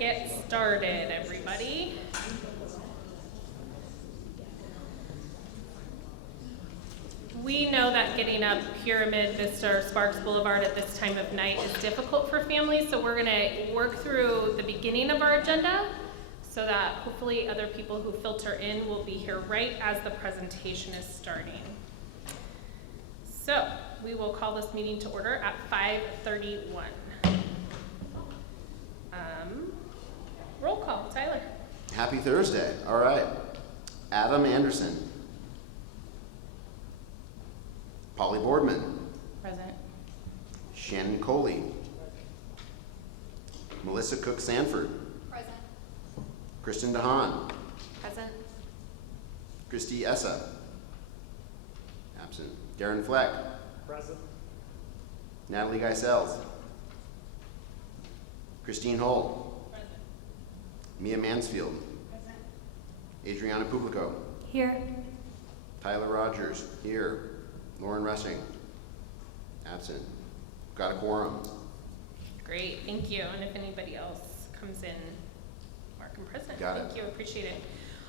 get started, everybody. We know that getting up Pyramid Vista or Sparks Boulevard at this time of night is difficult for families, so we're gonna work through the beginning of our agenda so that hopefully other people who filter in will be here right as the presentation is starting. So we will call this meeting to order at 5:31. Roll call, Tyler. Happy Thursday. All right. Adam Anderson. Polly Boardman. Present. Shannon Coley. Melissa Cook Sanford. Present. Kristen DeHaan. Present. Christy Essa. Absent. Darren Fleck. Present. Natalie Geisels. Christine Hull. Present. Mia Mansfield. Present. Adriana Publico. Here. Tyler Rogers. Here. Lauren Rushing. Absent. Got a quorum. Great, thank you. And if anybody else comes in, mark them present. Got it. Thank you, appreciate it.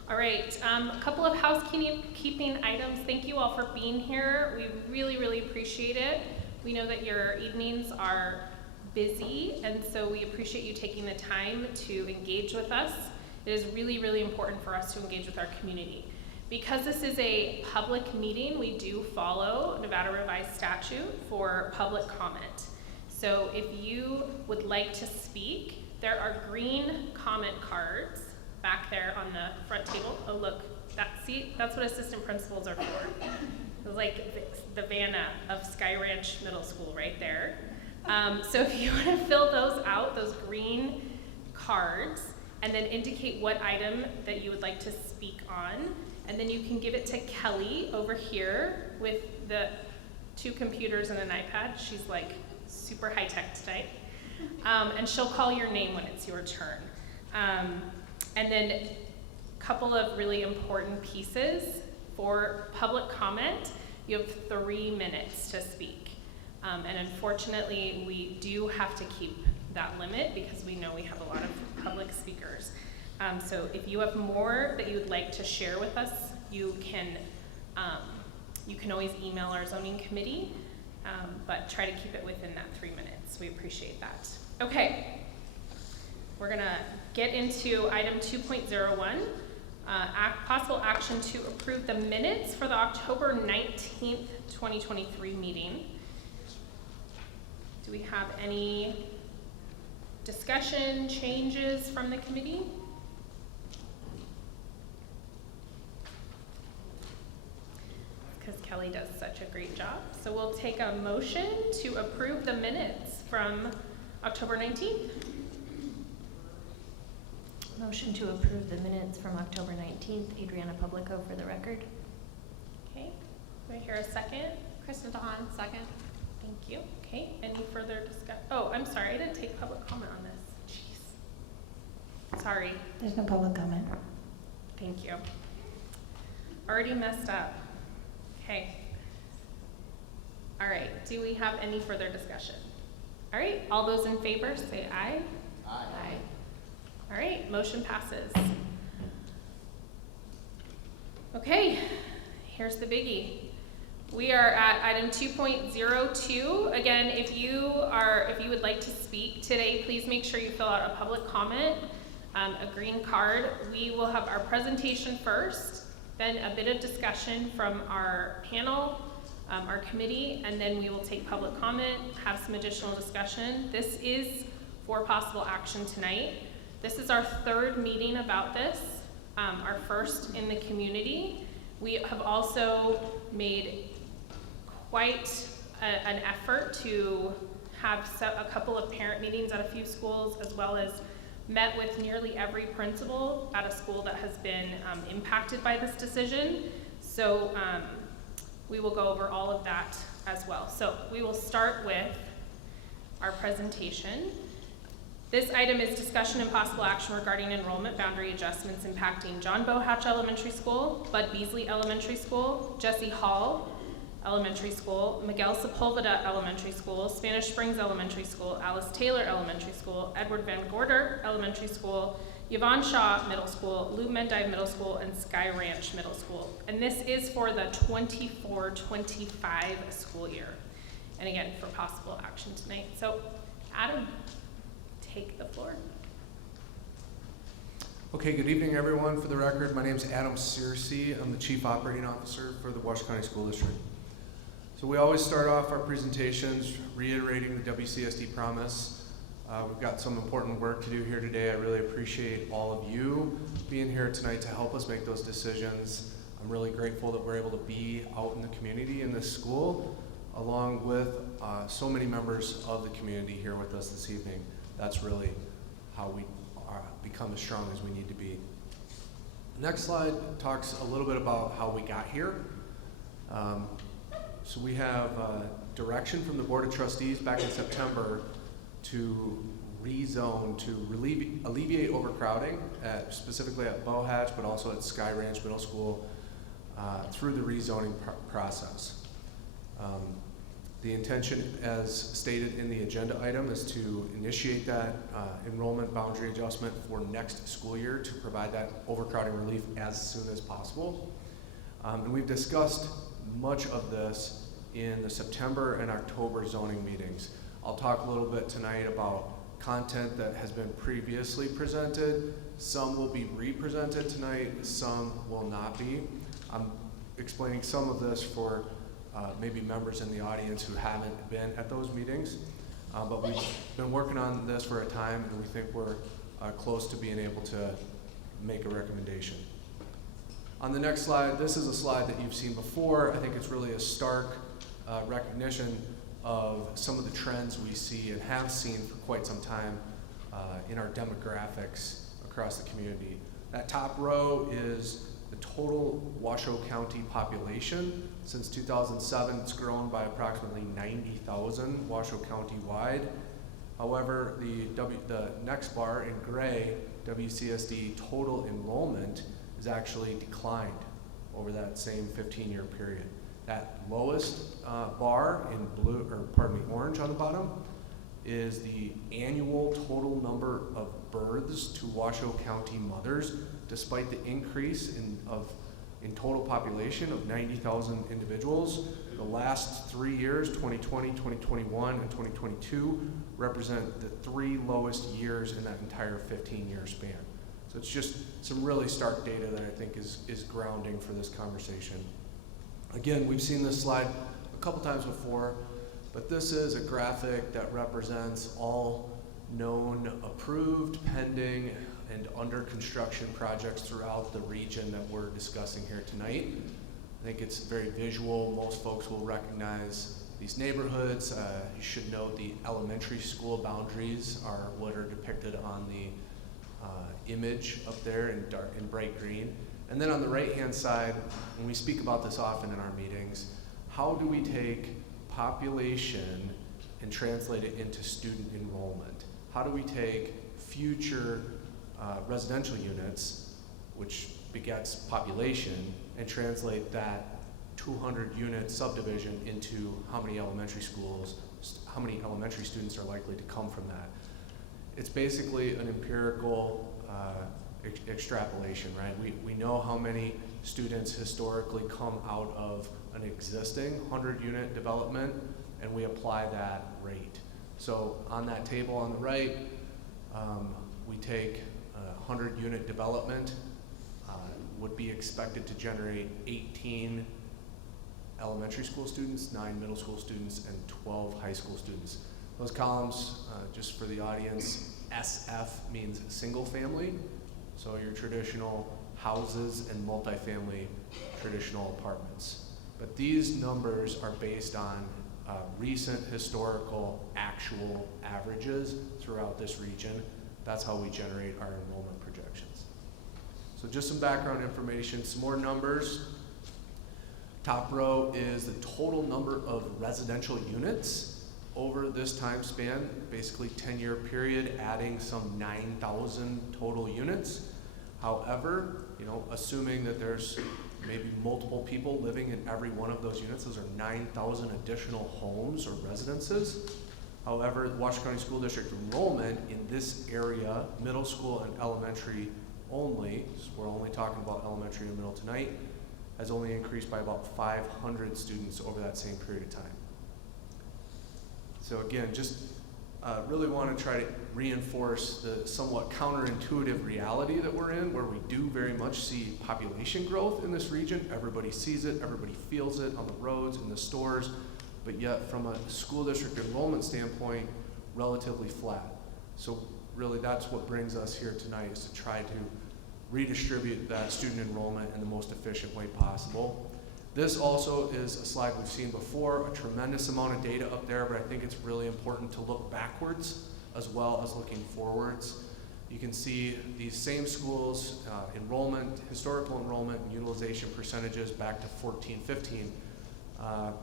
All right, a couple of housekeeping items. Thank you all for being here. We really, really appreciate it. We know that your evenings are busy, and so we appreciate you taking the time to engage with us. It is really, really important for us to engage with our community. Because this is a public meeting, we do follow Nevada Revised Statute for public comment. So if you would like to speak, there are green comment cards back there on the front table. Oh look, that's what assistant principals are for. It's like the Vanna of Sky Ranch Middle School right there. So if you want to fill those out, those green cards, and then indicate what item that you would like to speak on, and then you can give it to Kelly over here with the 2 computers and an iPad. She's like super high tech today. And she'll call your name when it's your turn. And then a couple of really important pieces for public comment. You have 3 minutes to speak. And unfortunately, we do have to keep that limit because we know we have a lot of public speakers. So if you have more that you would like to share with us, you can always email our zoning committee, but try to keep it within that 3 minutes. We appreciate that. Okay, we're gonna get into item 2.01, possible action to approve the minutes for the October 19th, 2023 meeting. Do we have any discussion, changes from the committee? Because Kelly does such a great job. So we'll take a motion to approve the minutes from October 19th. Motion to approve the minutes from October 19th. Adriana Publico for the record. Okay, do I hear a second? Kristen DeHaan, second. Thank you. Okay, any further discussion? Oh, I'm sorry, I didn't take public comment on this. Jeez. Sorry. There's no public comment. Thank you. Already messed up. Okay. All right, do we have any further discussion? All right, all those in favor say aye. Aye. Aye. All right, motion passes. Okay, here's the biggie. We are at item 2.02. Again, if you would like to speak today, please make sure you fill out a public comment, a green card. We will have our presentation first, then a bit of discussion from our panel, our committee, and then we will take public comment, have some additional discussion. This is for possible action tonight. This is our 3rd meeting about this, our first in the community. We have also made quite an effort to have a couple of parent meetings at a few schools, as well as met with nearly every principal at a school that has been impacted by this decision. So we will go over all of that as well. So we will start with our presentation. This item is discussion and possible action regarding enrollment boundary adjustments impacting John Bohatch Elementary School, Bud Beasley Elementary School, Jesse Hall, Elementary School, Miguel Sepulveda Elementary School, Spanish Springs Elementary School, Alice Taylor Elementary School, Edward Van Gorder Elementary School, Yvonne Shaw Middle School, Lou Mendive Middle School, and Sky Ranch Middle School. And this is for the 24-25 school year. And again, for possible action tonight. So, Adam, take the floor. Okay, good evening, everyone. For the record, my name is Adam Searcy. I'm the Chief Operating Officer for the Washoe County School District. So we always start off our presentations reiterating the WCSD promise. We've got some important work to do here today. I really appreciate all of you being here tonight to help us make those decisions. I'm really grateful that we're able to be out in the community in this school, along with so many members of the community here with us this evening. That's really how we become as strong as we need to be. The next slide talks a little bit about how we got here. So we have direction from the Board of Trustees back in September to rezone, to alleviate overcrowding, specifically at Bowhatch, but also at Sky Ranch Middle School through the rezoning process. The intention, as stated in the agenda item, is to initiate that enrollment boundary adjustment for next school year to provide that overcrowding relief as soon as possible. And we've discussed much of this in the September and October zoning meetings. I'll talk a little bit tonight about content that has been previously presented. Some will be re-presented tonight, some will not be. I'm explaining some of this for maybe members in the audience who haven't been at those meetings, but we've been working on this for a time, and we think we're close to being able to make a recommendation. On the next slide, this is a slide that you've seen before. I think it's really a stark recognition of some of the trends we see and have seen for quite some time in our demographics across the community. That top row is the total Washoe County population. Since 2007, it's grown by approximately 90,000 Washoe County wide. However, the next bar in gray, WCSD total enrollment, is actually declined over that same 15-year period. That lowest bar in blue, or pardon me, orange on the bottom, is the annual total number of births to Washoe County mothers, despite the increase in total population of 90,000 individuals. The last 3 years, 2020, 2021, and 2022, represent the 3 lowest years in that entire 15-year span. So it's just some really stark data that I think is grounding for this conversation. Again, we've seen this slide a couple times before, but this is a graphic that represents all known, approved, pending, and under construction projects throughout the region that we're discussing here tonight. I think it's very visual. Most folks will recognize these neighborhoods. You should note the elementary school boundaries are what are depicted on the image up there in bright green. And then on the right-hand side, and we speak about this often in our meetings, how do we take population and translate it into student enrollment? How do we take future residential units, which begets population, and translate that 200 unit subdivision into how many elementary students are likely to come from that? It's basically an empirical extrapolation, right? We know how many students historically come out of an existing 100 unit development, and we apply that rate. So on that table on the right, we take 100 unit development would be expected to generate 18 elementary school students, 9 middle school students, and 12 high school students. Those columns, just for the audience, SF means single family, so your traditional houses and multifamily traditional apartments. But these numbers are based on recent historical actual averages throughout this region. That's how we generate our enrollment projections. So just some background information, some more numbers. Top row is the total number of residential units over this time span, basically 10-year period, adding some 9,000 total units. However, assuming that there's maybe multiple people living in every one of those units. Those are 9,000 additional homes or residences. However, the Washington County School District enrollment in this area, middle school and elementary only, so we're only talking about elementary and middle tonight, has only increased by about 500 students over that same period of time. So again, just really want to try to reinforce the somewhat counterintuitive reality that we're in, where we do very much see population growth in this region. Everybody sees it, everybody feels it on the roads, in the stores, but yet from a school district enrollment standpoint, relatively flat. So really that's what brings us here tonight, is to try to redistribute that student enrollment in the most efficient way possible. This also is a slide we've seen before, a tremendous amount of data up there, but I think it's really important to look backwards as well as looking forwards. You can see these same schools, enrollment, historical enrollment, and utilization percentages back to 14-15.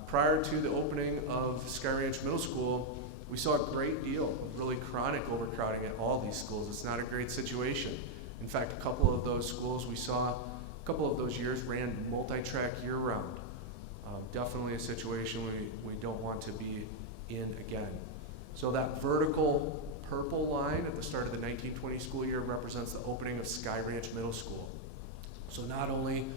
Prior to the opening of Sky Ranch Middle School, we saw a great deal of really chronic overcrowding at all these schools. It's not a great situation. In fact, a couple of those schools we saw, a couple of those years ran multi-track year-round. Definitely a situation we don't want to be in again. So that vertical purple line at the start of the 1920 school year represents the opening of Sky Ranch Middle School. So not only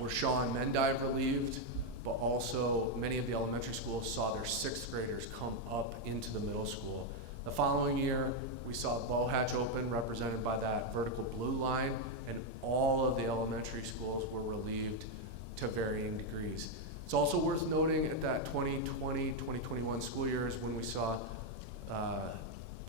were Shaw and Mendive relieved, but also many of the elementary schools saw their 6th graders come up into the middle school. The following year, we saw Bow Hatch open, represented by that vertical blue line, and all of the elementary schools were relieved to varying degrees. It's also worth noting at that 2020-2021 school year is when we saw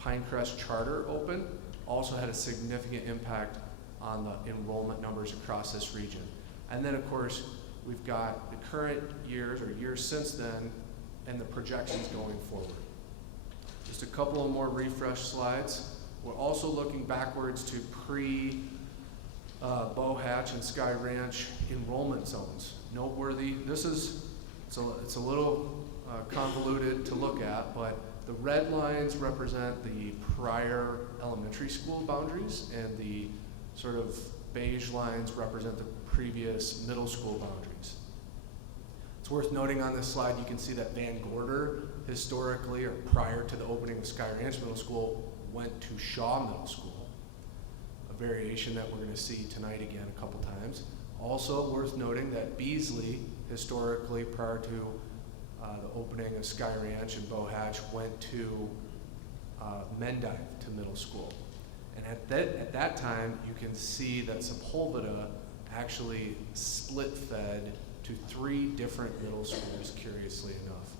Pinecrest Charter open, also had a significant impact on the enrollment numbers across this region. And then of course, we've got the current years or years since then and the projections going forward. Just a couple of more refresh slides. We're also looking backwards to Bow Hatch and Sky Ranch enrollment zones. Noteworthy, it's a little convoluted to look at, but the red lines represent the prior elementary school boundaries, and the sort of beige lines represent the previous middle school boundaries. It's worth noting on this slide, you can see that Van Gorder, historically or prior to the opening of Sky Ranch Middle School, went to Shaw Middle School, a variation that we're going to see tonight again a couple times. Also worth noting that Beasley, historically prior to the opening of Sky Ranch and Bow Hatch, went to Mendive to middle school. And at that time, you can see that Sepulveda actually split fed to 3 different middle schools, curiously enough.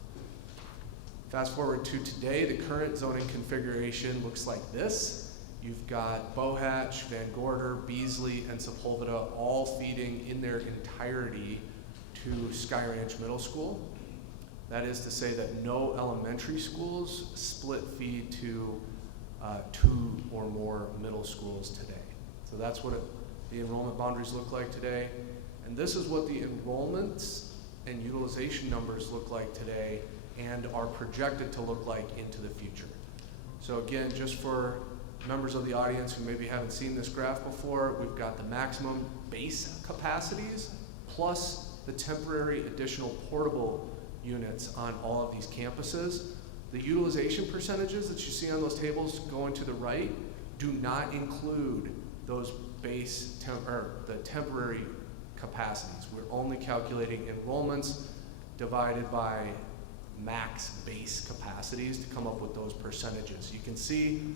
Fast forward to today, the current zoning configuration looks like this. You've got Bow Hatch, Van Gorder, Beasley, and Sepulveda all feeding in their entirety to Sky Ranch Middle School. That is to say that no elementary schools split feed to 2 or more middle schools today. So that's what the enrollment boundaries look like today. And this is what the enrollments and utilization numbers look like today and are projected to look like into the future. So again, just for members of the audience who maybe haven't seen this graph before, we've got the maximum base capacities plus the temporary additional portable units on all of these campuses. The utilization percentages that you see on those tables going to the right do not include those the temporary capacities. We're only calculating enrollments divided by max base capacities to come up with those percentages. You can see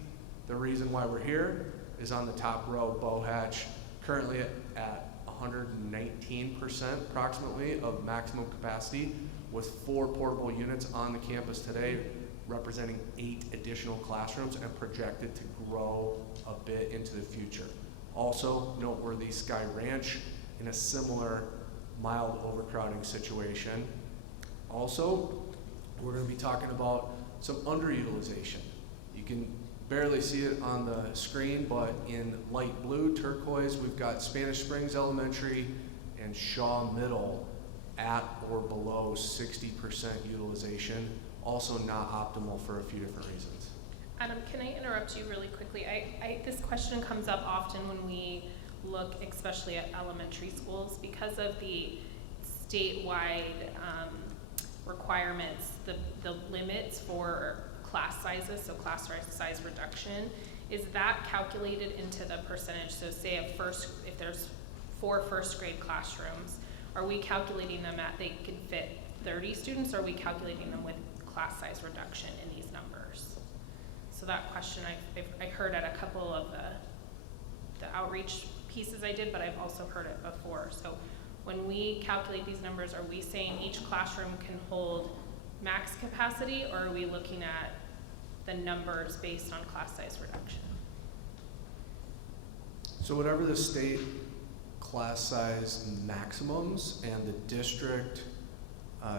the reason why we're here is on the top row. Bow Hatch currently at 119% approximately of maximum capacity, with 4 portable units on the campus today, representing 8 additional classrooms and projected to grow a bit into the future. Also noteworthy, Sky Ranch in a similar mild overcrowding situation. Also, we're going to be talking about some underutilization. You can barely see it on the screen, but in light blue, turquoise, we've got Spanish Springs Elementary and Shaw Middle at or below 60% utilization, also not optimal for a few different reasons. Adam, can I interrupt you really quickly? This question comes up often when we look especially at elementary schools because of the statewide requirements, the limits for class sizes, so class size reduction. Is that calculated into the percentage? So say if there's 4 first grade classrooms, are we calculating them at they can fit 30 students, or are we calculating them with class size reduction in these numbers? So that question I heard at a couple of the outreach pieces I did, but I've also heard it before. So when we calculate these numbers, are we saying each classroom can hold max capacity, or are we looking at the numbers based on class size reduction? So whatever the state class size maximums and the district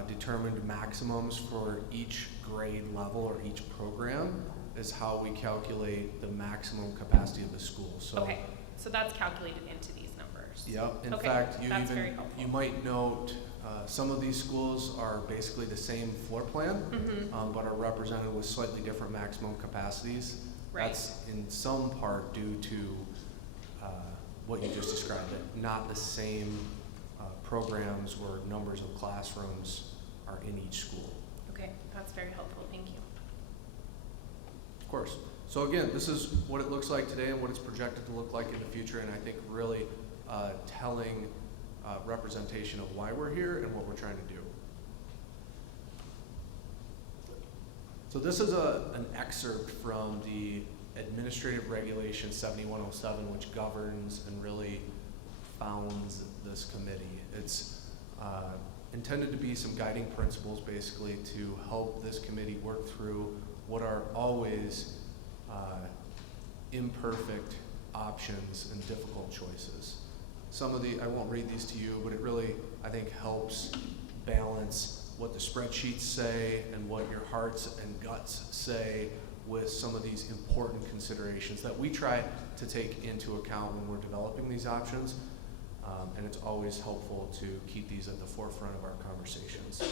determined maximums for each grade level or each program is how we calculate the maximum capacity of the school. So, okay, so that's calculated into these numbers. Yep. In okay, fact, that's very helpful. you might note some of these schools are basically the same floor plan, but are represented with slightly different maximum capacities. Right. That's in some part due to what you just described, it not the same programs or numbers of classrooms are in each school. Okay, that's very helpful. Thank you. Of course. So again, this is what it looks like today and what it's projected to look like in the future, and I think really telling representation of why we're here and what we're trying to do. So this is an excerpt from the Administrative Regulation 7107, which governs and really founds this committee. It's intended to be some guiding principles basically to help this committee work through what are always imperfect options and difficult choices. Some of I won't read these to you, but it really, I think, helps balance what the spreadsheets say and what your hearts and guts say with some of these important considerations that we try to take into account when we're developing these options. And it's always helpful to keep these at the forefront of our conversations.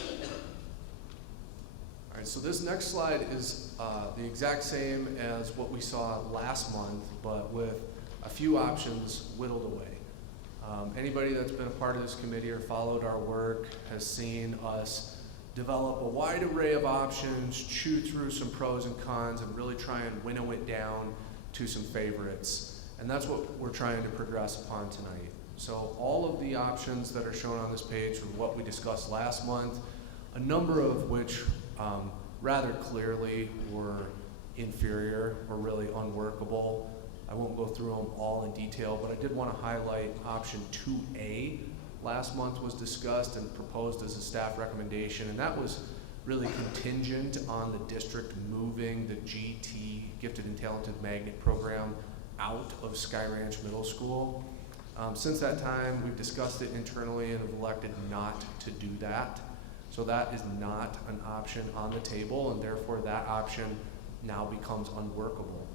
All right, so this next slide is the exact same as what we saw last month, but with a few options whittled away. Anybody that's been a part of this committee or followed our work has seen us develop a wide array of options, chew through some pros and cons, and really try and winnow it down to some favorites. And that's what we're trying to progress upon tonight. So all of the options that are shown on this page are what we discussed last month, a number of which rather clearly were inferior or really unworkable. I won't go through them all in detail, but I did want to highlight option 2A. Last month was discussed and proposed as a staff recommendation, and that was really contingent on the district moving the GT, Gifted and Talented Magnet program, out of Sky Ranch Middle School. Since that time, we've discussed it internally and have elected not to do that. So that is not an option on the table, and therefore that option now becomes unworkable.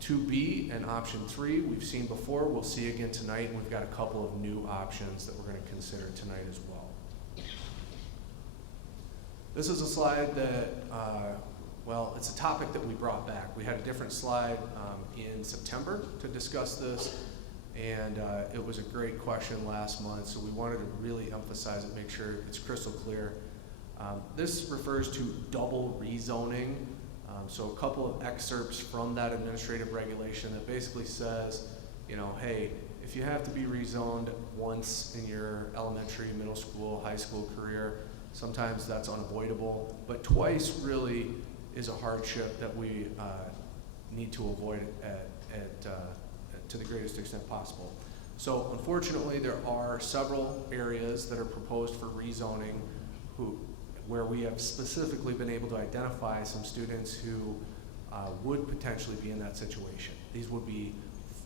2B and option 3 we've seen before, we'll see again tonight, and we've got a couple of new options that we're going to consider tonight as well. This is a slide that, well, it's a topic that we brought back. We had a different slide in September to discuss this, and it was a great question last month, so we wanted to really emphasize it, make sure it's crystal clear. This refers to double rezoning. So a couple of excerpts from that administrative regulation that basically says, you know, hey, if you have to be rezoned once in your elementary, middle school, high school career, sometimes that's unavoidable, but twice really is a hardship that we need to avoid to the greatest extent possible. So unfortunately, there are several areas that are proposed for rezoning where we have specifically been able to identify some students who would potentially be in that situation. These would be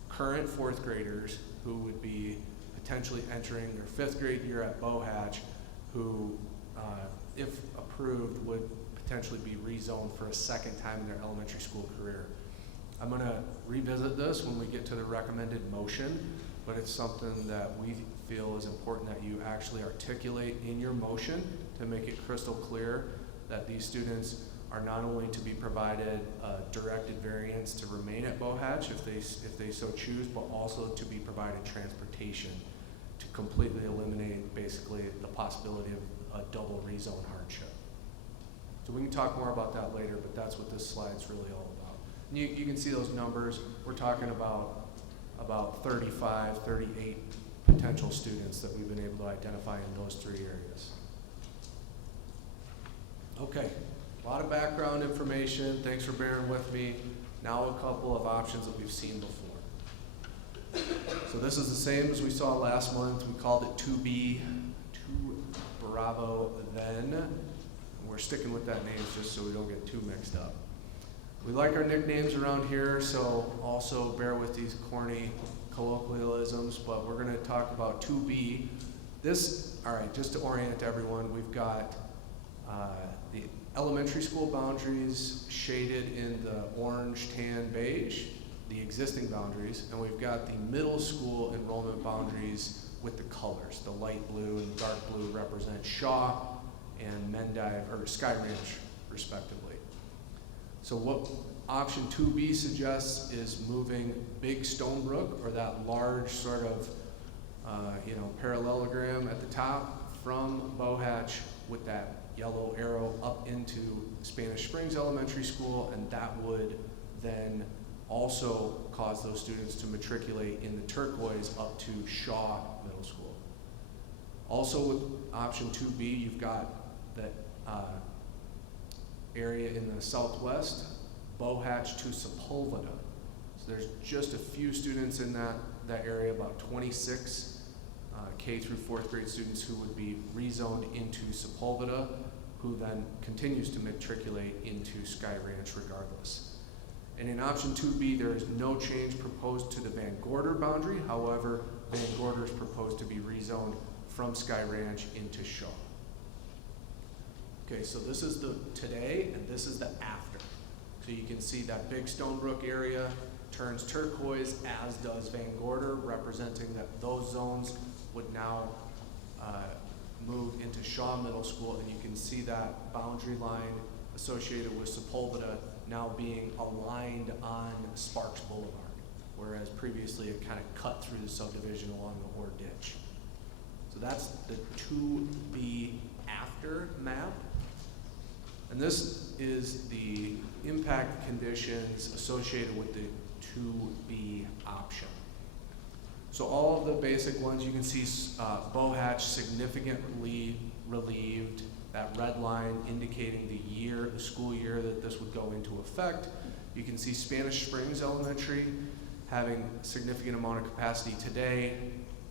current 4th graders who would be potentially entering their 5th grade year at Bow Hatch, who, if approved, would potentially be rezoned for a second time in their elementary school career. I'm going to revisit this when we get to the recommended motion, but it's something that we feel is important that you actually articulate in your motion to make it crystal clear that these students are not only to be provided directed variance to remain at Bow Hatch if they so choose, but also to be provided transportation to completely eliminate basically the possibility of a double rezone hardship. So we can talk more about that later, but that's what this slide's really all about. And you can see those numbers. We're talking about 35, 38 potential students that we've been able to identify in those 3 areas. Okay, a lot of background information. Thanks for bearing with me. Now a couple of options that we've seen before. So this is the same as we saw last month. We called it 2B, 2 Bravo then. We're sticking with that name just so we don't get too mixed up. We like our nicknames around here, so also bear with these corny colloquialisms, but we're gonna talk about 2B. All right, just to orient everyone, we've got the elementary school boundaries shaded in the orange, tan, beige, the existing boundaries, and we've got the middle school enrollment boundaries with the colors. The light blue and the dark blue represent Shaw and Mendive, or Sky Ranch, respectively. So what option 2B suggests is moving Big Stonebrook, or that large sort of parallelogram at the top, from Bow Hatch with that yellow arrow up into Spanish Springs Elementary School, and that would then also cause those students to matriculate in the turquoise up to Shaw Middle School. Also with option 2B, you've got that area in the southwest, Bow Hatch to Sepulveda. So there's just a few students in that area, about 26 K through 4th grade students who would be rezoned into Sepulveda, who then continues to matriculate into Sky Ranch regardless. And in option 2B, there is no change proposed to the Van Gorder boundary. However, Van Gorder is proposed to be rezoned from Sky Ranch into Shaw. Okay, so this is the today and this is the after. So you can see that Big Stonebrook area turns turquoise, as does Van Gorder, representing that those zones would now move into Shaw Middle School, and you can see that boundary line associated with Sepulveda now being aligned on Sparks Boulevard, whereas previously it kind of cut through the subdivision along the Ore Ditch. So that's the 2B after map. And this is the impact conditions associated with the 2B option. So all of the basic ones, you can see Bow Hatch significantly relieved, that red line indicating the school year that this would go into effect. You can see Spanish Springs Elementary having a significant amount of capacity today,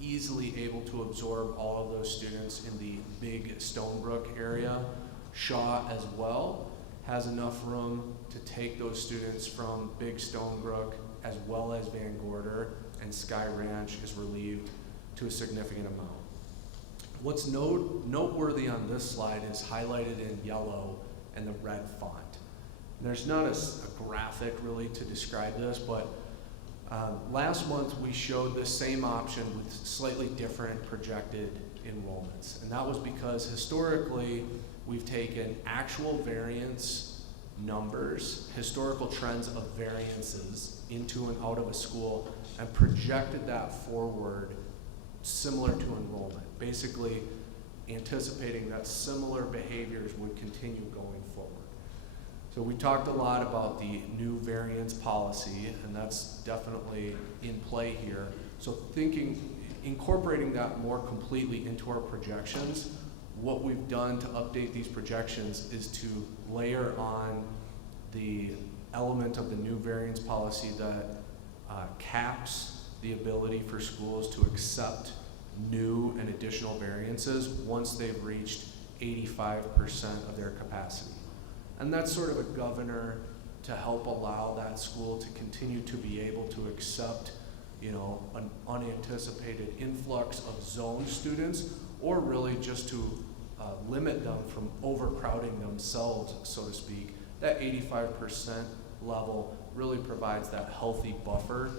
easily able to absorb all of those students in the Big Stonebrook area. Shaw as well has enough room to take those students from Big Stonebrook as well as Van Gorder, and Sky Ranch is relieved to a significant amount. What's noteworthy on this slide is highlighted in yellow and the red font. And there's not a graphic really to describe this, but last month we showed this same option with slightly different projected enrollments. And that was because historically we've taken actual variance numbers, historical trends of variances into and out of a school, and projected that forward similar to enrollment, basically anticipating that similar behaviors would continue going forward. So we talked a lot about the new variance policy, and that's definitely in play here. So incorporating that more completely into our projections, what we've done to update these projections is to layer on the element of the new variance policy that caps the ability for schools to accept new and additional variances once they've reached 85% of their capacity. And that's sort of a governor to help allow that school to continue to be able to accept, an unanticipated influx of zone students, or really just to limit them from overcrowding themselves, so to speak. That 85% level really provides that healthy buffer.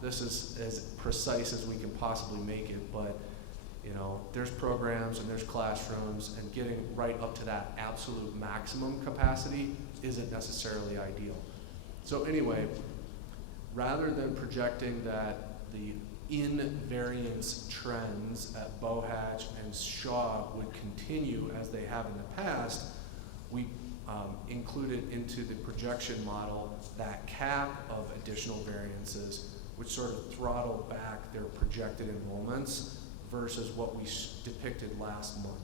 This is as precise as we can possibly make it, but You know, there's programs and there's classrooms, and getting right up to that absolute maximum capacity isn't necessarily ideal. So anyway, rather than projecting that the invariance trends at Bohatch and Shaw would continue as they have in the past, we included into the projection model that cap of additional variances, which sort of throttle back their projected enrollments versus what we depicted last month.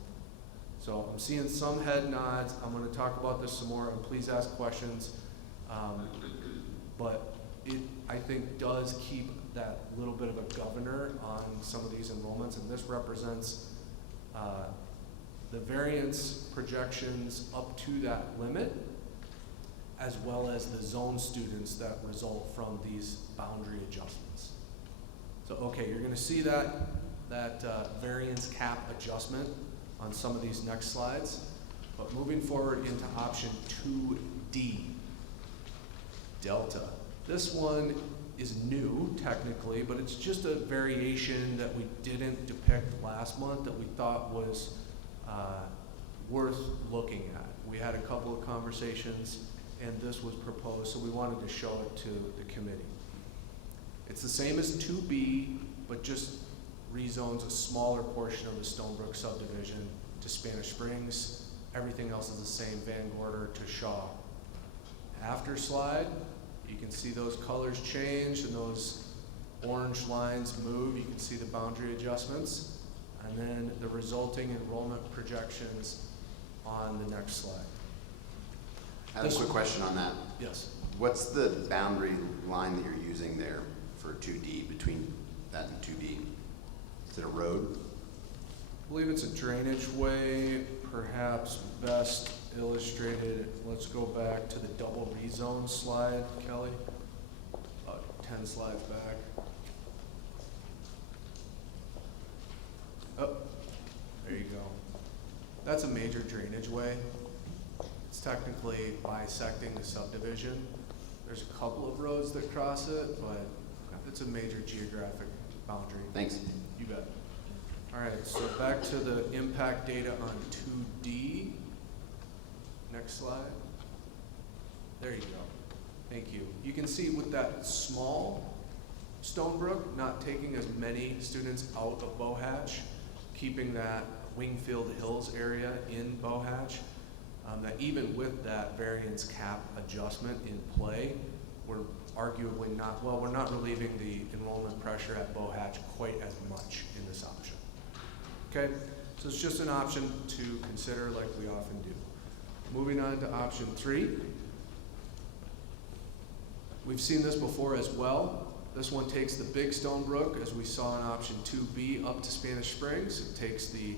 So I'm seeing some head nods. I'm going to talk about this some more, and please ask questions. But it, I think, does keep that little bit of a governor on some of these enrollments, and this represents the variance projections up to that limit, as well as the zone students that result from these boundary adjustments. So, okay, you're going to see that variance cap adjustment on some of these next slides. But moving forward into option 2D, delta. This one is new technically, but it's just a variation that we didn't depict last month that we thought was worth looking at. We had a couple of conversations and this was proposed, so we wanted to show it to the committee. It's the same as 2B, but just rezones a smaller portion of the Stonebrook subdivision to Spanish Springs. Everything else is the same, Van Gorder to Shaw. After slide, you can see those colors change and those orange lines move. You can see the boundary adjustments, and then the resulting enrollment projections on the next slide. I have a quick question on that. Yes. What's the boundary line that you're using there for 2D, between that and 2B? Is it a road? I believe it's a drainage way, perhaps best illustrated. Let's go back to the double rezone slide, Kelly. About 10 slides back. Oh, there you go. That's a major drainage way. It's technically bisecting the subdivision. There's a couple of roads that cross it, but it's a major geographic boundary. Thanks. You bet. All right, so back to the impact data on 2D. Next slide. There you go. Thank you. You can see with that small Stonebrook, not taking as many students out of Bohatch, keeping that Wingfield Hills area in Bohatch, that even with that variance cap adjustment in play, we're arguably not, well, we're not relieving the enrollment pressure at Bohatch quite as much in this option. Okay, so it's just an option to consider like we often do. Moving on to option 3. We've seen this before as well. This one takes the big Stonebrook, as we saw in option 2B, up to Spanish Springs. It takes the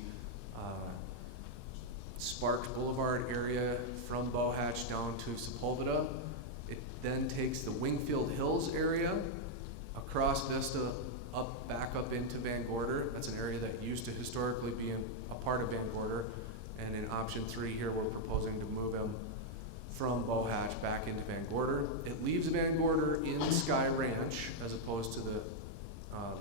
Sparks Boulevard area from Bohatch down to Sepulveda. It then takes the Wingfield Hills area across Vista back up into Van Gorder. That's an area that used to historically be a part of Van Gorder. And in option 3 here, we're proposing to move them from Bohatch back into Van Gorder. It leaves Van Gorder in Sky Ranch as opposed to the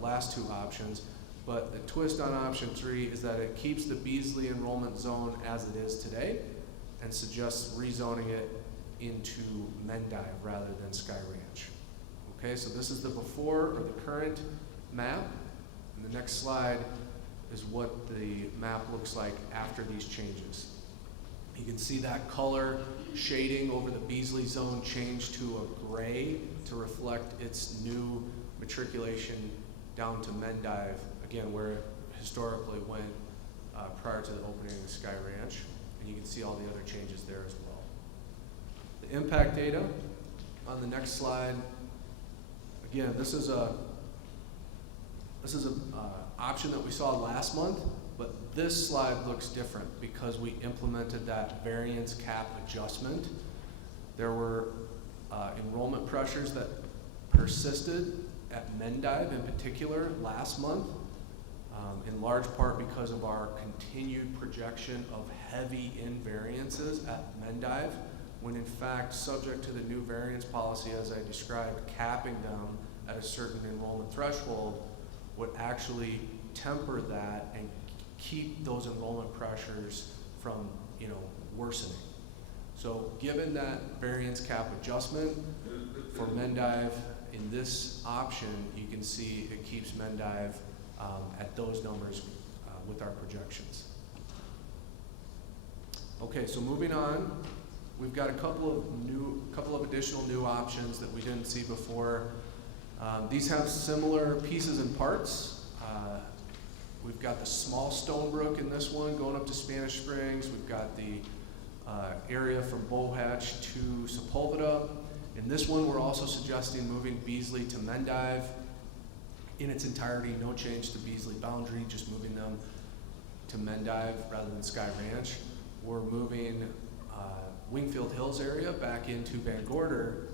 last two options. But the twist on option 3 is that it keeps the Beasley enrollment zone as it is today and suggests rezoning it into Mendive rather than Sky Ranch. Okay, so this is the before or the current map. And the next slide is what the map looks like after these changes. You can see that color shading over the Beasley zone change to a gray to reflect its new matriculation down to Mendive, again, where it historically went prior to the opening of the Sky Ranch. And you can see all the other changes there as well. The impact data on the next slide. Again, this is a option that we saw last month, but this slide looks different because we implemented that variance cap adjustment. There were enrollment pressures that persisted at Mendive in particular last month, in large part because of our continued projection of heavy invariances at Mendive, when in fact, subject to the new variance policy as I described, capping them at a certain enrollment threshold would actually temper that and keep those enrollment pressures from, worsening. So given that variance cap adjustment for Mendive in this option, you can see it keeps Mendive at those numbers with our projections. Okay, so moving on, we've got a couple of additional new options that we didn't see before. These have similar pieces and parts. We've got the small Stonebrook in this one going up to Spanish Springs. We've got the area from Bohatch to Sepulveda. In this one, we're also suggesting moving Beasley to Mendive in its entirety, no change to Beasley boundary, just moving them to Mendive rather than Sky Ranch. We're moving Wingfield Hills area back into Van Gorder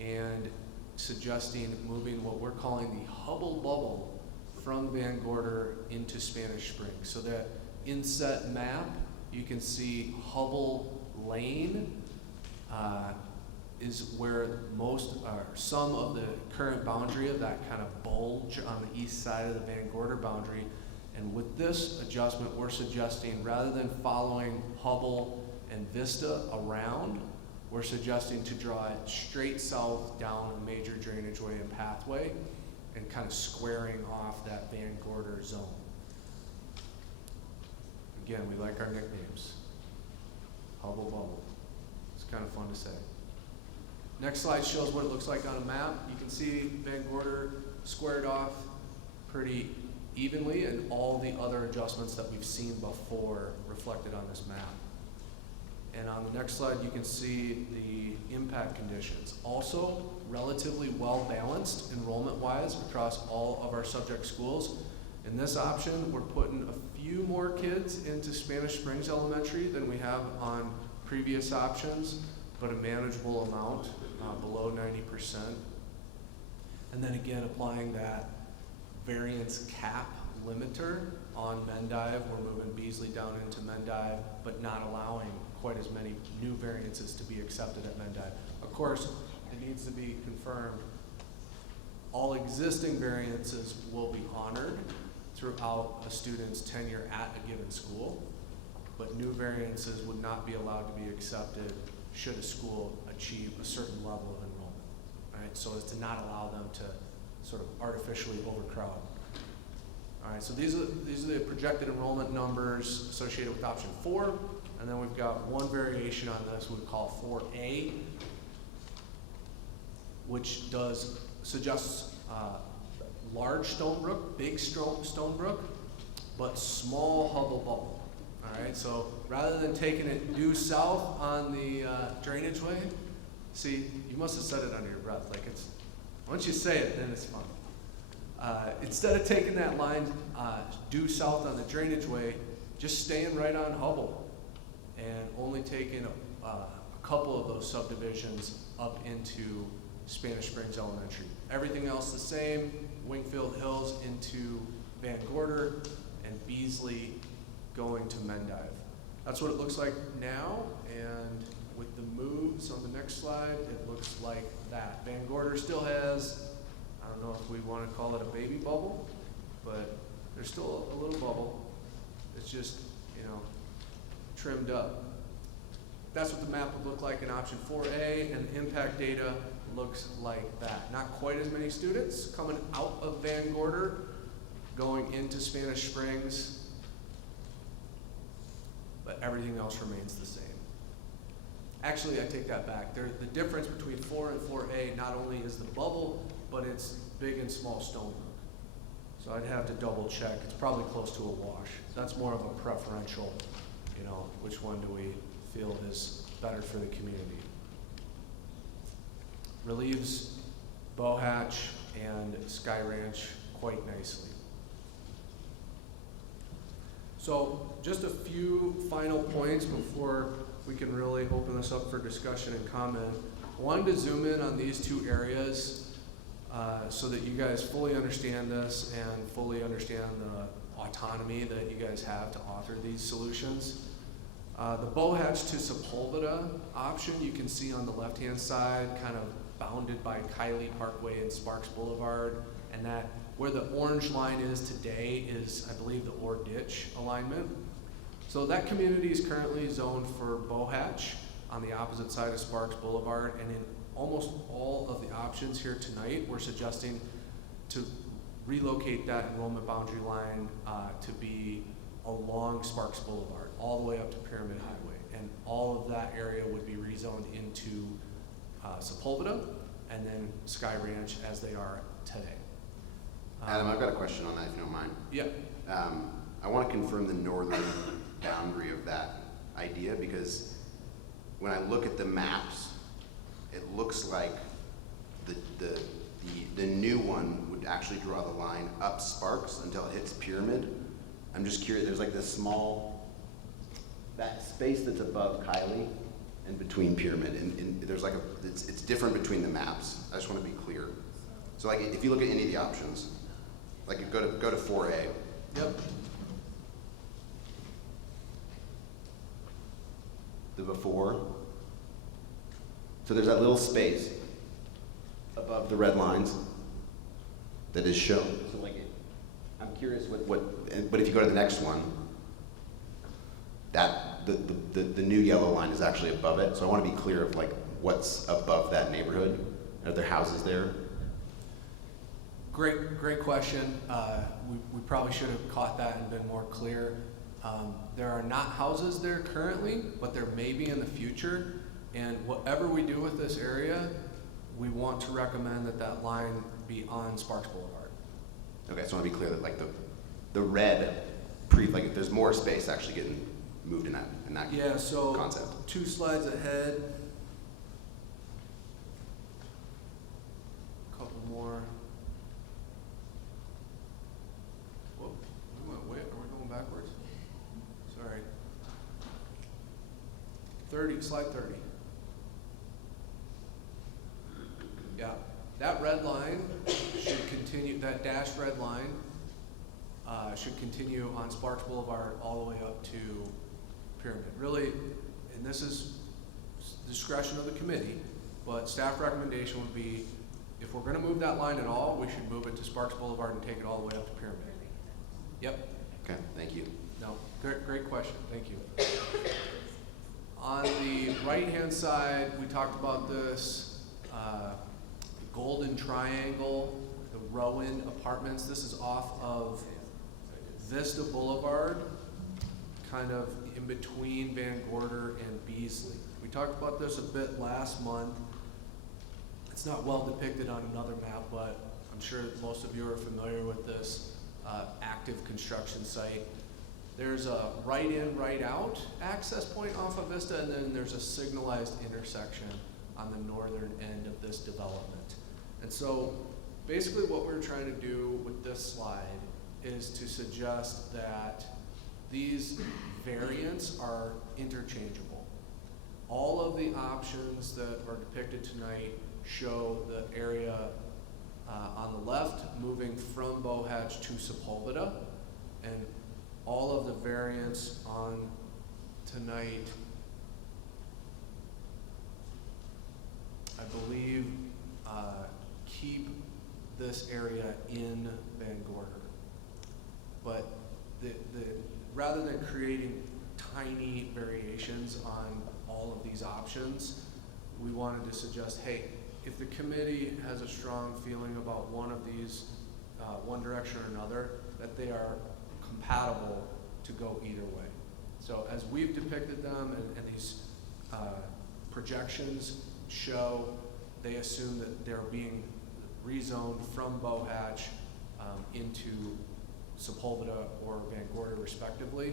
and suggesting moving what we're calling the Hubble Bubble from Van Gorder into Spanish Springs. So that inset map, you can see Hubble Lane is where some of the current boundary of that kind of bulge on the east side of the Van Gorder boundary. And with this adjustment, we're suggesting rather than following Hubble and Vista around, we're suggesting to draw it straight south down a major drainage way and pathway and kind of squaring off that Van Gorder zone. Again, we like our nicknames. Hubble Bubble. It's kind of fun to say. Next slide shows what it looks like on a map. You can see Van Gorder squared off pretty evenly, and all the other adjustments that we've seen before reflected on this map. And on the next slide, you can see the impact conditions. Also, relatively well-balanced enrollment-wise across all of our subject schools. In this option, we're putting a few more kids into Spanish Springs Elementary than we have on previous options, but a manageable amount, below 90%. And then again, applying that variance cap limiter on Mendive. We're moving Beasley down into Mendive, but not allowing quite as many new variances to be accepted at Mendive. Of course, it needs to be confirmed all existing variances will be honored throughout a student's tenure at a given school, but new variances would not be allowed to be accepted should a school achieve a certain level of enrollment, right? So as to not allow them to sort of artificially overcrowd. All right, so these are the projected enrollment numbers associated with option 4, and then we've got one variation on this we call 4A, which suggests large Stonebrook, big Stonebrook, but small Hubble Bubble. All right, so rather than taking it due south on the drainage way, see, you must have said it under your breath. Like once you say it, then it's fun. Instead of taking that line due south on the drainage way, just staying right on Hubble and only taking a couple of those subdivisions up into Spanish Springs Elementary. Everything else the same, Wingfield Hills into Van Gorder, and Beasley going to Mendive. That's what it looks like now, and with the moves on the next slide, it looks like that. Van Gorder still has, I don't know if we want to call it a baby bubble, but there's still a little bubble. It's just, trimmed up. That's what the map would look like in option 4A, and the impact data looks like that. Not quite as many students coming out of Van Gorder, going into Spanish Springs, but everything else remains the same. Actually, I take that back. The difference between 4 and 4A not only is the bubble, but it's big and small Stonebrook. So I'd have to double check. It's probably close to a wash. That's more of a preferential, which one do we feel is better for the community. Relieves Bohatch and Sky Ranch quite nicely. So just a few final points before we can really open this up for discussion and comment. I wanted to zoom in on these two areas so that you guys fully understand this and fully understand the autonomy that you guys have to author these solutions. The Bohatch to Sepulveda option you can see on the left-hand side, kind of bounded by Kiley Parkway and Sparks Boulevard, and that Where the orange line is today is, I believe, the Ore Ditch alignment. So that community is currently zoned for Bohatch on the opposite side of Sparks Boulevard, and in almost all of the options here tonight, we're suggesting to relocate that enrollment boundary line to be along Sparks Boulevard, all the way up to Pyramid Highway. And all of that area would be rezoned into Sepulveda and then Sky Ranch as they are today. Adam, I've got a question on that, if you don't mind. Yeah. I want to confirm the northern boundary of that idea, because when I look at the maps, it looks like the new one would actually draw the line up Sparks until it hits Pyramid. I'm just curious, there's like this small, that space that's above Kylie and between Pyramid, and there's like it's different between the maps. I just want to be clear. So like if you look at any of the options, like go to 4A. Yep. The before. So there's that little space above the red lines that is shown. So like, I'm curious but if you go to the next one, that the new yellow line is actually above it. So I want to be clear of like what's above that neighborhood. Are there houses there? Great question. We probably should have caught that and been more clear. There are not houses there currently, but there may be in the future. And whatever we do with this area, we want to recommend that line be on Sparks Boulevard. Okay, so I want to be clear that like the red like there's more space actually getting moved in that Yeah, so concept. 2 slides ahead. A couple more. Whoa, we went way, are we going backwards? Sorry. 30, slide 30. Yeah, that red line should continue, that dashed red line should continue on Sparks Boulevard all the way up to Pyramid. Really, and this is discretion of the committee, but staff recommendation would be, if we're gonna move that line at all, we should move it to Sparks Boulevard and take it all the way up to Pyramid. Yep. Okay, thank you. No, great question, thank you. On the right-hand side, we talked about this, the Golden Triangle, the Rowan Apartments. This is off of Vista Boulevard, kind of in between Van Gorder and Beasley. We talked about this a bit last month. It's not well depicted on another map, but I'm sure most of you are familiar with this active construction site. There's a right-in, right-out access point off of Vista, and then there's a signalized intersection on the northern end of this development. And so basically what we're trying to do with this slide is to suggest that these variants are interchangeable. All of the options that are depicted tonight show the area on the left moving from Bohatch to Sepulveda, and all of the variants on tonight, I believe, keep this area in Van Gorder. But rather than creating tiny variations on all of these options, we wanted to suggest, hey, if the committee has a strong feeling about one of these, one direction or another, that they are compatible to go either way. So as we've depicted them, and these projections show, they assume that they're being rezoned from Bohatch into Sepulveda or Van Gorder respectively.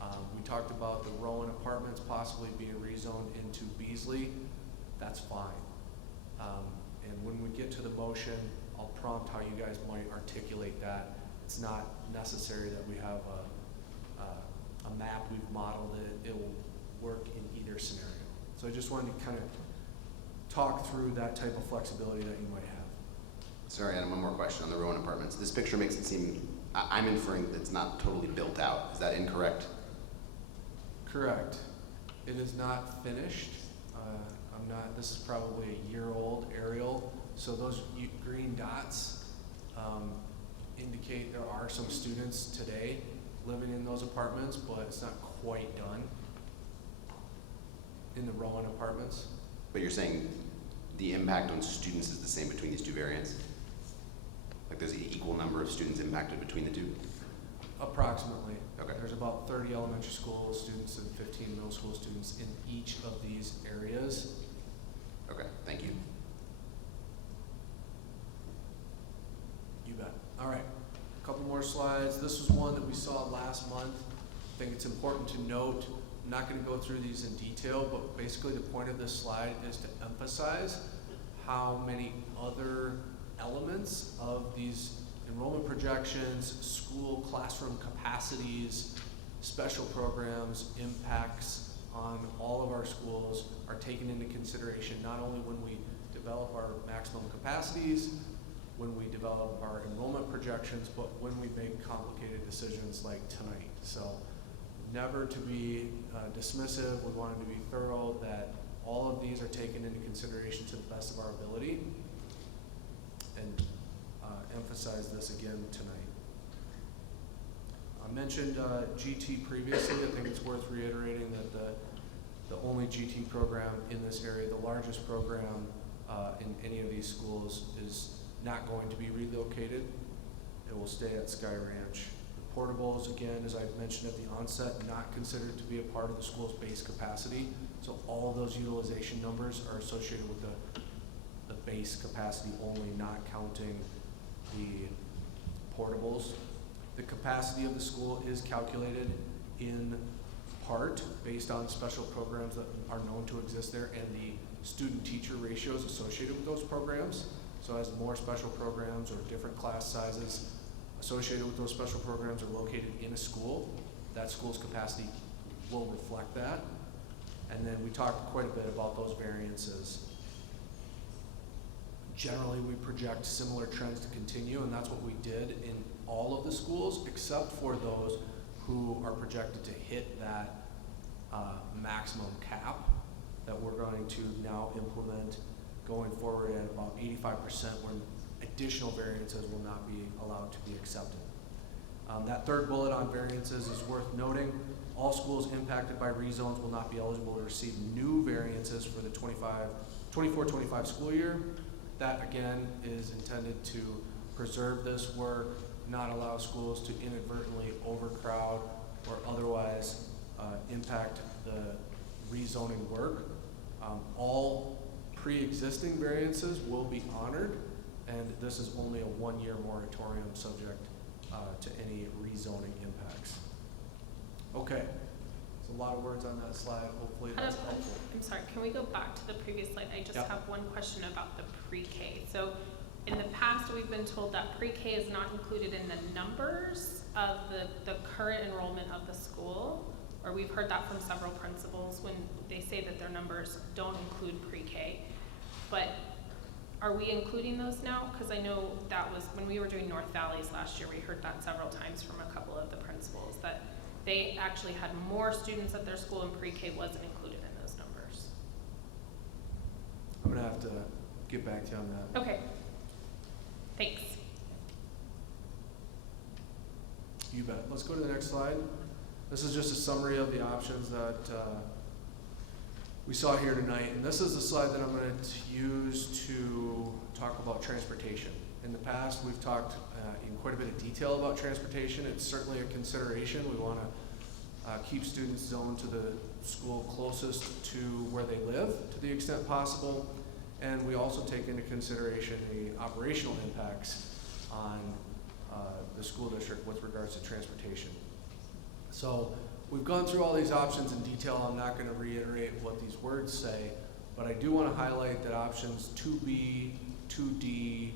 We talked about the Rowan Apartments possibly being rezoned into Beasley. That's fine. And when we get to the motion, I'll prompt how you guys might articulate that. It's not necessary that we have a map, we've modeled it, it will work in either scenario. So I just wanted to kind of talk through that type of flexibility that you might have. Sorry, Adam, one more question on the Rowan Apartments. This picture makes it seem, I'm inferring that it's not totally built out. Is that incorrect? Correct. It is not finished. This is probably a year-old aerial. So those green dots indicate there are some students today living in those apartments, but it's not quite done in the Rowan apartments. But you're saying the impact on students is the same between these two variants? Like there's an equal number of students impacted between the two? Approximately. Okay. There's about 30 elementary school students and 15 middle school students in each of these areas. Okay, thank you. You bet. All right, a couple more slides. This was one that we saw last month. I think it's important to note, I'm not going to go through these in detail, but basically the point of this slide is to emphasize how many other elements of these enrollment projections, school classroom capacities, special programs, impacts on all of our schools are taken into consideration, not only when we develop our maximum capacities, when we develop our enrollment projections, but when we make complicated decisions like tonight. So never to be dismissive. We wanted to be thorough that all of these are taken into consideration to the best of our ability, and emphasize this again tonight. I mentioned GT previously. I think it's worth reiterating that the only GT program in this area, the largest program in any of these schools, is not going to be relocated. It will stay at Sky Ranch. The portables, again, as I mentioned at the onset, not considered to be a part of the school's base capacity. So all of those utilization numbers are associated with the base capacity only, not counting the portables. The capacity of the school is calculated in part based on special programs that are known to exist there and the student-teacher ratios associated with those programs. So as more special programs or different class sizes associated with those special programs are located in a school, that school's capacity will reflect that. And then we talked quite a bit about those variances. Generally, we project similar trends to continue, and that's what we did in all of the schools, except for those who are projected to hit that maximum cap that we're going to now implement going forward at about 85%, where additional variances will not be allowed to be accepted. That third bullet on variances is worth noting. All schools impacted by rezones will not be eligible to receive new variances for the 24-25 school year. That, again, is intended to preserve this work, not allow schools to inadvertently overcrowd or otherwise impact the rezoning work. All pre-existing variances will be honored, and this is only a one-year moratorium subject to any rezoning impacts. Okay, there's a lot of words on that slide. Hopefully that's helpful. I'm sorry, can we go back to the previous slide? I just Yep. have one question about the pre-K. So in the past, we've been told that pre-K is not included in the numbers of the current enrollment of the school, or we've heard that from several principals when they say that their numbers don't include pre-K. But are we including those now? Because I know that was, when we were doing North Valleys last year, we heard that several times from a couple of the principals, that they actually had more students at their school and pre-K wasn't included in those numbers. I'm gonna have to get back to you on that. Okay, thanks. You bet. Let's go to the next slide. This is just a summary of the options that we saw here tonight. And this is the slide that I'm going to use to talk about transportation. In the past, we've talked in quite a bit of detail about transportation. It's certainly a consideration. We want to keep students zoned to the school closest to where they live to the extent possible. And we also take into consideration the operational impacts on the school district with regards to transportation. So we've gone through all these options in detail. I'm not going to reiterate what these words say, but I do want to highlight that options 2B, 2D,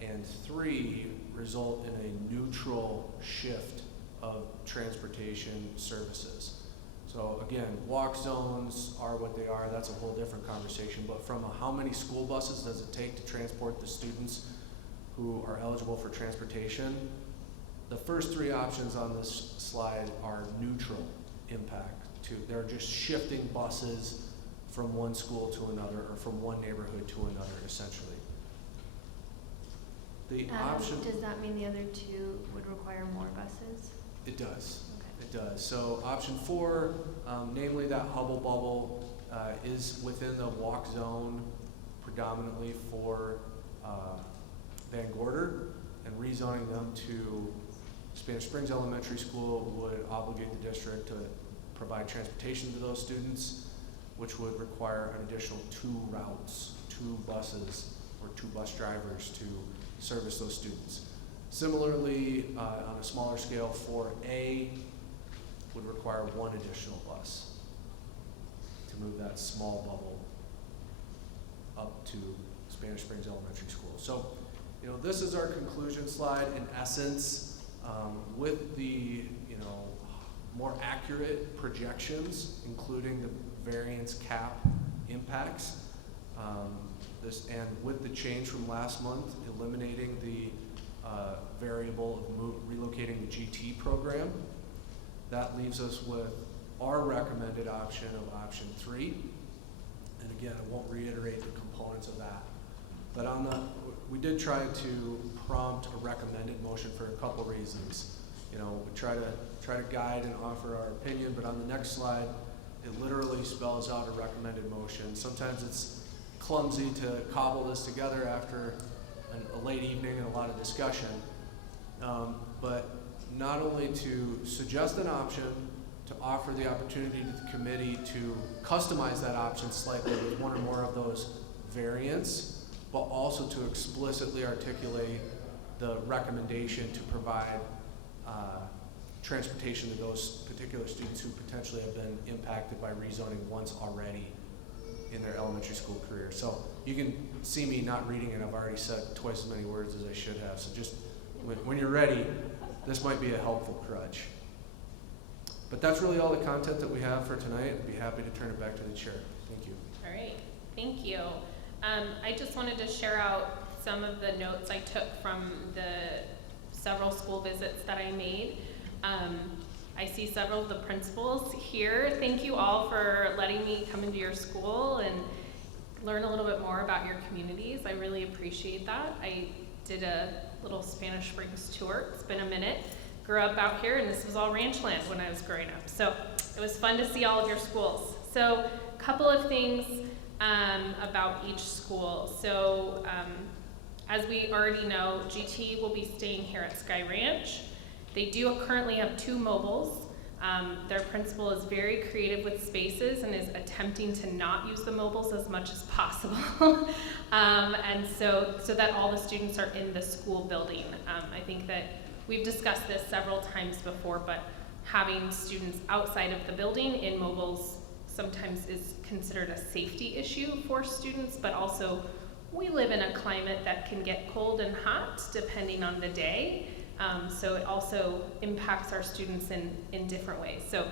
and 3 result in a neutral shift of transportation services. So again, walk zones are what they are. That's a whole different conversation. But from how many school buses does it take to transport the students who are eligible for transportation? The first 3 options on this slide are neutral impact. They're just shifting buses from one school to another or from one neighborhood to another, essentially. The option, Does that mean the other two would require more buses? it does. Okay. It does. So option 4, namely that Hubble Bubble, is within the walk zone predominantly for Van Gorder, and rezoning them to Spanish Springs Elementary School would obligate the district to provide transportation to those students, which would require an additional 2 routes, 2 buses, or 2 bus drivers to service those students. Similarly, on a smaller scale, 4A would require 1 additional bus to move that small bubble up to Spanish Springs Elementary School. So, this is our conclusion slide in essence, with the, more accurate projections, including the variance cap impacts. And with the change from last month, eliminating the variable of relocating the GT program, that leaves us with our recommended option of option 3. And again, I won't reiterate the components of that. But we did try to prompt a recommended motion for a couple reasons. We try to guide and offer our opinion, but on the next slide, it literally spells out a recommended motion. Sometimes it's clumsy to cobble this together after a late evening and a lot of discussion. But not only to suggest an option, to offer the opportunity to the committee to customize that option slightly with 1 or more of those variants, but also to explicitly articulate the recommendation to provide transportation to those particular students who potentially have been impacted by rezoning once already in their elementary school career. So you can see me not reading it. I've already said twice as many words as I should have. So just when you're ready, this might be a helpful crutch. But that's really all the content that we have for tonight. I'd be happy to turn it back to the chair. Thank you. All right, thank you. I just wanted to share out some of the notes I took from the several school visits that I made. I see several of the principals here. Thank you all for letting me come into your school and learn a little bit more about your communities. I really appreciate that. I did a little Spanish Springs tour. It's been a minute. Grew up out here, and this was all ranch land when I was growing up. So it was fun to see all of your schools. So a couple of things about each school. So as we already know, GT will be staying here at Sky Ranch. They do currently have 2 mobiles. Their principal is very creative with spaces and is attempting to not use the mobiles as much as possible. And so that all the students are in the school building. I think that we've discussed this several times before, but having students outside of the building in mobiles sometimes is considered a safety issue for students, but also we live in a climate that can get cold and hot depending on the day. So it also impacts our students in different ways. So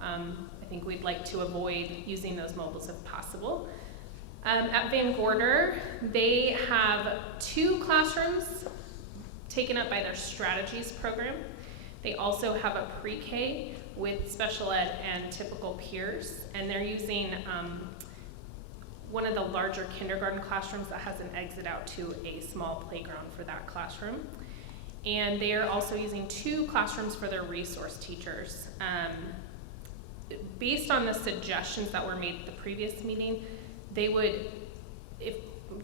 I think we'd like to avoid using those mobiles if possible. At Van Gorder, they have 2 classrooms taken up by their strategies program. They also have a pre-K with special ed and typical peers, and they're using one of the larger kindergarten classrooms that has an exit out to a small playground for that classroom. And they are also using 2 classrooms for their resource teachers. Based on the suggestions that were made at the previous meeting, they would, if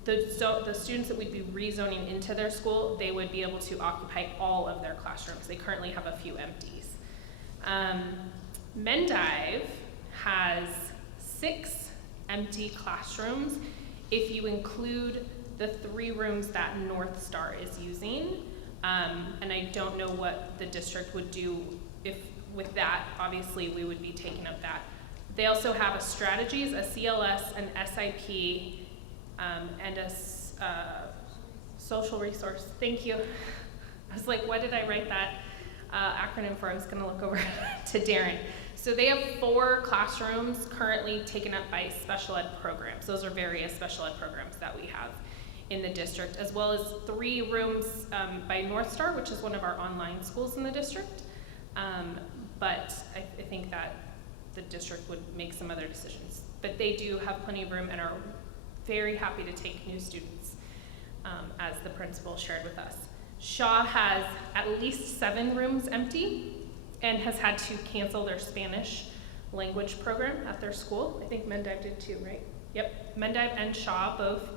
the students that we'd be rezoning into their school, they would be able to occupy all of their classrooms. They currently have a few empties. Mendive has 6 empty classrooms if you include the 3 rooms that North Star is using. And I don't know what the district would do if with that. Obviously, we would be taking up that. They also have a strategies, a CLS, an SIP, and a social resource. Thank you. I was like, what did I write that acronym for? I was going to look over to Darren. So they have 4 classrooms currently taken up by special ed programs. Those are various special ed programs that we have in the district, as well as 3 rooms by North Star, which is one of our online schools in the district. But I think that the district would make some other decisions. But they do have plenty of room and are very happy to take new students. as the principal shared with us. Shaw has at least 7 rooms empty and has had to cancel their Spanish language program at their school. I think Mendive did too, right? Yep, Mendive and Shaw both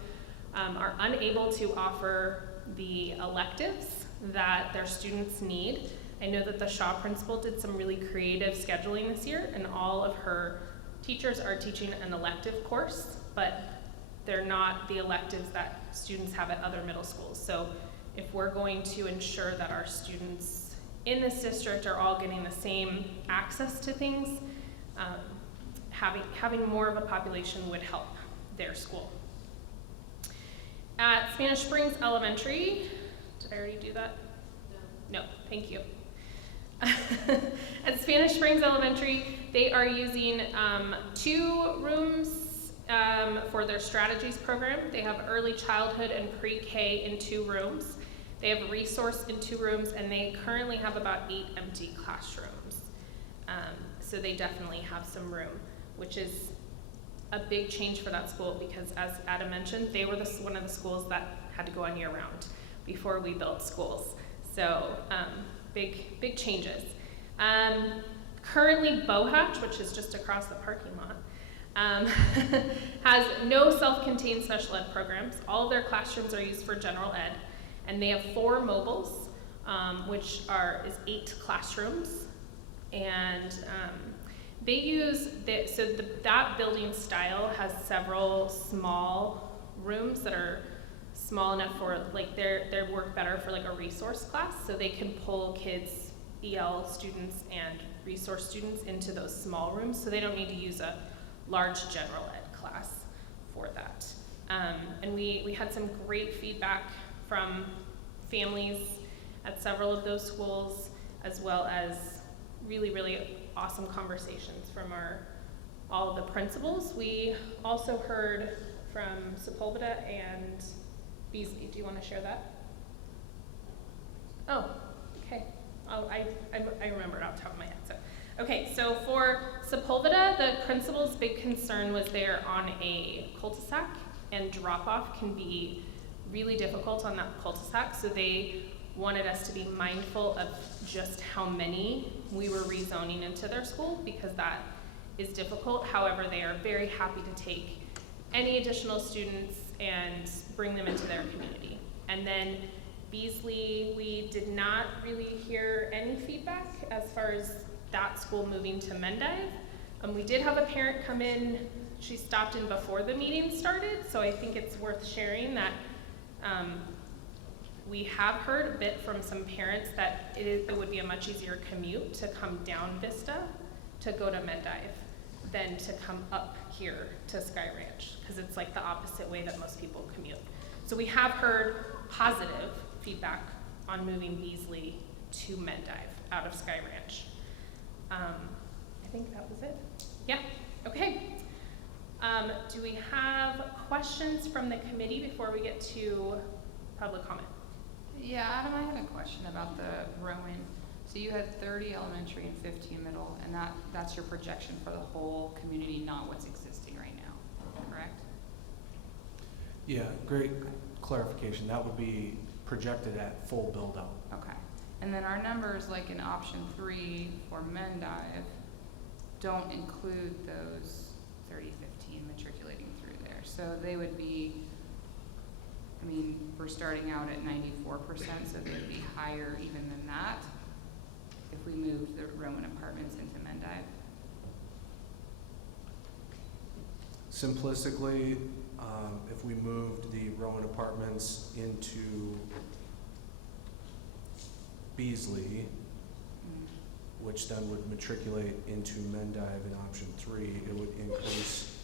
are unable to offer the electives that their students need. I know that the Shaw principal did some really creative scheduling this year, and all of her teachers are teaching an elective course, but they're not the electives that students have at other middle schools. So if we're going to ensure that our students in this district are all getting the same access to things, having more of a population would help their school. At Spanish Springs Elementary, did I already do that? No, thank you. At Spanish Springs Elementary, they are using 2 rooms for their strategies program. They have early childhood and pre-K in 2 rooms. They have resource in 2 rooms, and they currently have about 8 empty classrooms. So they definitely have some room, which is a big change for that school because, as Adam mentioned, they were one of the schools that had to go on year-round before we built schools. So big changes. Currently, Bohatch, which is just across the parking lot, has no self-contained special ed programs. All of their classrooms are used for general ed, and they have 4 mobiles, which is 8 classrooms. And they use, that building style has several small rooms that are small enough for, like, they work better for like a resource class, so they can pull kids, EL students and resource students into those small rooms, so they don't need to use a large general ed class for that. And we had some great feedback from families at several of those schools, as well as really awesome conversations from all of the principals. We also heard from Sepulveda and Beasley. Do you want to share that? Oh, okay. Oh, I remember it off the top of my head. So, okay, so for Sepulveda, the principal's big concern was they're on a cul-de-sac, and drop-off can be really difficult on that cul-de-sac, so they wanted us to be mindful of just how many we were rezoning into their school, because that is difficult. However, they are very happy to take any additional students and bring them into their community. And then Beasley, we did not really hear any feedback as far as that school moving to Mendive. We did have a parent come in. She stopped in before the meeting started, so I think it's worth sharing that we have heard a bit from some parents that it would be a much easier commute to come down Vista to go to Mendive than to come up here to Sky Ranch, because it's like the opposite way that most people commute. So we have heard positive feedback on moving Beasley to Mendive out of Sky Ranch. I think that was it. Yeah, okay. Do we have questions from the committee before we get to public comment? Yeah, Adam, I had a question about the Rowan. So you had 30 elementary and 15 middle, and that's your projection for the whole community, not what's existing right now, correct? Yeah, great clarification. That would be projected at full build out. Okay. And then our numbers, like in option 3 for Mendive, don't include those 30, 15 matriculating through there. So they would be, I mean, we're starting out at 94%, so they would be higher even than that if we moved the Roman apartments into Mendive. Simplistically, if we moved the Roman apartments into Beasley, which then would matriculate into Mendive in option 3, it would increase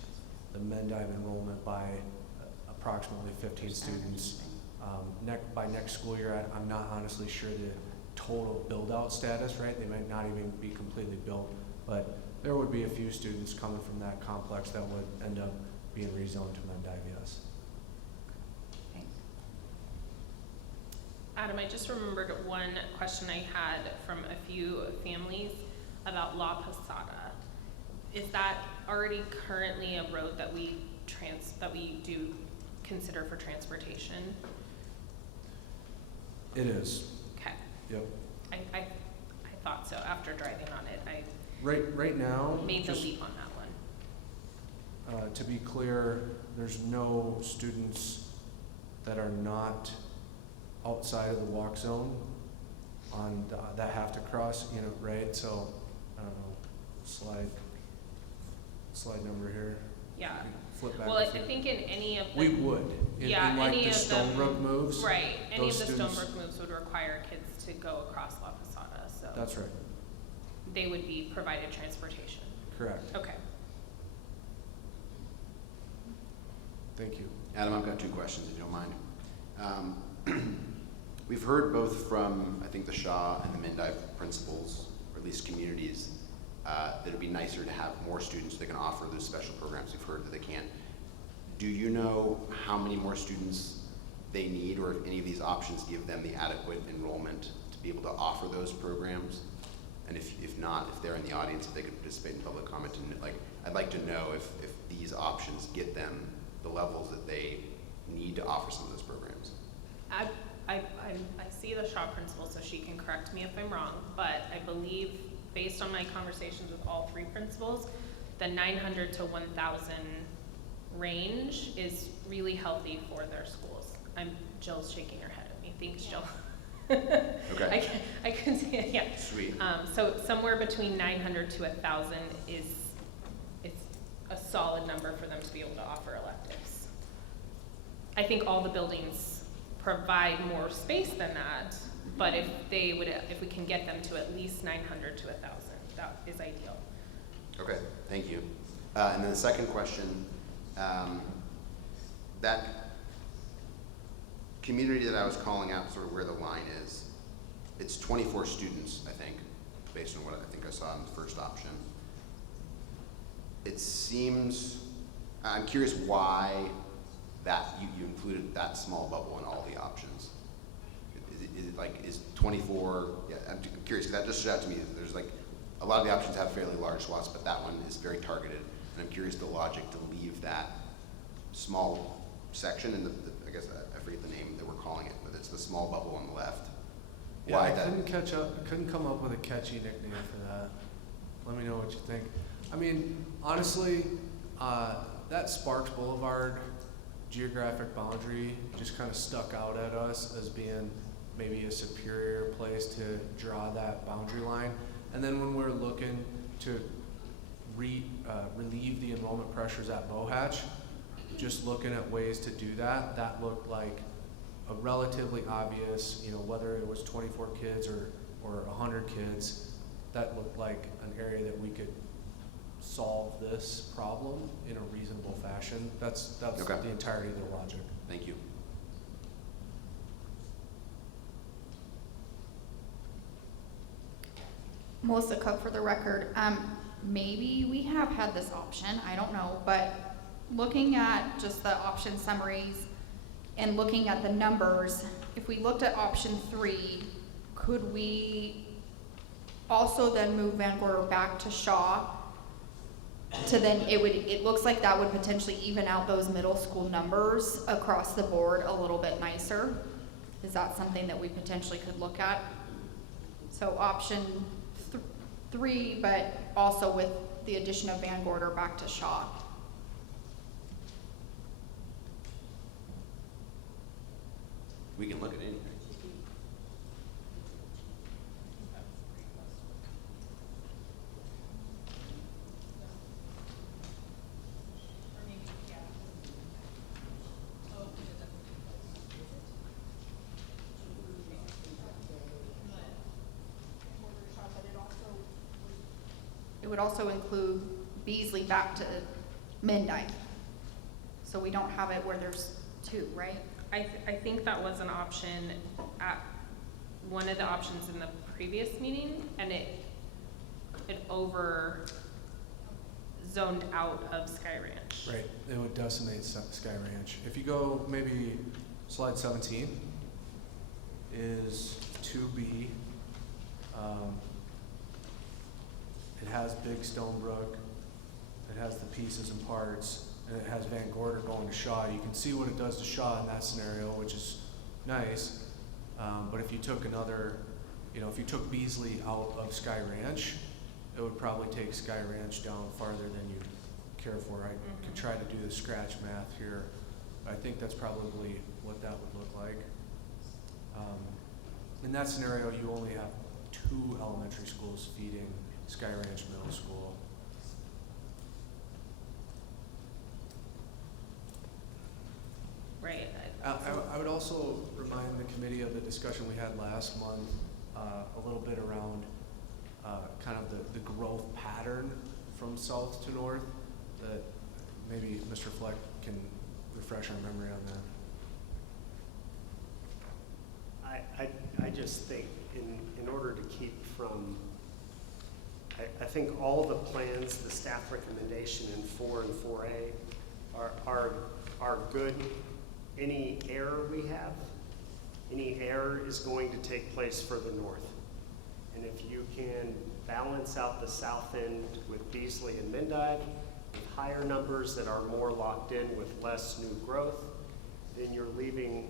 the Mendive enrollment by approximately 15 students. By next school year, I'm not honestly sure the total build-out status, right? They might not even be completely built, but there would be a few students coming from that complex that would end up being rezoned to Mendive, yes. Thanks. Adam, I just remembered one question I had from a few families about La Posada. Is that already currently a road that we do consider for transportation? It is, Okay, yep. I thought so. After driving on it, I Right now, made the just, leap on that one. to be clear, there's no students that are not outside of the walk zone on that have to cross, you know, right? So, I don't know, slide number here. Yeah. Flip back. Well, and I flip. think in any of the. We would, Yeah, in like any the of them- Stonebrook moves. Right, any of those the students- Stonebrook moves would require kids to go across La Posada, so. That's right, They would be provided transportation. correct. Okay. Thank you. Adam, I've got 2 questions, if you don't mind. We've heard both from, I think, the Shaw and the Mendive principals, or at least communities, that it'd be nicer to have more students that can offer those special programs. We've heard that they can't. Do you know how many more students they need, or if any of these options give them the adequate enrollment to be able to offer those programs? And if not, if they're in the audience, if they could participate in public comment, and like, I'd like to know if these options get them the levels that they need to offer some of those programs. I see the Shaw principal, so she can correct me if I'm wrong, but I believe, based on my conversations with all 3 principals, the 900 to 1,000 range is really healthy for their schools. Jill's shaking her head at me. Thanks, Jill. Okay. I can see it, yeah. Sweet. So somewhere between 900 to 1,000 is a solid number for them to be able to offer electives. I think all the buildings provide more space than that, but if we can get them to at least 900 to 1,000, that is ideal. Okay, thank you. And then the second question, that community that I was calling out, sort of where the line is, it's 24 students, I think, based on what I think I saw in the first option. It seems, I'm curious why that you included that small bubble in all the options. Is it like, is 24, yeah, I'm curious, because that just stood out to me. There's like, a lot of the options have fairly large swaths, but that one is very targeted. And I'm curious the logic to leave that small section, and I guess I forget the name that we're calling it, but it's the small bubble on the left. Yeah, Why I that? couldn't come up with a catchy nickname for that. Let me know what you think. I mean, honestly, that Sparks Boulevard geographic boundary just kind of stuck out at us as being maybe a superior place to draw that boundary line. And then when we're looking to relieve the enrollment pressures at Bohatch, just looking at ways to do that, that looked like a relatively obvious, you know, whether it was 24 kids or 100 kids, that looked like an area that we could solve this problem in a reasonable fashion. That's Okay. the entirety of the logic. Thank you. Melissa Cook for the record. Maybe we have had this option, I don't know, but looking at just the option summaries and looking at the numbers, if we looked at option 3, could we also then move Van Gorder back to Shaw? To then, it looks like that would potentially even out those middle school numbers across the board a little bit nicer. Is that something that we potentially could look at? So option 3, but also with the addition of Van Gorder back to Shaw. We can look at anything. It would also include Beasley back to Mendive. So we don't have it where there's 2, right? I think that was an option at one of the options in the previous meeting, and it over zoned out of Sky Ranch. Right, it would decimate Sky Ranch. If you go maybe slide 17 is 2B. It has Big Stonebrook, it has the pieces and parts, and it has Van Gorder going to Shaw. You can see what it does to Shaw in that scenario, which is nice. But if you took another, if you took Beasley out of Sky Ranch, it would probably take Sky Ranch down farther than you care for. I could try to do the scratch math here. I think that's probably what that would look like. In that scenario, you only have 2 elementary schools feeding Sky Ranch Middle School. Right. I would also remind the committee of the discussion we had last month, a little bit around kind of the growth pattern from south to north, that maybe Mr. Fleck can refresh our memory on that. I just think in order to keep from, I think all the plans, the staff recommendation in 4 and 4A are good. Any error we have, any error is going to take place further north. And if you can balance out the south end with Beasley and Mendive, with higher numbers that are more locked in with less new growth, then you're leaving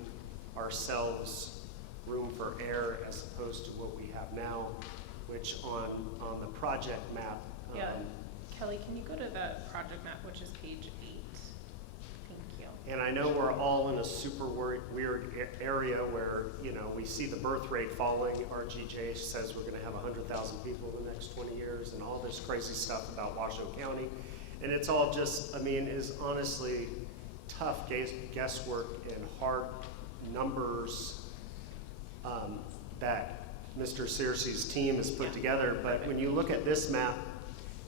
ourselves room for error as opposed to what we have now, which on the project map. Yeah. Kelly, can you go to the project map, which is page 8? Thank you. And I know we're all in a super weird area where, we see the birth rate falling. RGJ says we're gonna have 100,000 people in the next 20 years and all this crazy stuff about Washoe County. And it's all just, is honestly tough guesswork and hard numbers that Mr. Searcy's team has put together. But when you look at this map,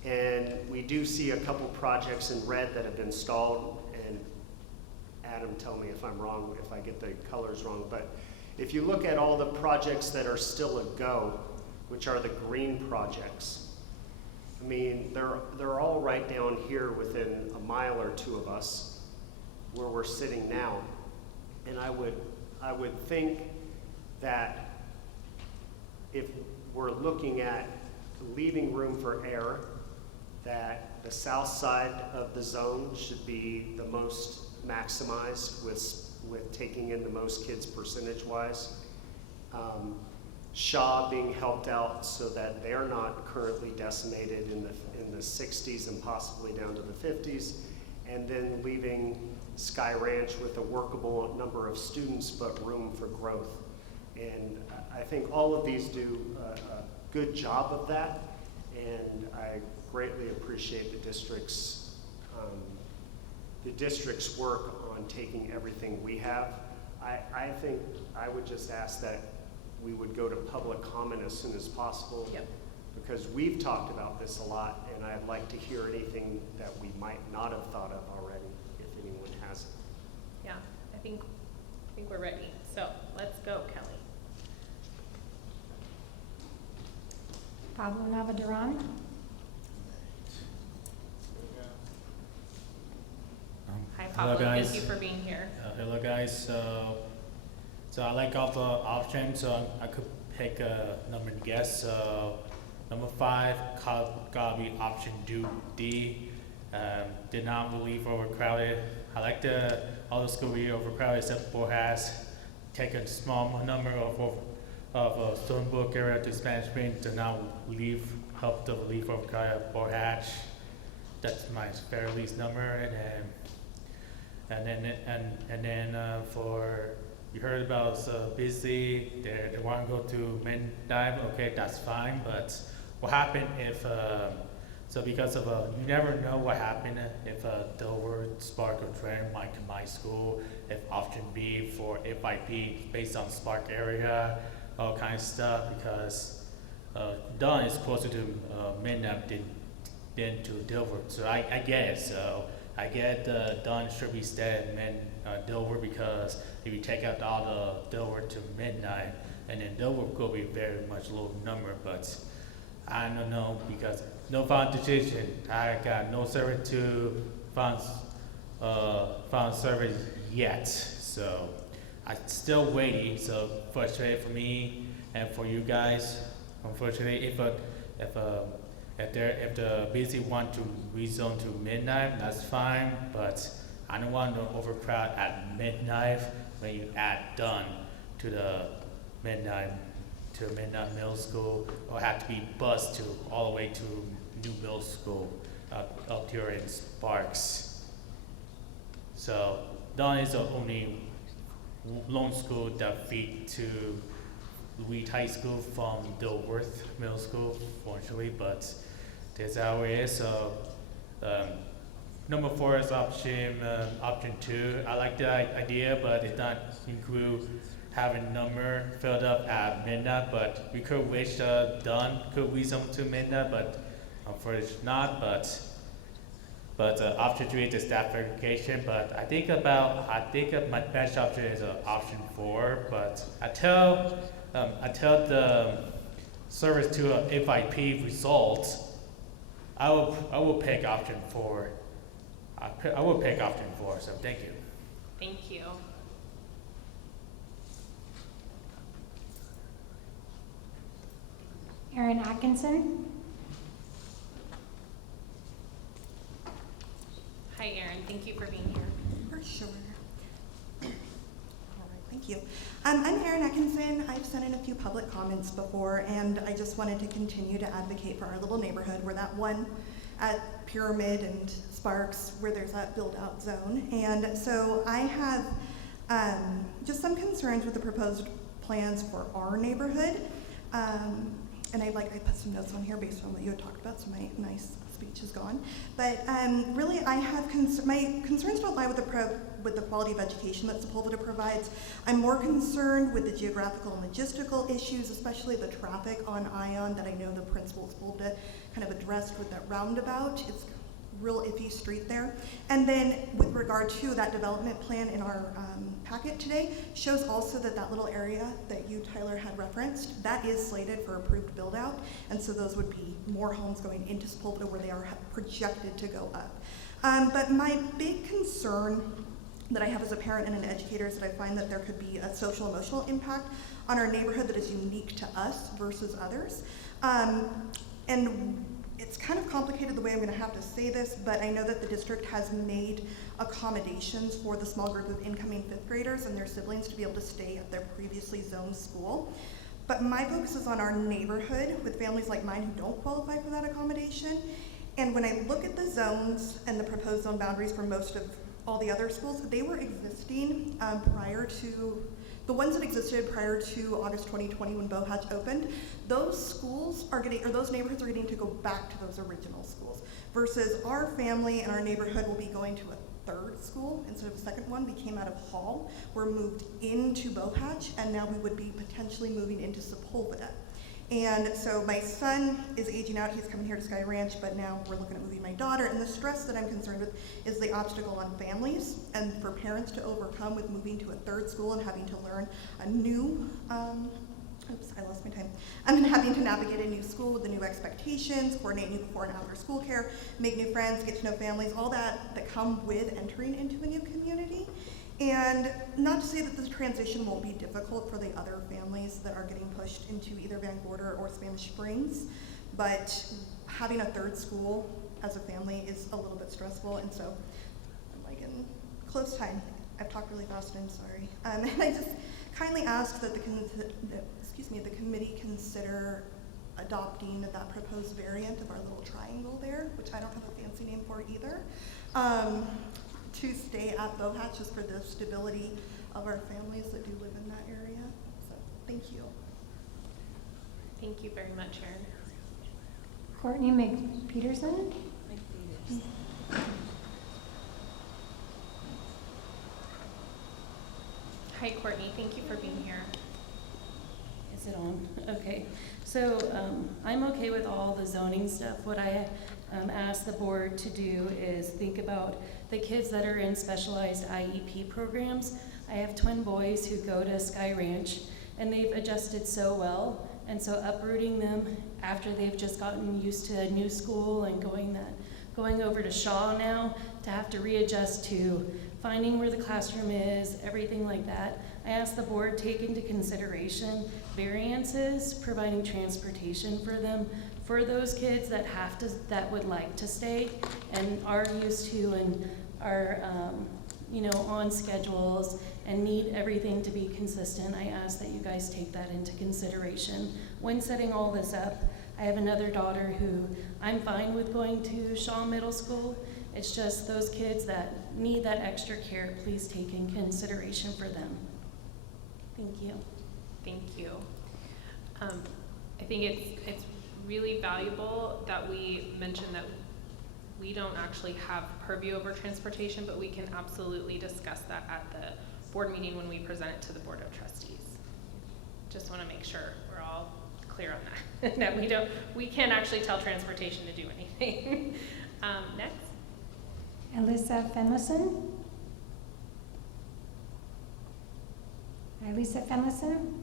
and we do see a couple projects in red that have been stalled, and Adam, tell me if I'm wrong, if I get the colors wrong, but if you look at all the projects that are still a go, which are the green projects, they're all right down here within a mile or 2 of us where we're sitting now. And I would think that if we're looking at leaving room for error, that the south side of the zone should be the most maximized with taking in the most kids percentage-wise. Shaw being helped out so that they're not currently decimated in the 60s and possibly down to the 50s, and then leaving Sky Ranch with a workable number of students but room for growth. And I think all of these do a good job of that, and I greatly appreciate the district's work on taking everything we have. I think I would just ask that we would go to public comment as soon as possible. Yep. Because we've talked about this a lot, and I'd like to hear anything that we might not have thought of already, if anyone hasn't. Yeah, I think we're ready. So let's go, Kelly. Pablo Navaduran. Hi, Hello, Pablo. guys. Thank you for being here. Hello guys, so I like all the options, so I could pick a number to guess. So number 5 gotta be option D. Did not believe overcrowded. I like all the school be overcrowded except for has take a small number of Stonebrook area to Spanish Spring. Did not help the relief overcrowded or hatch. That's my fair least number, and then for you heard about Busy, they want to go to Mendive. Okay, that's fine. But what happened if so because of you never know what happened if Dover, Spark, or Trent might to my school. If option B for FIP based on Spark area, all kind of stuff, because Dunn is closer to Mendive than to Dover. So I get it. So I get Dunn should be stayed at Dover, because if you take out all the Dover to midnight, and then Dover will be very much low number, but I don't know, because no final decision. I got no service to final service yet, so I'm still waiting. So frustrated for me and for you guys. Unfortunately, if the busy want to rezone to midnight, that's fine, but I don't want to overcrowd at midnight when you add Dunn to Midnight to Midnight Middle School, or have to be bused to all the way to New Middle School up here in Sparks. So Dawn is the only lone school that feed to Louis High School from Dilworth Middle School, fortunately, but that's how it is. So number 4 is option 2. I like the idea, but it not include having number filled up at midnight. But we could wish Dawn could rezone to midnight, but unfortunately not. But option 3 is the staff verification. But I think my best option is option 4. But I tell the service to FIP results, I will pick option 4. I will pick option 4. So thank you. Thank you. Erin Atkinson. Hi, Erin. Thank you for being here. For sure. All right, thank you. I'm Erin Atkinson. I've sent in a few public comments before, and I just wanted to continue to advocate for our little neighborhood. We're that one at Pyramid and Sparks where there's that build-out zone. And so I have just some concerns with the proposed plans for our neighborhood. And I put some notes on here based on what you had talked about, so my nice speech is gone. But really, I have my concerns don't lie with the quality of education that Sepulveda provides. I'm more concerned with the geographical and logistical issues, especially the traffic on Ion that I know the principal of Sepulveda kind of addressed with that roundabout. It's real iffy street there. And then with regard to that development plan in our packet today, shows also that that little area that you, Tyler, had referenced, that is slated for approved build out. And so those would be more homes going into Sepulveda where they are projected to go up. But my big concern that I have as a parent and an educator is that I find that there could be a social emotional impact on our neighborhood that is unique to us versus others. And it's kind of complicated the way I'm going to have to say this, but I know that the district has made accommodations for the small group of incoming 5th graders and their siblings to be able to stay at their previously zoned school. But my focus is on our neighborhood with families like mine who don't qualify for that accommodation. And when I look at the zones and the proposed zone boundaries for most of all the other schools, they were existing prior to the ones that existed prior to August 2020 when Bow Hatch opened. Those schools are getting, or those neighborhoods are getting to go back to those original schools, versus our family and our neighborhood will be going to a 3rd school instead of a 2nd one. We came out of Hall, we're moved into Bow Hatch, and now we would be potentially moving into Sepulveda. And so my son is aging out, he's coming here to Sky Ranch, but now we're looking at moving my daughter, and the stress that I'm concerned with is the obstacle on families and for parents to overcome with moving to a 3rd school and having to learn a new, oops, I lost my time. I'm having to navigate a new school with the new expectations, coordinate new before and after school care, make new friends, get to know families, all that come with entering into a new community. And not to say that this transition won't be difficult for the other families that are getting pushed into either Van Gorder or Spanish Springs, but having a 3rd school as a family is a little bit stressful, and so I'm in close time. I've talked really fast, I'm sorry. And I just kindly ask that the committee consider adopting that proposed variant of our little triangle there, which I don't have a fancy name for either. To stay at Bow Hatch just for the stability of our families that do live in that area. So, thank you. Thank you very much, Erin. Courtney McPeterson. Hi, Courtney. Thank you for being here. Is it on? Okay. So I'm okay with all the zoning stuff. What I asked the board to do is think about the kids that are in specialized IEP programs. I have twin boys who go to Sky Ranch, and they've adjusted so well. And so uprooting them after they've just gotten used to a new school and going over to Shaw now to have to readjust to finding where the classroom is, everything like that. I asked the board take into consideration variances, providing transportation for them, for those kids that would like to stay and are used to and are on schedules and need everything to be consistent, I ask that you guys take that into consideration. When setting all this up, I have another daughter who I'm fine with going to Shaw Middle School. It's just those kids that need that extra care, please take in consideration for them. Thank you. Thank you. I think it's really valuable that we mention that we don't actually have purview over transportation, but we can absolutely discuss that at the board meeting when we present it to the Board of Trustees. Just want to make sure we're all clear on that, that we can't actually tell transportation to do anything. Next. Alyssa Finlayson. Lisa Finlayson.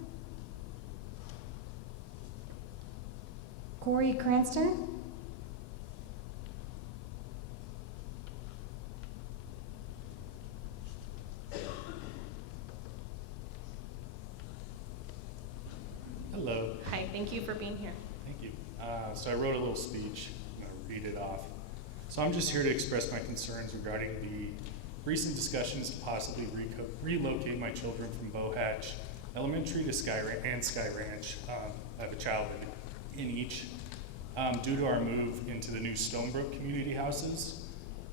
Corey Cranston. Hello. Hi, thank you for being here. Thank you. So I wrote a little speech. I'm going to read it off. So I'm just here to express my concerns regarding the recent discussions to possibly relocate my children from Bohatch Elementary to Sky Ranch. I have a child in each due to our move into the new Stonebrook community houses.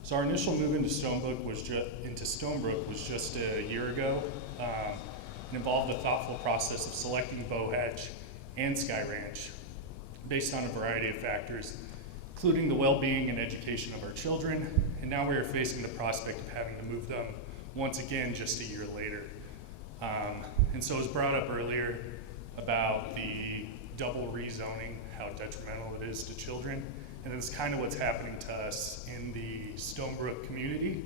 So our initial move into Stonebrook was just a year ago. It involved a thoughtful process of selecting Bohatch and Sky Ranch based on a variety of factors, including the well-being and education of our children, and now we are facing the prospect of having to move them once again just a year later. And so it was brought up earlier about the double rezoning, how detrimental it is to children, and that's kind of what's happening to us in the Stonebrook community.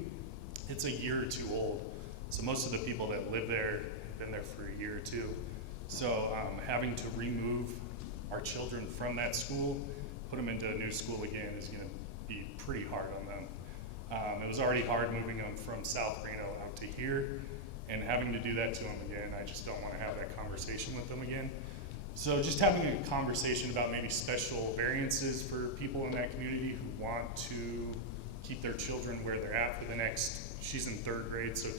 It's a year or two old, so most of the people that live there have been there for a year or two. So having to remove our children from that school, put them into a new school again is going to be pretty hard on them. It was already hard moving them from South Reno out to here, and having to do that to them again, I just don't want to have that conversation with them again. So just having a conversation about maybe special variances for people in that community who want to keep their children where they're at for the next, she's in 3rd grade, so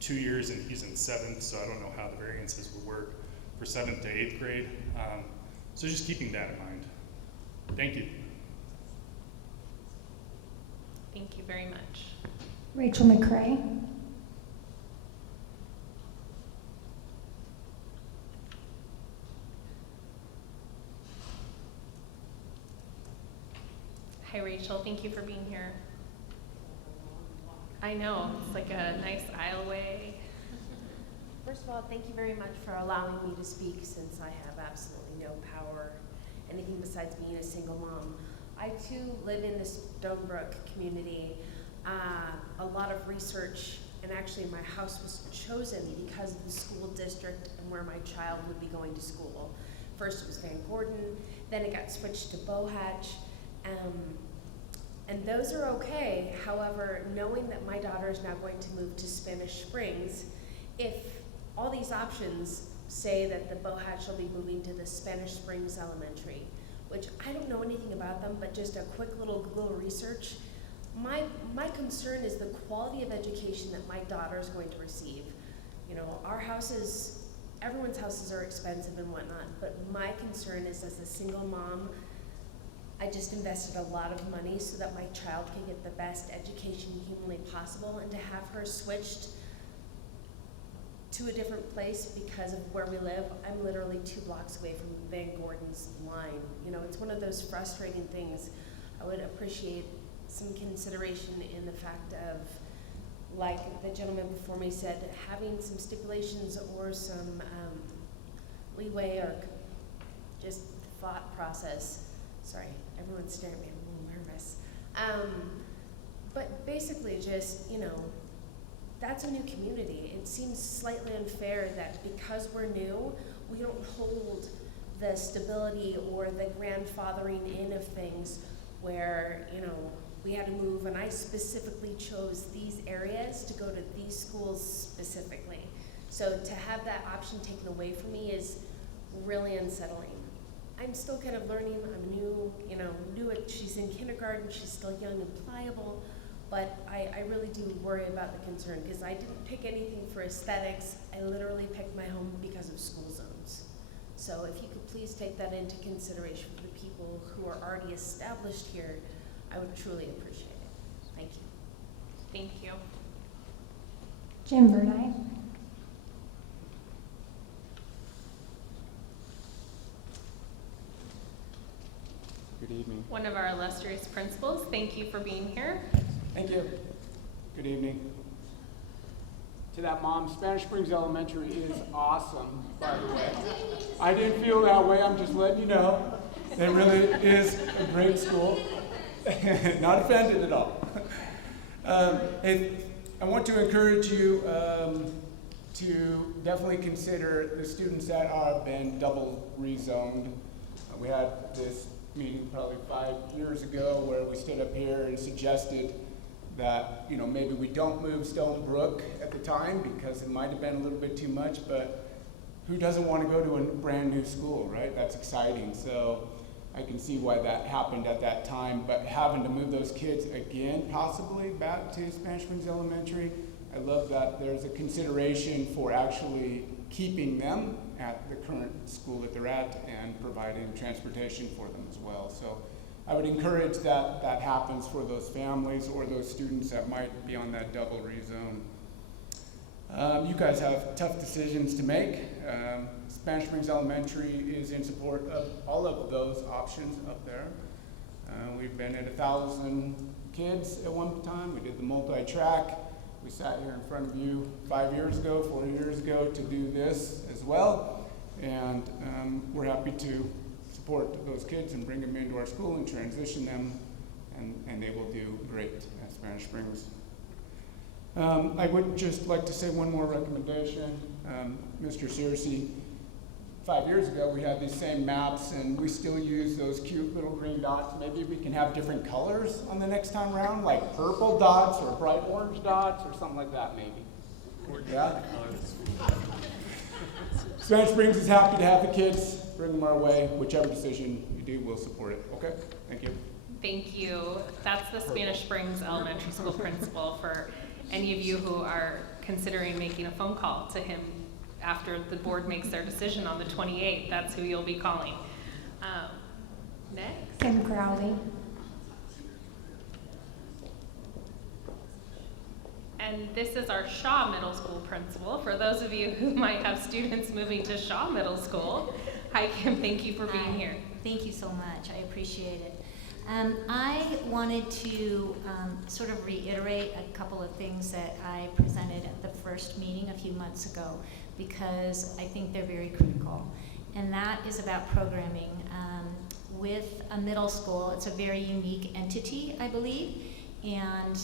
two years, and he's in 7th, so I don't know how the variances would work for 7th to 8th grade. So just keeping that in mind. Thank you. Thank you very much. Rachel McCray. Hi, Rachel. Thank you for being here. I know, it's like a nice aisle away. First of all, thank you very much for allowing me to speak, since I have absolutely no power, anything besides being a single mom. I too live in the Stonebrook community. A lot of research, and actually my house was chosen because of the school district and where my child would be going to school. First it was Van Gordon, then it got switched to Bohatch. And those are okay. However, knowing that my daughter is now going to move to Spanish Springs, if all these options say that the Bohatch will be moving to the Spanish Springs Elementary, which I don't know anything about them, but just a quick little Google research, my concern is the quality of education that my daughter is going to receive. You know, our houses, everyone's houses are expensive and whatnot, but my concern is, as a single mom, I just invested a lot of money so that my child can get the best education humanly possible, and to have her switched to a different place because of where we live. I'm literally 2 blocks away from Van Gordon's line. You know, it's one of those frustrating things. I would appreciate some consideration in the fact of, like the gentleman before me said, having some stipulations or some leeway or just thought process. Sorry, everyone's staring at me, I'm a little nervous. But basically just, you know, that's a new community. It seems slightly unfair that because we're new, we don't hold the stability or the grandfathering in of things where, you know, we had to move, and I specifically chose these areas to go to these schools specifically. So to have that option taken away from me is really unsettling. I'm still kind of learning. I'm new, you know, she's in kindergarten, she's still young and pliable, but I really do worry about the concern, because I didn't pick anything for aesthetics. I literally picked my home because of school zones. So if you could please take that into consideration for the people who are already established here, I would truly appreciate it. Thank you. Thank you. Jim Burdine. Good evening. One of our illustrious principals, thank you for being here. Thank you. Good evening. To that mom, Spanish Springs Elementary is awesome, by the way. I didn't feel that way, I'm just letting you know. It really is a great school. Not offended at all. I want to encourage you to definitely consider the students that have been double rezoned. We had this meeting probably 5 years ago where we stood up here and suggested that, you know, maybe we don't move Stone Brook at the time because it might have been a little bit too much, but who doesn't want to go to a brand new school, right? That's exciting. So I can see why that happened at that time, but having to move those kids again, possibly back to Spanish Springs Elementary, I love that there's a consideration for actually keeping them at the current school that they're at and providing transportation for them as well. So I would encourage that that happens for those families or those students that might be on that double rezone. You guys have tough decisions to make. Spanish Springs Elementary is in support of all of those options up there. We've been at 1,000 kids at one time. We did the multi-track. We sat here in front of you 5 years ago, 4 years ago to do this as well. And we're happy to support those kids and bring them into our school and transition them, and they will do great at Spanish Springs. I would just like to say one more recommendation. Mr. Searcy, 5 years ago we had these same maps and we still use those cute little green dots. Maybe we can have different colors on the next time around, like purple dots or bright orange dots or something like that maybe. Yeah? Spanish Springs is happy to have the kids, bring them our way. Whichever decision you do, we'll support it. Okay? Thank you. Thank you. That's the Spanish Springs Elementary School principal for any of you who are considering making a phone call to him after the board makes their decision on the 28th. That's who you'll be calling. Next. Kim Crowley. And this is our Shaw Middle School principal. For those of you who might have students moving to Shaw Middle School, hi Kim, thank you for being here. Thank you so much, I appreciate it. I wanted to sort of reiterate a couple of things that I presented at the first meeting a few months ago, because I think they're very critical. And that is about programming. With a middle school, it's a very unique entity, I believe. And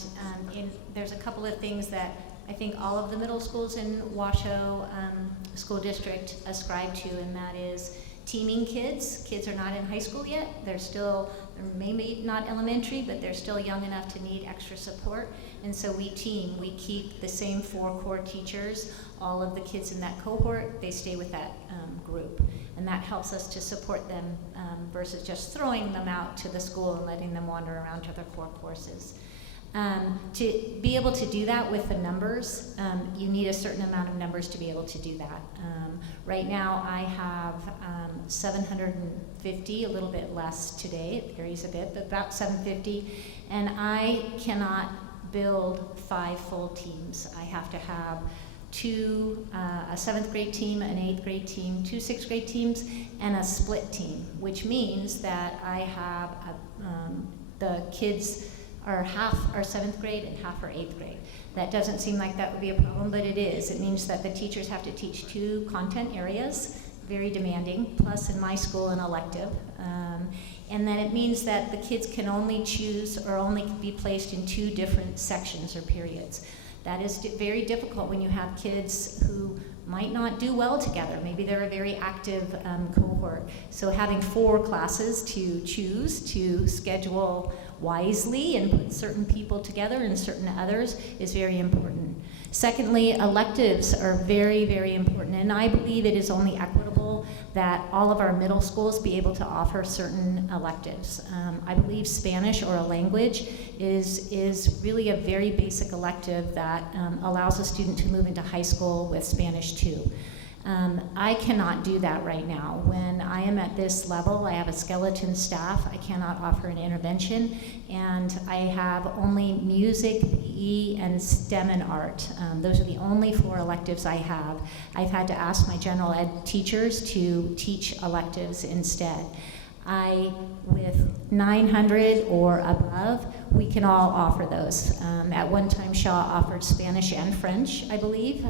there's a couple of things that I think all of the middle schools in Washoe School District ascribe to, and that is teaming kids. Kids are not in high school yet. They're maybe not elementary, but they're still young enough to need extra support. And so we team. We keep the same 4 core teachers. All of the kids in that cohort, they stay with that group. And that helps us to support them versus just throwing them out to the school and letting them wander around to their core courses. To be able to do that with the numbers, you need a certain amount of numbers to be able to do that. Right now I have 750, a little bit less today, it varies a bit, but about 750, and I cannot build 5 full teams. I have to have a 7th grade team, an 8th grade team, 2 6th grade teams, and a split team, which means that I have the kids are half are 7th grade and half are 8th grade. That doesn't seem like that would be a problem, but it is. It means that the teachers have to teach 2 content areas, very demanding, plus in my school an elective. And then it means that the kids can only choose or only be placed in 2 different sections or periods. That is very difficult when you have kids who might not do well together. Maybe they're a very active cohort. So having 4 classes to choose to schedule wisely and put certain people together and certain others is very important. Secondly, electives are very, very important, and I believe it is only equitable that all of our middle schools be able to offer certain electives. I believe Spanish or a language is really a very basic elective that allows a student to move into high school with Spanish too. I cannot do that right now. When I am at this level, I have a skeleton staff. I cannot offer an intervention, and I have only music, PE, and STEM and art. Those are the only 4 electives I have. I've had to ask my general ed teachers to teach electives instead. With 900 or above, we can all offer those. At one time, Shaw offered Spanish and French, I believe.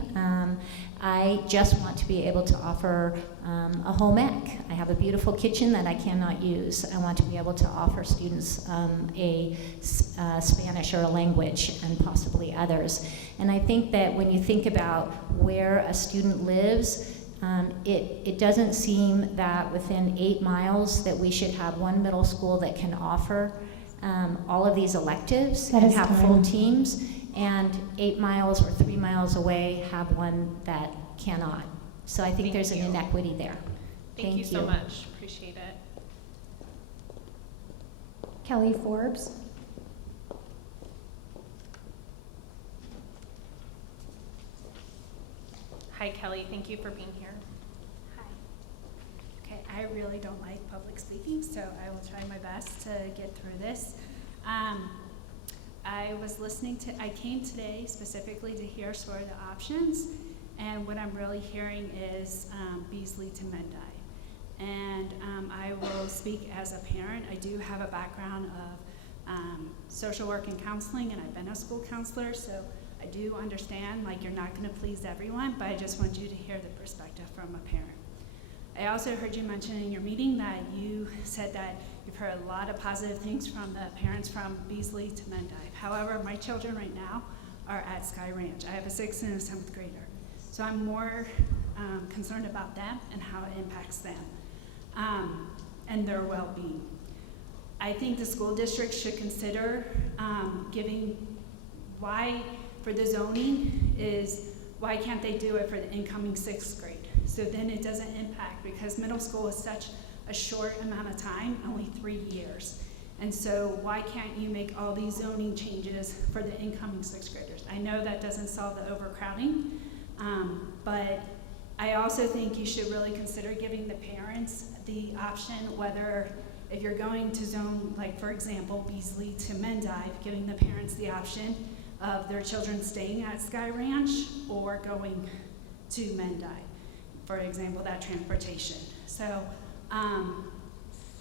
I just want to be able to offer a home ec. I have a beautiful kitchen that I cannot use. I want to be able to offer students a Spanish or a language and possibly others. And I think that when you think about where a student lives, it doesn't seem that within 8 miles that we should have one middle school that can offer all of these electives and have full teams, and 8 miles or 3 miles away have one that cannot. So I think there's an inequity there. Thank you so much. Appreciate it. Kelly Forbes. Hi, Kelly. Thank you for being here. Hi. Okay, I really don't like public speaking, so I will try my best to get through this. I came today specifically to hear sort of the options, and what I'm really hearing is Beasley to Menai. And I will speak as a parent. I do have a background of social work and counseling, and I've been a school counselor, so I do understand, like, you're not going to please everyone, but I just want you to hear the perspective from a parent. I also heard you mention in your meeting that you said that you've heard a lot of positive things from the parents from Beasley to Mendive. However, my children right now are at Sky Ranch. I have a 6th and a 7th grader. So I'm more concerned about them and how it impacts them and their well-being. I think the school district should consider giving why for the zoning is why can't they do it for the incoming 6th grade? So then it doesn't impact, because middle school is such a short amount of time, only 3 years. And so why can't you make all these zoning changes for the incoming 6th graders? I know that doesn't solve the overcrowding, but I also think you should really consider giving the parents the option, whether if you're going to zone, like for example, Beasley to Mendive, giving the parents the option of their children staying at Sky Ranch or going to Mendive. For example, that transportation. So,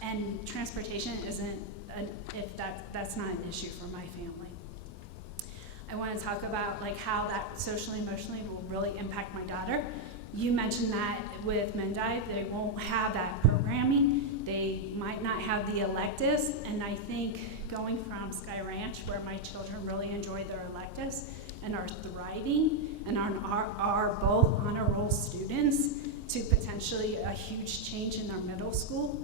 and transportation isn't, that's not an issue for my family. I want to talk about like how that socially, emotionally will really impact my daughter. You mentioned that with Mendive, they won't have that programming. They might not have the electives, and I think going from Sky Ranch, where my children really enjoy their electives and are thriving and are both honor roll students, to potentially a huge change in their middle school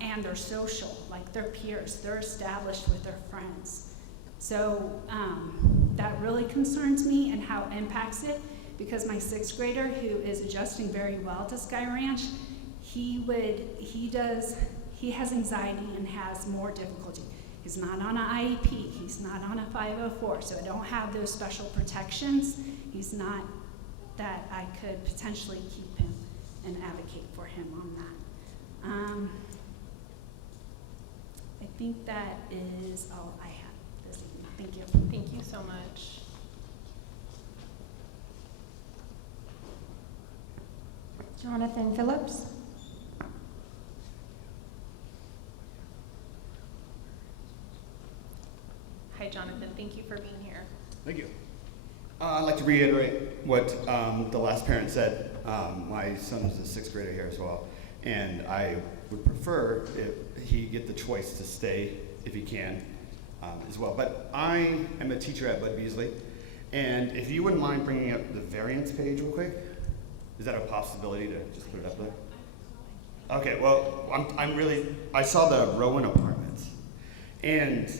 and their social, like their peers, they're established with their friends. So that really concerns me and how it impacts it, because my 6th grader, who is adjusting very well to Sky Ranch, he has anxiety and has more difficulty. He's not on an IEP, he's not on a 504, so I don't have those special protections. He's not that I could potentially keep him and advocate for him on that. I think that is all I have this evening. Thank you. Thank you so much. Jonathan Phillips. Hi, Jonathan. Thank you for being here. Thank you. I'd like to reiterate what the last parent said. My son's a 6th grader here as well, and I would prefer if he get the choice to stay if he can as well. But I am a teacher at Bud Beasley, and if you wouldn't mind bringing up the variance page real quick, is that a possibility to just put it up there? Okay, well, I saw the Rowan Apartments, and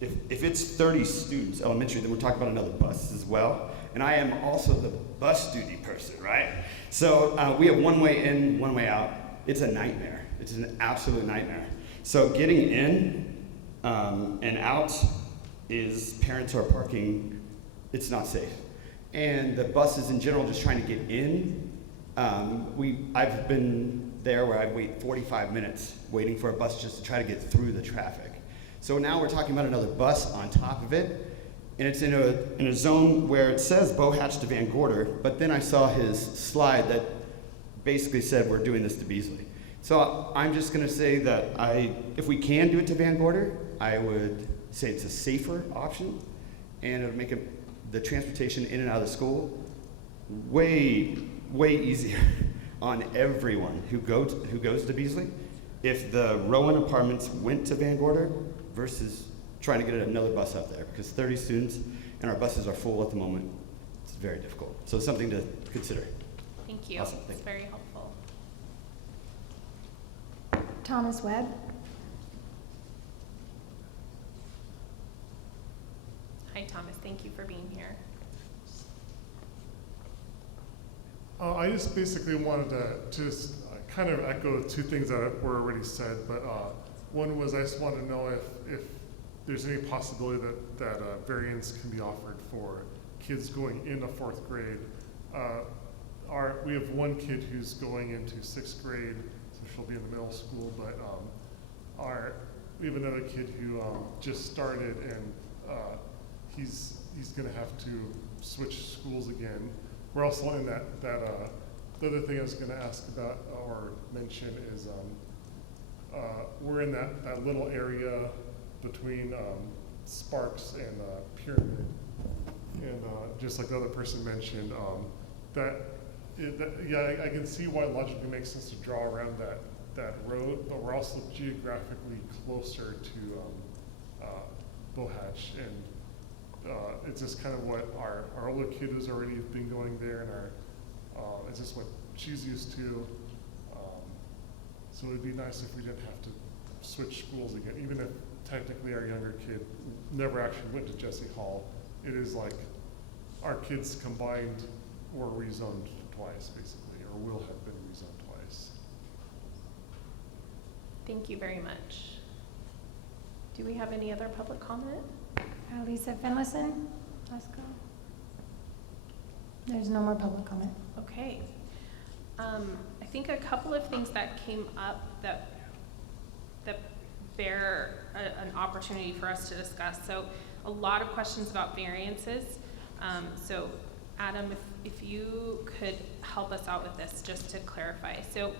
if it's 30 students, elementary, then we're talking about another bus as well. and I am also the bus duty person, right? So we have one way in, one way out. It's a nightmare. It's an absolute nightmare. So getting in and out is parents are parking, it's not safe. And the buses in general, just trying to get in, I've been there where I'd wait 45 minutes waiting for a bus just to try to get through the traffic. So now we're talking about another bus on top of it, and it's in a zone where it says Bow Hatch to Van Gorder, but then I saw his slide that basically said we're doing this to Beasley. So I'm just gonna say that if we can do it to Van Gorder, I would say it's a safer option, and it would make the transportation in and out of the school way easier on everyone who goes to Beasley. If the Rowan Apartments went to Van Gorder versus trying to get another bus up there, because 30 students and our buses are full at the moment, it's very difficult. So it's something to consider. Thank you. Awesome. It's very helpful. Thomas Webb. Hi, Thomas. Thank you for being here. I just basically wanted to just kind of echo two things that were already said, but one was I just wanted to know if there's any possibility that variance can be offered for kids going into 4th grade. We have one kid who's going into 6th grade, so she'll be in the middle school, but we have another kid who just started, and he's gonna have to switch schools again. We're also in that the other thing I was gonna ask about or mention is we're in that little area between Sparks and Pyramid. And just like the other person mentioned, I can see why it logically makes sense to draw around that road, but we're also geographically closer to Bow Hatch, and it's just kind of what our older kid has already been going there, and it's just what she's used to. So it'd be nice if we didn't have to switch schools again, even if technically our younger kid never actually went to Jesse Hall. It is like our kids combined were rezoned twice, basically, or will have been rezoned twice. Thank you very much. Do we have any other public comment? Lisa Finlayson. Let's go. There's no more public comment. Okay. I think a couple of things that came up that bear an opportunity for us to discuss. So a lot of questions about variances. So Adam, if you could help us out with this just to clarify. So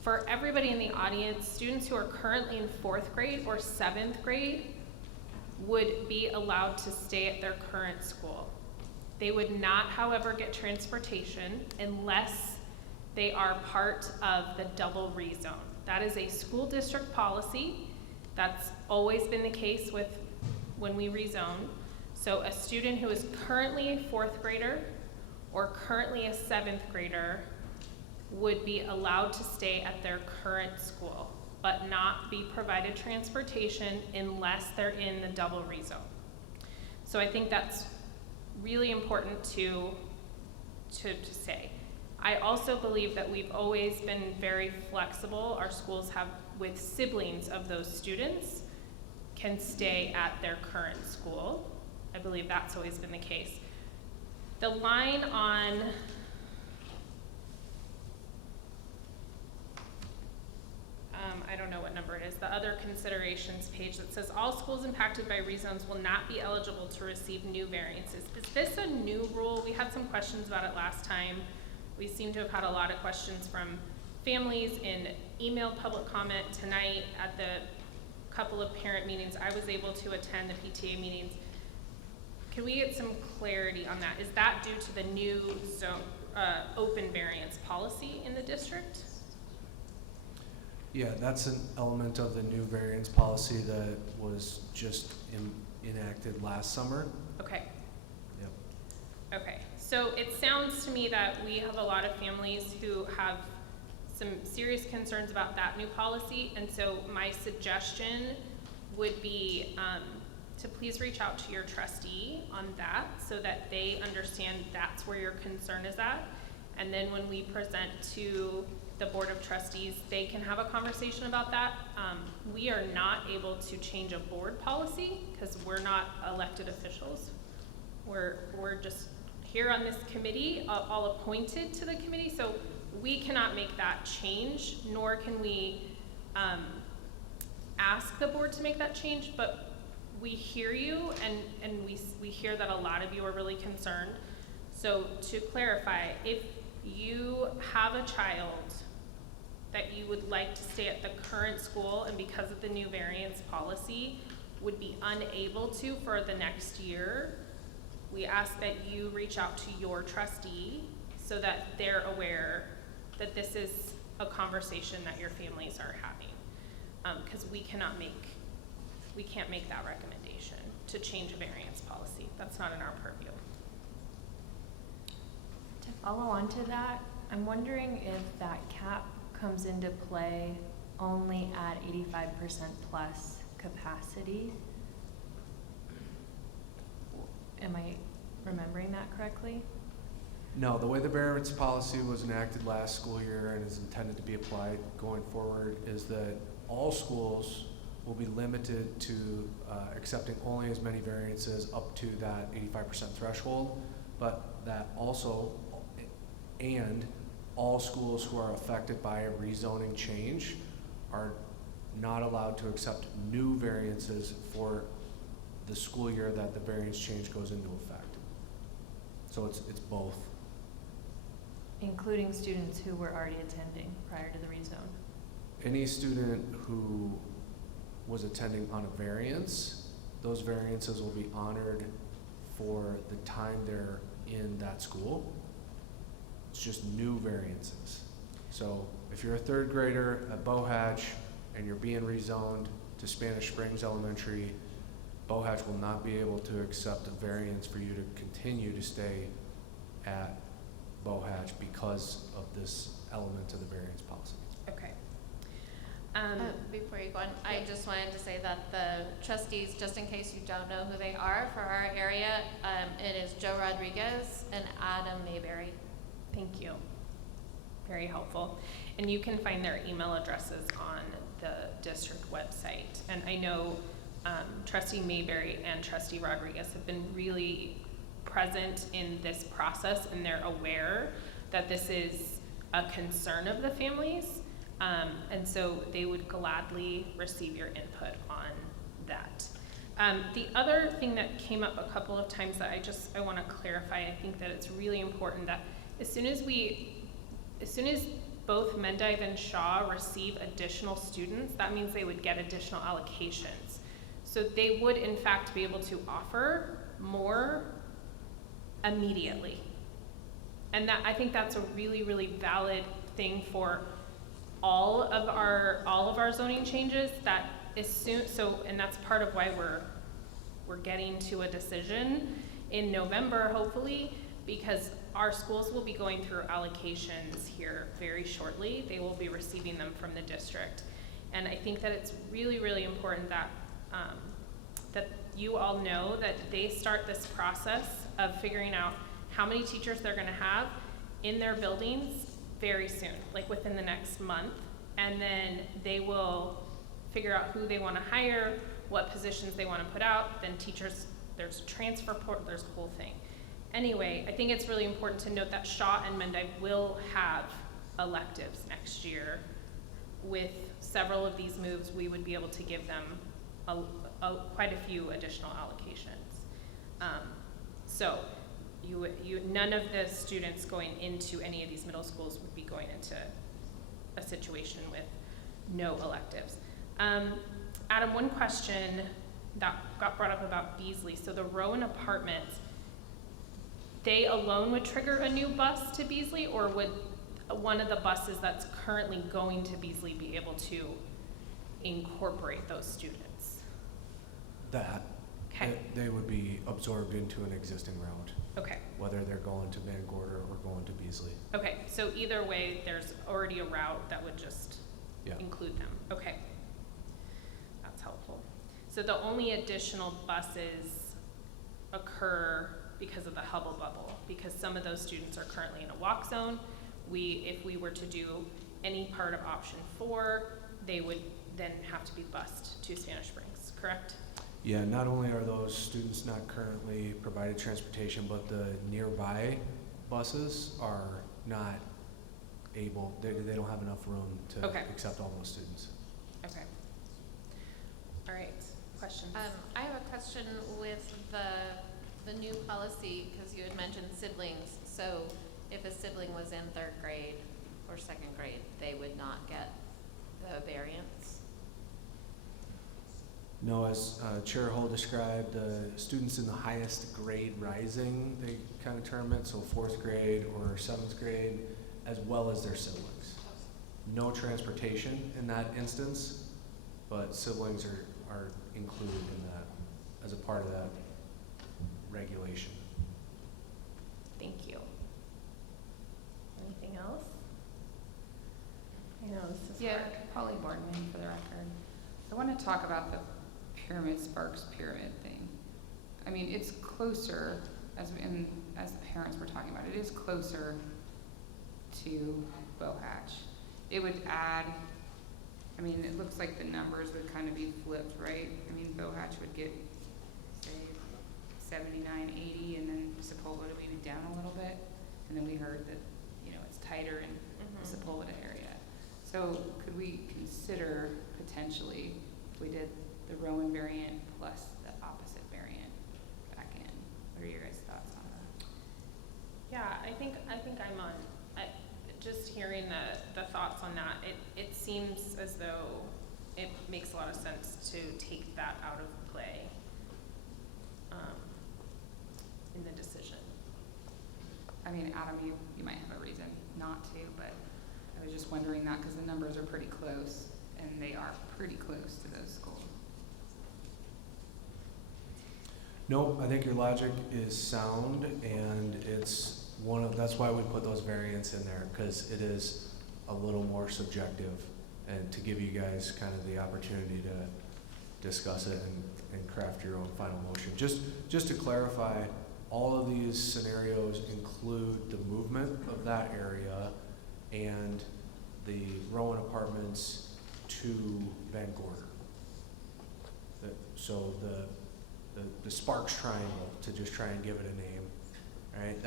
for everybody in the audience, students who are currently in 4th grade or 7th grade would be allowed to stay at their current school. They would not, however, get transportation unless they are part of the double rezone. That is a school district policy. That's always been the case with when we rezone. So a student who is currently a 4th grader or currently a 7th grader would be allowed to stay at their current school, but not be provided transportation unless they're in the double rezone. So I think that's really important to say. I also believe that we've always been very flexible. Our schools have, with siblings of those students, can stay at their current school. I believe that's always been the case. The line on I don't know what number it is, the other considerations page that says all schools impacted by rezones will not be eligible to receive new variances. Is this a new rule? We had some questions about it last time. We seem to have had a lot of questions from families in emailed public comment tonight at the couple of parent meetings. I was able to attend the PTA meetings. Can we get some clarity on that? Is that due to the new zone, open variance policy in the district? Yeah, that's an element of the new variance policy that was just enacted last summer. Okay. Yep. Okay, so it sounds to me that we have a lot of families who have some serious concerns about that new policy, and so my suggestion would be to please reach out to your trustee on that so that they understand that's where your concern is at. And then when we present to the Board of Trustees, they can have a conversation about that. We are not able to change a board policy because we're not elected officials. We're just here on this committee, all appointed to the committee, so we cannot make that change, nor can we ask the board to make that change, but we hear you, and we hear that a lot of you are really concerned. So to clarify, if you have a child that you would like to stay at the current school and because of the new variance policy would be unable to for the next year, we ask that you reach out to your trustee so that they're aware that this is a conversation that your families are having. Because we can't make that recommendation to change a variance policy. That's not in our purview. To follow on to that, I'm wondering if that cap comes into play only at 85% plus capacity. Am I remembering that correctly? No, the way the variance policy was enacted last school year and is intended to be applied going forward is that all schools will be limited to accepting only as many variances up to that 85% threshold, but that also, and all schools who are affected by a rezoning change are not allowed to accept new variances for the school year that the variance change goes into effect. So it's both. Including students who were already attending prior to the rezone. Any student who was attending on a variance, those variances will be honored for the time they're in that school. It's just new variances. So if you're a third grader at Bohatch and you're being rezoned to Spanish Springs Elementary, Bohatch will not be able to accept a variance for you to continue to stay at Bohatch because of this element of the variance policy. Okay. Before you go on, I just wanted to say that the trustees, just in case you don't know who they are for our area, it is Joe Rodriguez and Adam Mayberry. Thank you. Very helpful. And you can find their email addresses on the district website. And I know Trustee Mayberry and Trustee Rodriguez have been really present in this process, and they're aware that this is a concern of the families. And so they would gladly receive your input on that. The other thing that came up a couple of times that I want to clarify, I think that it's really important that as soon as both Mendive and Shaw receive additional students, that means they would get additional allocations. So they would in fact be able to offer more immediately. And that, I think that's a really, really valid thing for all of our zoning changes, that is soon, so, and that's part of why we're getting to a decision in November, hopefully, because our schools will be going through allocations here very shortly. They will be receiving them from the district. And I think that it's really, really important that that you all know that they start this process of figuring out how many teachers they're gonna have in their buildings very soon, like within the next month. And then they will figure out who they wanna hire, what positions they wanna put out, then teachers, there's transfer port, there's the whole thing. Anyway, I think it's really important to note that Shaw and Mendive will have electives next year. With several of these moves, we would be able to give them quite a few additional allocations. So none of the students going into any of these middle schools would be going into a situation with no electives. Adam, one question that got brought up about Beasley. So the Rowan Apartments, they alone would trigger a new bus to Beasley, or would one of the buses that's currently going to Beasley be able to incorporate those students? That, okay. They would be absorbed into an existing route. Okay. Whether they're going to Van Gorder or going to Beasley. Okay, so either way, there's already a route that would just include them. Okay, that's helpful. So the only additional buses occur because of the Hubble bubble, because some of those students are currently in a walk zone. If we were to do any part of option 4, they would then have to be bused to Spanish Springs, correct? Yeah, not only are those students not currently provided transportation, but the nearby buses are not able, they don't have enough room to Okay. accept all those students. Okay. All right, questions? I have a question with the new policy, because you had mentioned siblings. So if a sibling was in 3rd grade or 2nd grade, they would not get the variance? No, as Chair Hull described, the students in the highest grade rising, they kind of term it, so 4th grade or 7th grade, as well as their siblings. No transportation in that instance, but siblings are included in that as a part of that regulation. Thank you. Anything else? I know this is Yeah, hard. Polly Boardman for the record. I want to talk about the Pyramid Sparks pyramid thing. I mean, it's closer, as the parents were talking about, it is closer to Bohatch. It would add, I mean, it looks like the numbers would kind of be flipped, right? I mean, Bohatch would get, say, 79, 80, and then Sepulveda would be down a little bit. And then we heard that, you know, it's tighter in the Sepulveda area. So could we consider potentially, if we did the Rowan variant plus the opposite variant back in? What are your guys' thoughts on that? Yeah, I think I'm on. Just hearing the thoughts on that, it seems as though it makes a lot of sense to take that out of play in the decision. I mean, Adam, you might have a reason not to, but I was just wondering that because the numbers are pretty close, and they are pretty close to those schools. Nope, I think your logic is sound, and it's that's why we put those variants in there, because it is a little more subjective, and to give you guys kind of the opportunity to discuss it and craft your own final motion. Just to clarify, all of these scenarios include the movement of that area and the Rowan Apartments to Van Gorder. So the Sparks Triangle, to just try and give it a name, right?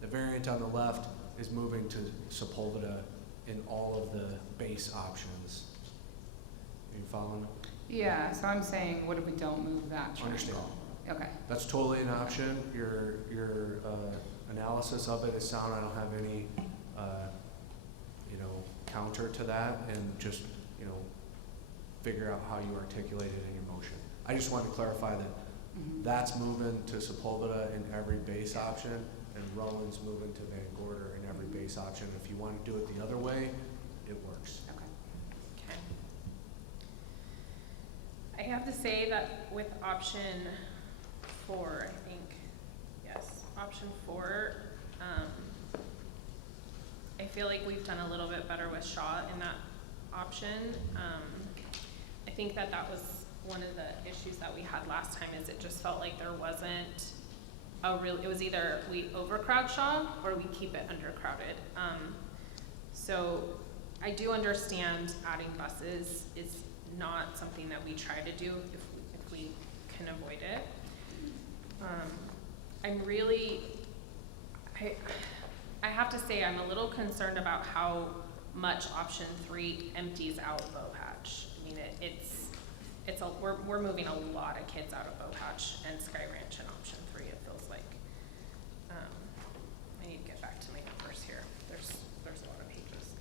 The variant on the left is moving to Sepulveda in all of the base options. Are you following? Yeah, so I'm saying, what if we don't move that triangle? Understand. Okay. That's totally an option. Your analysis of it is sound. I don't have any counter to that, and just figure out how you articulate it in your motion. I just wanted to clarify that that's moving to Sepulveda in every base option, and Rowan's moving to Van Gorder in every base option. If you want to do it the other way, it works. Okay. I have to say that with option 4, I think, yes, option 4, I feel like we've done a little bit better with Shaw in that option. I think that was one of the issues that we had last time, is it just felt like there wasn't it was either we overcrowd Shaw or we keep it undercrowded. So I do understand adding buses is not something that we try to do if we can avoid it. I have to say I'm a little concerned about how much option 3 empties out Bohatch. I mean, we're moving a lot of kids out of Bohatch and Sky Ranch in option 3. It feels like. I need to get back to my numbers here. There's a lot of pages.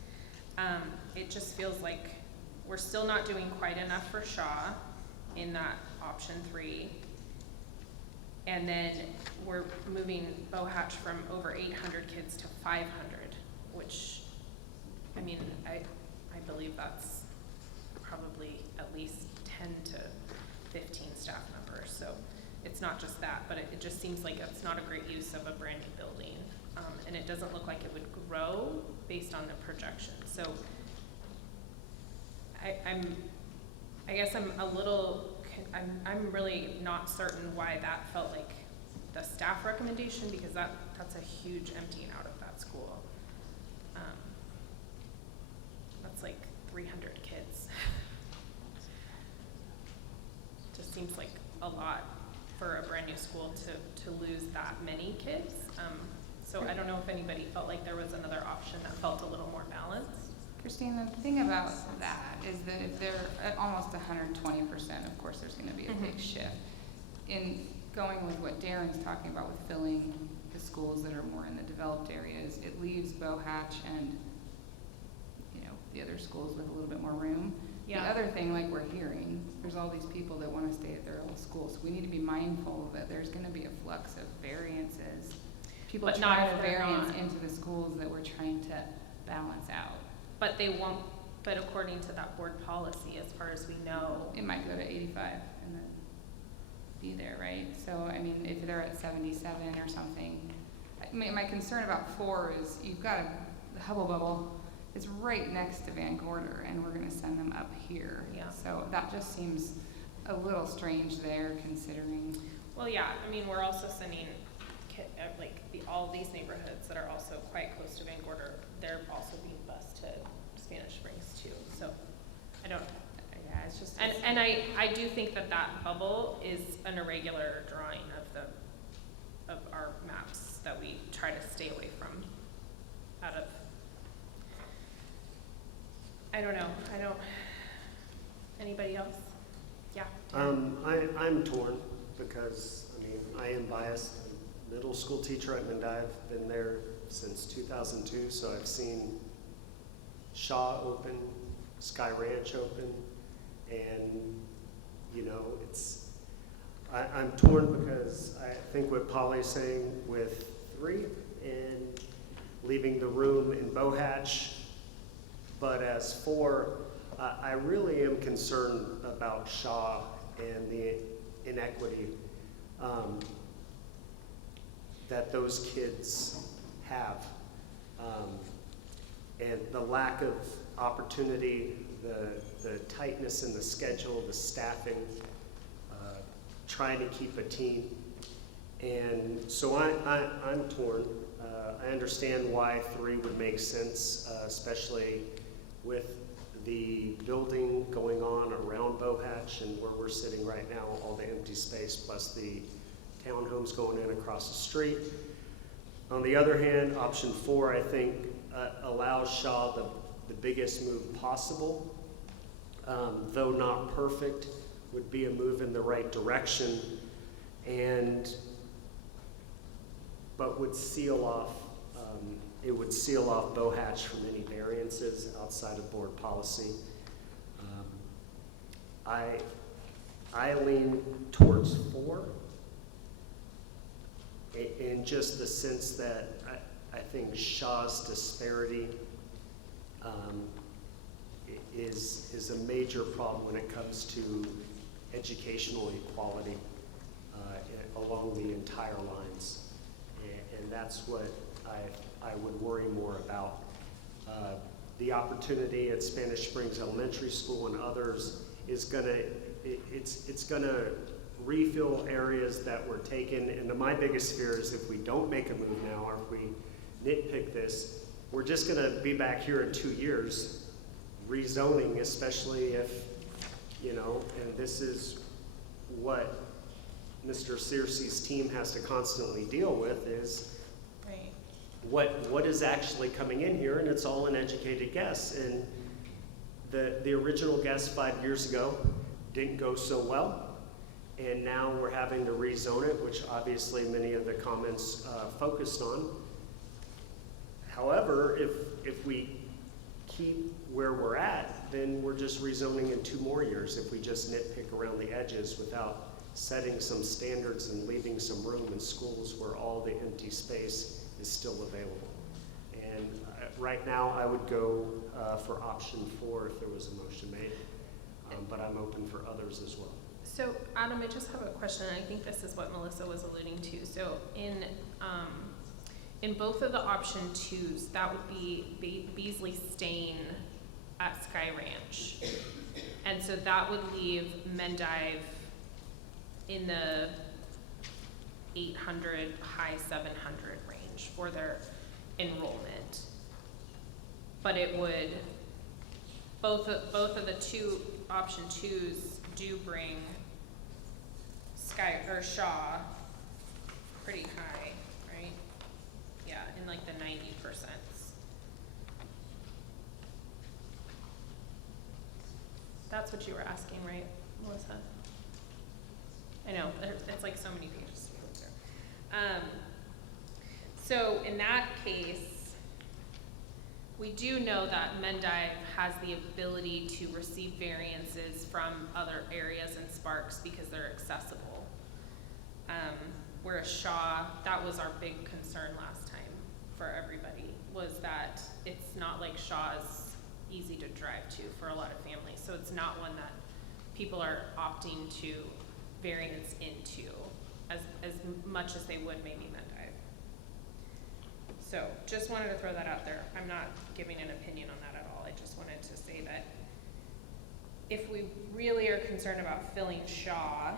It just feels like we're still not doing quite enough for Shaw in that option 3. And then we're moving Bohatch from over 800 kids to 500, which, I mean, I believe that's probably at least 10 to 15 staff members. So it's not just that, but it just seems like it's not a great use of a brand new building. And it doesn't look like it would grow based on the projection. So I guess I'm a little I'm really not certain why that felt like the staff recommendation, because that's a huge emptying out of that school. That's like 300 kids. Just seems like a lot for a brand new school to lose that many kids. So I don't know if anybody felt like there was another option that felt a little more balanced. Christine, the thing about that is that if they're at almost 120%, of course there's gonna be a big shift. In going with what Darren's talking about with filling the schools that are more in the developed areas, it leaves Bow Hatch and, you know, the other schools with a little bit more room. Yeah. The other thing, like we're hearing, there's all these people that wanna stay at their own schools. So we need to be mindful that there's gonna be a flux of variances. People But not try if to they're variance not. into the schools that we're trying to balance out. But they won't, but according to that board policy, as far as we know. It might go to 85 and then be there, right? So, I mean, if they're at 77 or something, my concern about 4 is you've got the Hubble Bubble is right next to Van Gorder, and we're gonna send them up here. Yeah. So that just seems a little strange there, considering. Well, yeah, I mean, we're also sending all these neighborhoods that are also quite close to Van Gorder, they're also being bused to Spanish Springs too, so I don't, Yeah, it's just. and I do think that bubble is an irregular drawing of our maps that we try to stay away from I don't know, anybody else? Yeah. I'm torn because, I mean, I am biased. Middle school teacher at Mendive, been there since 2002, so I've seen Shaw open, Sky Ranch open, and, you know, I'm torn because I think what Polly's saying with 3 and leaving the room in Bow Hatch, but as 4, I really am concerned about Shaw and the inequity that those kids have, and the lack of opportunity, the tightness in the schedule, the staffing, trying to keep a team. And so I'm torn. I understand why 3 would make sense, especially with the building going on around Bow Hatch and where we're sitting right now, all the empty space plus the townhomes going in across the street. On the other hand, option 4, I think, allows Shaw the biggest move possible. Though not perfect, would be a move in the right direction, but would seal off, it would seal off Bow Hatch from any variances outside of board policy. I lean towards 4. In just the sense that I think Shaw's disparity is a major problem when it comes to educational equality along the entire lines. And that's what I would worry more about. The opportunity at Spanish Springs Elementary School and others is it's gonna refill areas that were taken, and my biggest fear is if we don't make a move now, or if we nitpick this, we're just gonna be back here in 2 years rezoning, especially if, you know, and this is what Mr. Searcy's team has to constantly deal with is right. what is actually coming in here, and it's all an educated guess. And the original guess 5 years ago didn't go so well. And now we're having to rezone it, which obviously many of the comments focused on. However, if we keep where we're at, then we're just rezoning in 2 more years if we just nitpick around the edges without setting some standards and leaving some room in schools where all the empty space is still available. And right now I would go for option 4 if there was a motion made, but I'm open for others as well. So Adam, I just have a question, and I think this is what Melissa was alluding to. So in both of the option 2s, that would be Beasley staying at Sky Ranch. And so that would leave Mendive in the 800, high 700 range for their enrollment. But it would, both of the two, option twos do bring Shaw pretty high, right? Yeah, in like the 90%. That's what you were asking, right, Melissa? I know, it's like so many pages to go through. So in that case, we do know that Mendive has the ability to receive variances from other areas in Sparks because they're accessible. Whereas Shaw, that was our big concern last time for everybody, was that it's not like Shaw is easy to drive to for a lot of families. So it's not one that people are opting to variance into as much as they would maybe Mendive. So just wanted to throw that out there. I'm not giving an opinion on that at all. I just wanted to say that if we really are concerned about filling Shaw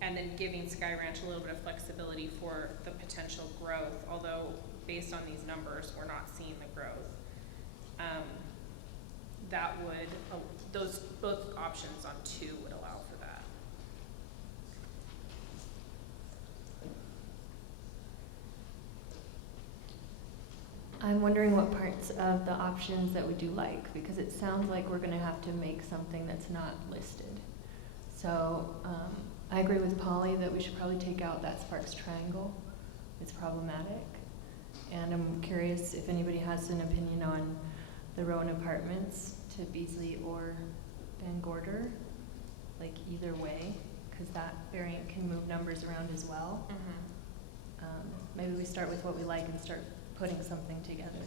and then giving Sky Ranch a little bit of flexibility for the potential growth, although based on these numbers, we're not seeing the growth, that would, those both options on 2 would allow for that. I'm wondering what parts of the options that we do like, because it sounds like we're gonna have to make something that's not listed. So I agree with Polly that we should probably take out that Sparks triangle. It's problematic. And I'm curious if anybody has an opinion on the Rowan Apartments to Beasley or Van Gorder, like either way, because that variant can move numbers around as well. Maybe we start with what we like and start putting something together.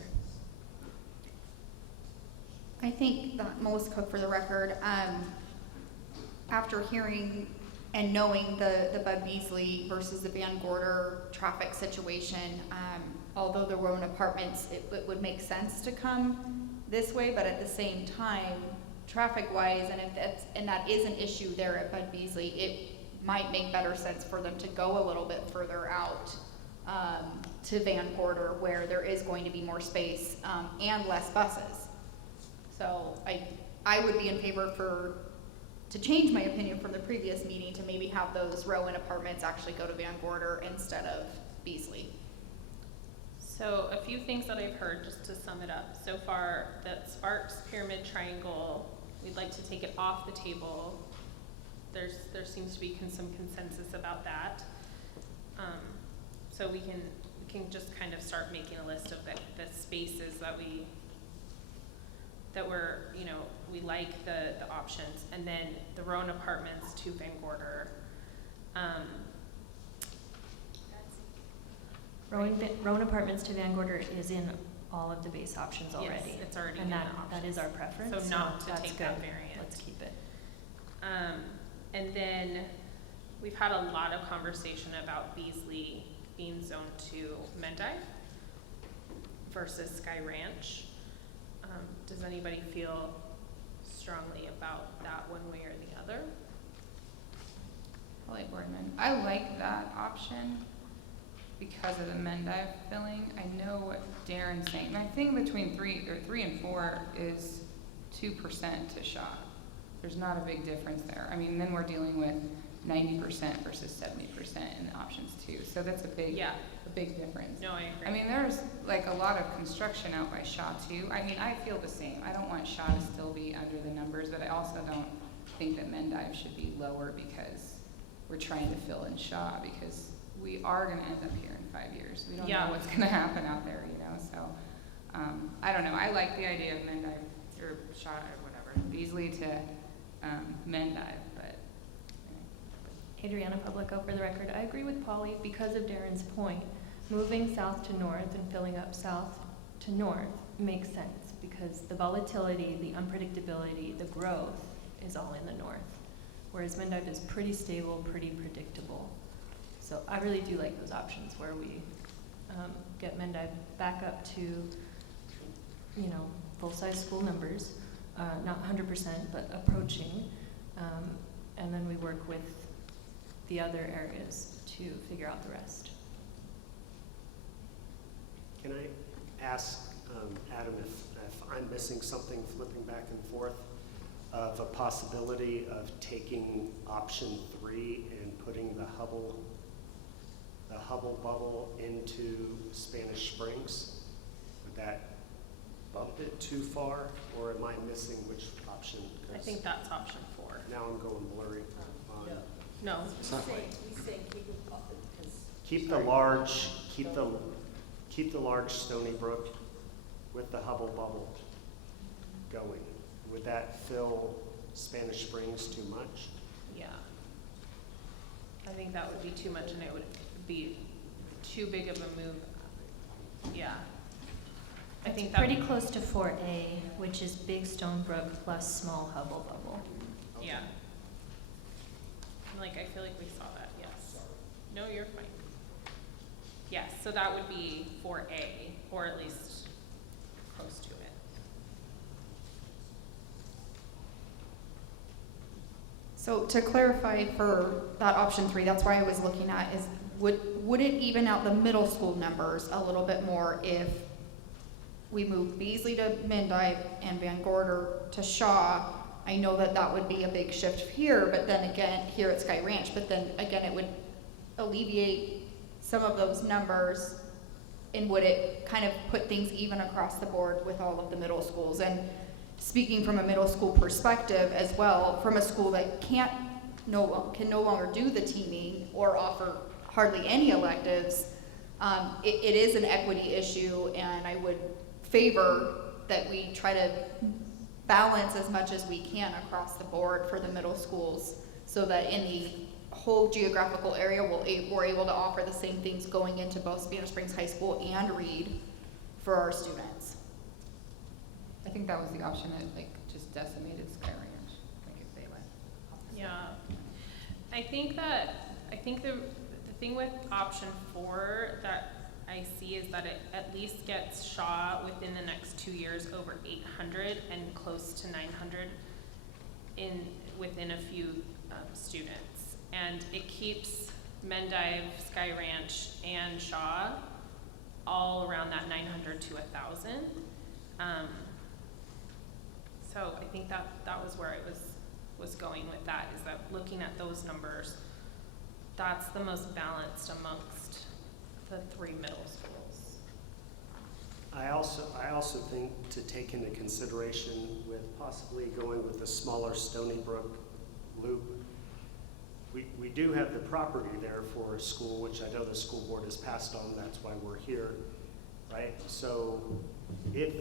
I think that Melissa Cook, for the record, after hearing and knowing the Bud Beasley versus the Van Gorder traffic situation, although the Rowan Apartments, it would make sense to come this way, but at the same time, traffic-wise, and that is an issue there at Bud Beasley, it might make better sense for them to go a little bit further out to Van Gorder, where there is going to be more space and less buses. So I would be in favor to change my opinion from the previous meeting to maybe have those Rowan Apartments actually go to Van Gorder instead of Beasley. So a few things that I've heard, just to sum it up. So far, that Sparks Pyramid Triangle, we'd like to take it off the table. There seems to be some consensus about that. So we can just kind of start making a list of the spaces that we like the options, and then the Rowan Apartments to Van Gorder. Rowan Apartments to Van Gorder is in all of the base options already. Yes, it's already and in that, the options. that is our preference. So not to that's take good. that variant. Let's keep it. And then we've had a lot of conversation about Beasley being zoned to Mendive versus Sky Ranch. Does anybody feel strongly about that one way or the other? Polly Boardman. I like that option because of the Mendive filling. I know what Darren's saying. My thing between 3 and 4 is 2% to Shaw. There's not a big difference there. I mean, then we're dealing with 90% versus 70% in the options too. So that's a big difference. No, I agree. I mean, there's like a lot of construction out by Shaw too. I mean, I feel the same. I don't want Shaw to still be under the numbers, but I also don't think that Mendive should be lower because we're trying to fill in Shaw, because we are going to end up here in 5 years. We don't know what's going to happen out there, you know. So I don't know. I like the idea of Mendive or Shaw or whatever, Beasley to Mendive, but. Adriana Publico, for the record, I agree with Polly because of Darren's point. Moving south to north and filling up south to north makes sense because the volatility, the unpredictability, the growth is all in the north, whereas Mendive is pretty stable, pretty predictable. So I really do like those options where we get Mendive back up to, you know, full-size school numbers, not 100%, but approaching, and then we work with the other areas to figure out the rest. Can I ask Adam if I'm missing something, flipping back and forth, of a possibility of taking option 3 and putting the Hubble bubble into Spanish Springs? Would that bump it too far, or am I missing which option? I think that's option 4. Now I'm going blurry. No. It's not Keep the large Stony Brook with the Hubble bubble going. Would that fill Spanish Springs too much? Yeah. I think that would be too much and it would be too big of a move. Yeah. I think that Pretty close to 4A, which is Big Stone Brook plus small Hubble Bubble. Yeah. Like, I feel like we saw that, yes. No, you're fine. Yes, so that would be 4A, or at least close to it. So to clarify for that option 3, that's why I was looking at is, would it even out the middle school numbers a little bit more if we moved Beasley to Mendive and Van Gorder to Shaw? I know that that would be a big shift here, but then again, here at Sky Ranch, but then again, it would alleviate some of those numbers, and would it kind of put things even across the board with all of the middle schools? And speaking from a middle school perspective as well, from a school that can no longer do the teaming or offer hardly any electives, it is an equity issue, and I would favor that we try to balance as much as we can across the board for the middle schools, so that in the whole geographical area we're able to offer the same things going into both Spanish Springs High School and Reed for our students. I think that was the option that like just decimated Sky Ranch, like if they went opposite. Yeah. I think the thing with option 4 that I see is that it at least gets Shaw within the next 2 years over 800 and close to 900 within a few students. And it keeps Mendive, Sky Ranch, and Shaw all around that 900 to 1,000. So I think that was where I was going with that, is that looking at those numbers, that's the most balanced amongst the 3 middle schools. I also think to take into consideration with possibly going with the smaller Stony Brook loop, we do have the property there for a school, which I know the school board has passed on, that's why we're here, right? So if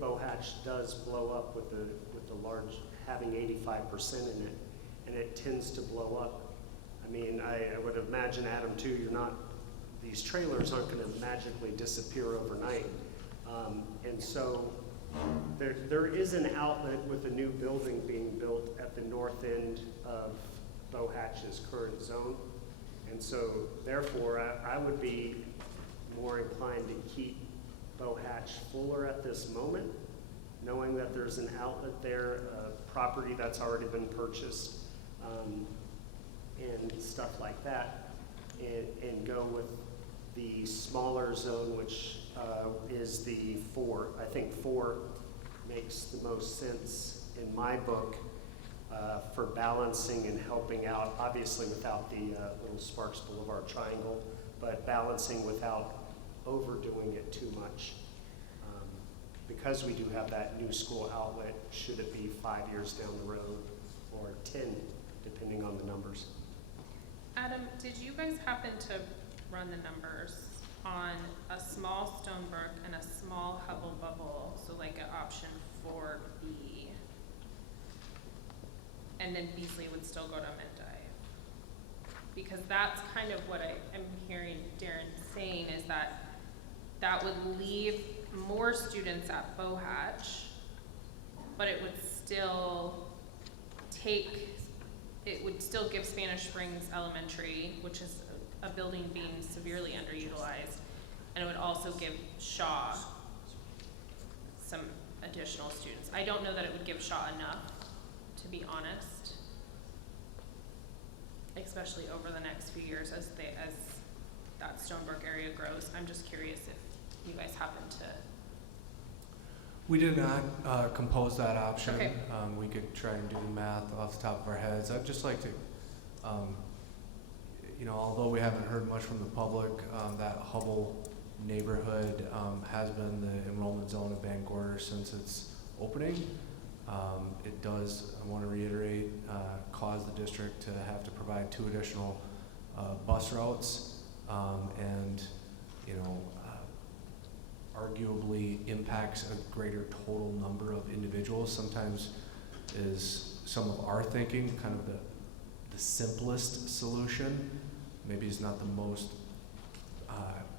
Bohatch does blow up with the large, having 85% in it, and it tends to blow up, I mean, I would imagine, Adam, too, these trailers aren't gonna magically disappear overnight. And so there is an outlet with a new building being built at the north end of Bohatch's current zone. And so therefore, I would be more inclined to keep Bohatch fuller at this moment, knowing that there's an outlet there, property that's already been purchased, and stuff like that, and go with the smaller zone, which is the 4. I think 4 makes the most sense in my book for balancing and helping out, obviously without the little Sparks Boulevard triangle, but balancing without overdoing it too much. Because we do have that new school outlet, should it be 5 years down the road or 10, depending on the numbers. Adam, did you guys happen to run the numbers on a small Stonebrook and a small Hubble Bubble, so like an option 4B, and then Beasley would still go to Mendive? Because that's kind of what I'm hearing Darren saying, is that would leave more students at Bohatch, but it would still give Spanish Springs Elementary, which is a building being severely underutilized, and it would also give Shaw some additional students. I don't know that it would give Shaw enough, to be honest. especially over the next few years as that Stonebrook area grows. I'm just curious if you guys happen to. We did not compose that option. Okay. We could try and do the math off the top of our heads. I'd just like to, although we haven't heard much from the public, that Hubble neighborhood has been the enrollment zone of Van Gorder since its opening. It does, I want to reiterate, cause the district to have to provide 2 additional bus routes, and arguably impacts a greater total number of individuals. Sometimes is some of our thinking kind of the simplest solution. Maybe it's not the most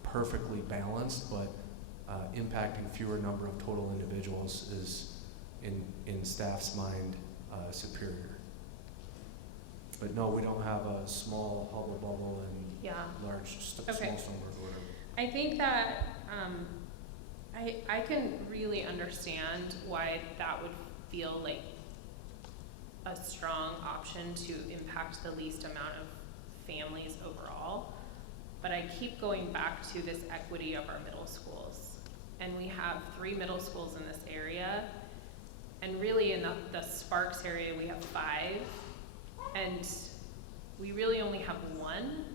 perfectly balanced, but impacting fewer number of total individuals is in staff's mind superior. But no, we don't have a small Hubble bubble and large small Stonebrook order. I think that I can really understand why that would feel like a strong option to impact the least amount of families overall. But I keep going back to this equity of our middle schools. And we have 3 middle schools in this area. And really in the Sparks area, we have 5. And we really only have 1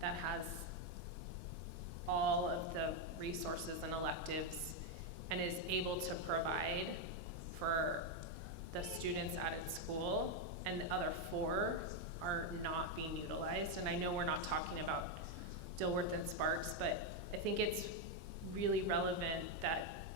that has all of the resources and electives and is able to provide for the students at its school, and the other 4 are not being utilized. And I know we're not talking about Dilworth and Sparks, but I think it's really relevant that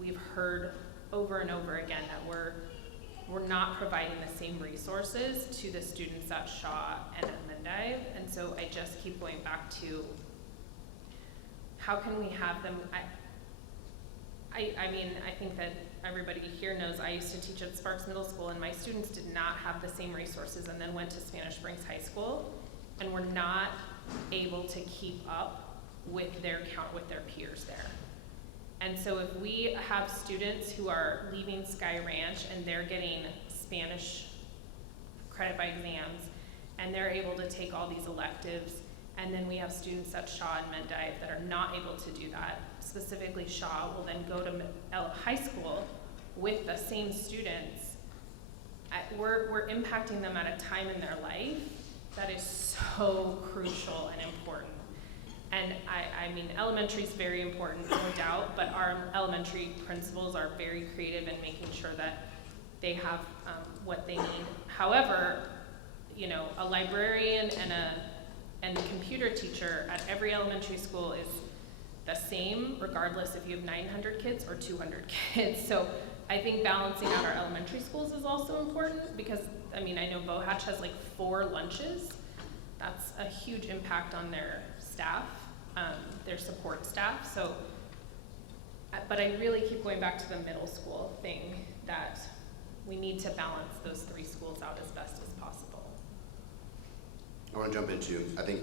we've heard over and over again that we're not providing the same resources to the students at Shaw and at Mendive. And so I just keep going back to how can we have them. I mean, I think that everybody here knows I used to teach at Sparks Middle School, and my students did not have the same resources and then went to Spanish Springs High School and were not able to keep up with their peers there. And so if we have students who are leaving Sky Ranch and they're getting Spanish credit by exams and they're able to take all these electives, and then we have students at Shaw and Mendive that are not able to do that, specifically Shaw will then go to high school with the same students. We're impacting them at a time in their life that is so crucial and important. And I mean, elementary is very important, no doubt, but our elementary principals are very creative in making sure that they have what they need. However, a librarian and a computer teacher at every elementary school is the same, regardless if you have 900 kids or 200 kids. So I think balancing out our elementary schools is also important because, I mean, I know Bohatch has like 4 lunches. That's a huge impact on their staff, their support staff. So, but I really keep going back to the middle school thing that we need to balance those 3 schools out as best as possible. I want to jump into, I think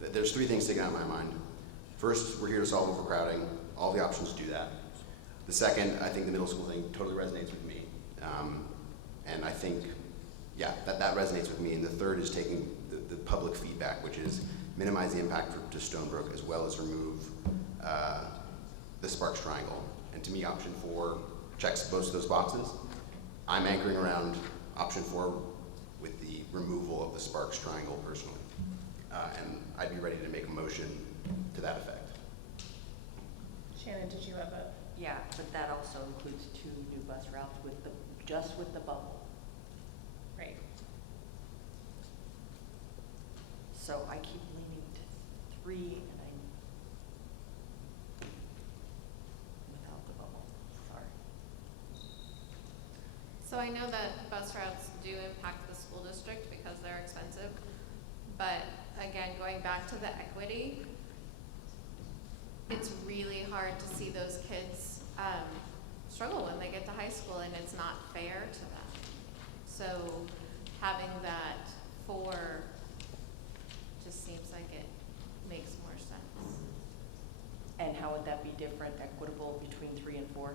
that there's 3 things sticking out in my mind. First, we're here to solve overcrowding. All the options do that. The second, I think the middle school thing totally resonates with me. And I think, that resonates with me. And the third is taking the public feedback, which is minimize the impact to Stonebrook as well as remove the Sparks Triangle. And to me, option 4 checks both of those boxes. I'm anchoring around option 4 with the removal of the Sparks Triangle personally. And I'd be ready to make a motion to that effect. Shannon, did you have a? Yeah, but that also includes 2 new bus routes just with the bubble. Right. So I keep leaning to 3 and I'm without the bubble, sorry. So I know that bus routes do impact the school district because they're expensive, but again, going back to the equity, it's really hard to see those kids struggle when they get to high school, and it's not fair to them. So having that 4 just seems like it makes more sense. And how would that be different, equitable between 3 and 4?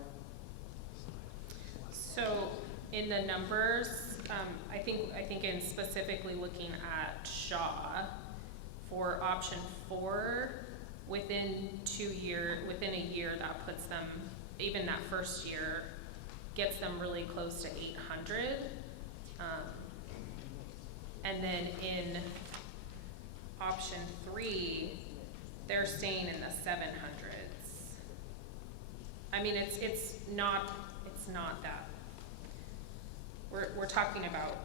So in the numbers, I think in specifically looking at Shaw, for option 4, within a year, that puts them, even that first year, gets them really close to 800. And then in option 3, they're staying in the 700s. I mean, it's not that. We're talking about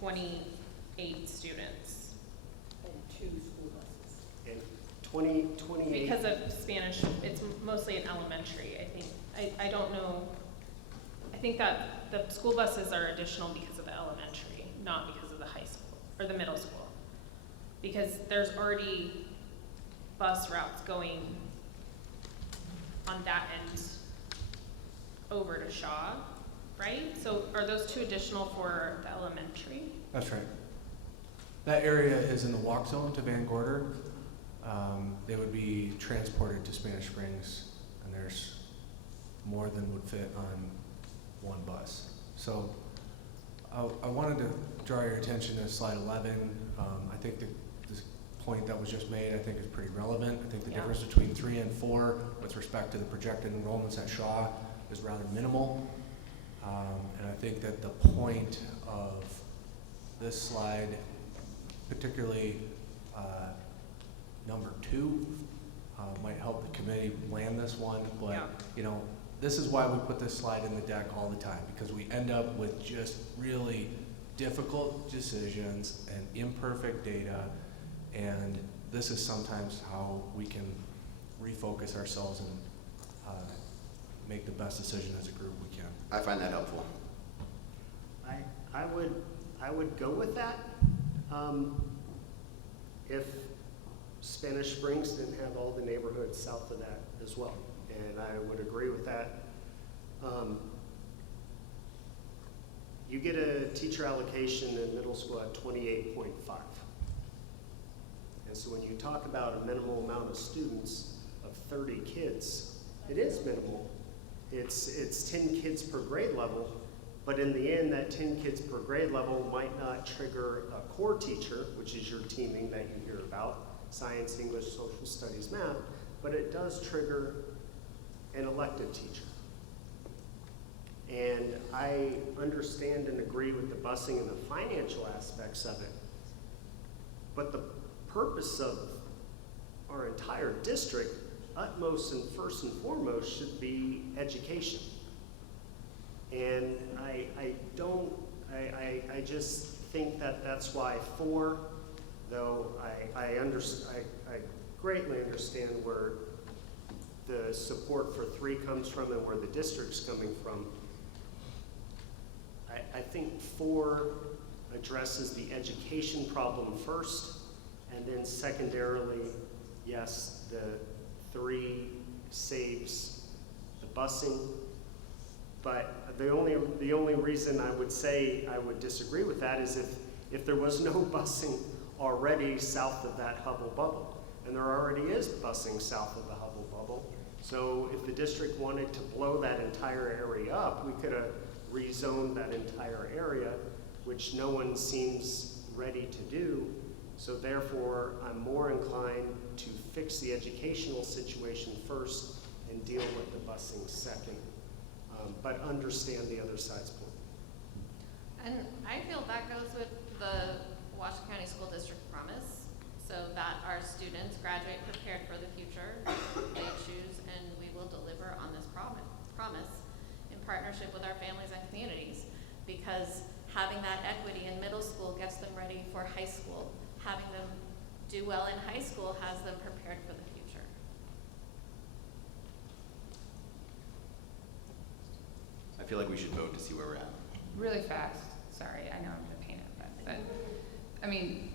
28 students. And 2 school buses. And 28. Because of Spanish, it's mostly in elementary, I think. I don't know. I think that the school buses are additional because of the elementary, not because of the high school, or the middle school. Because there's already bus routes going on that end over to Shaw, right? So are those 2 additional for the elementary? That's right. That area is in the walk zone to Van Gorder. They would be transported to Spanish Springs, and there's more than would fit on one bus. So I wanted to draw your attention to slide 11. I think this point that was just made, I think is pretty relevant. I think the difference between 3 and 4 with respect to the projected enrollments at Shaw is rather minimal. And I think that the point of this slide, particularly number 2, might help the committee land this one, but you know, this is why we put this slide in the deck all the time, because we end up with just really difficult decisions and imperfect data, and this is sometimes how we can refocus ourselves and make the best decision as a group we can. I find that helpful. I would go with that. If Spanish Springs didn't have all the neighborhoods south of that as well, and I would agree with that. You get a teacher allocation in middle school at 28.5. And so when you talk about a minimal amount of students of 30 kids, it is minimal. It's 10 kids per grade level, but in the end, that 10 kids per grade level might not trigger a core teacher, which is your teaming that you hear about, science, English, social studies, math, but it does trigger an elective teacher. And I understand and agree with the busing and the financial aspects of it, but the purpose of our entire district, utmost and first and foremost, should be education. And I just think that that's why 4, though I greatly understand where the support for 3 comes from and where the district's coming from. I think 4 addresses the education problem first, and then secondarily, yes, the 3 saves the busing. But the only reason I would say I would disagree with that is if there was no busing already south of that Hubble bubble, and there already is busing south of the Hubble bubble. So if the district wanted to blow that entire area up, we could have rezoned that entire area, which no one seems ready to do. So therefore, I'm more inclined to fix the educational situation first and deal with the busing second, but understand the other side's point. And I feel that goes with the Washington County School District promise, so that our students graduate prepared for the future. They choose, and we will deliver on this promise in partnership with our families and communities, because having that equity in middle school gets them ready for high school. Having them do well in high school has them prepared for the future. I feel like we should vote to see where we're at. Really fast, sorry, I know I'm gonna paint it, but I mean,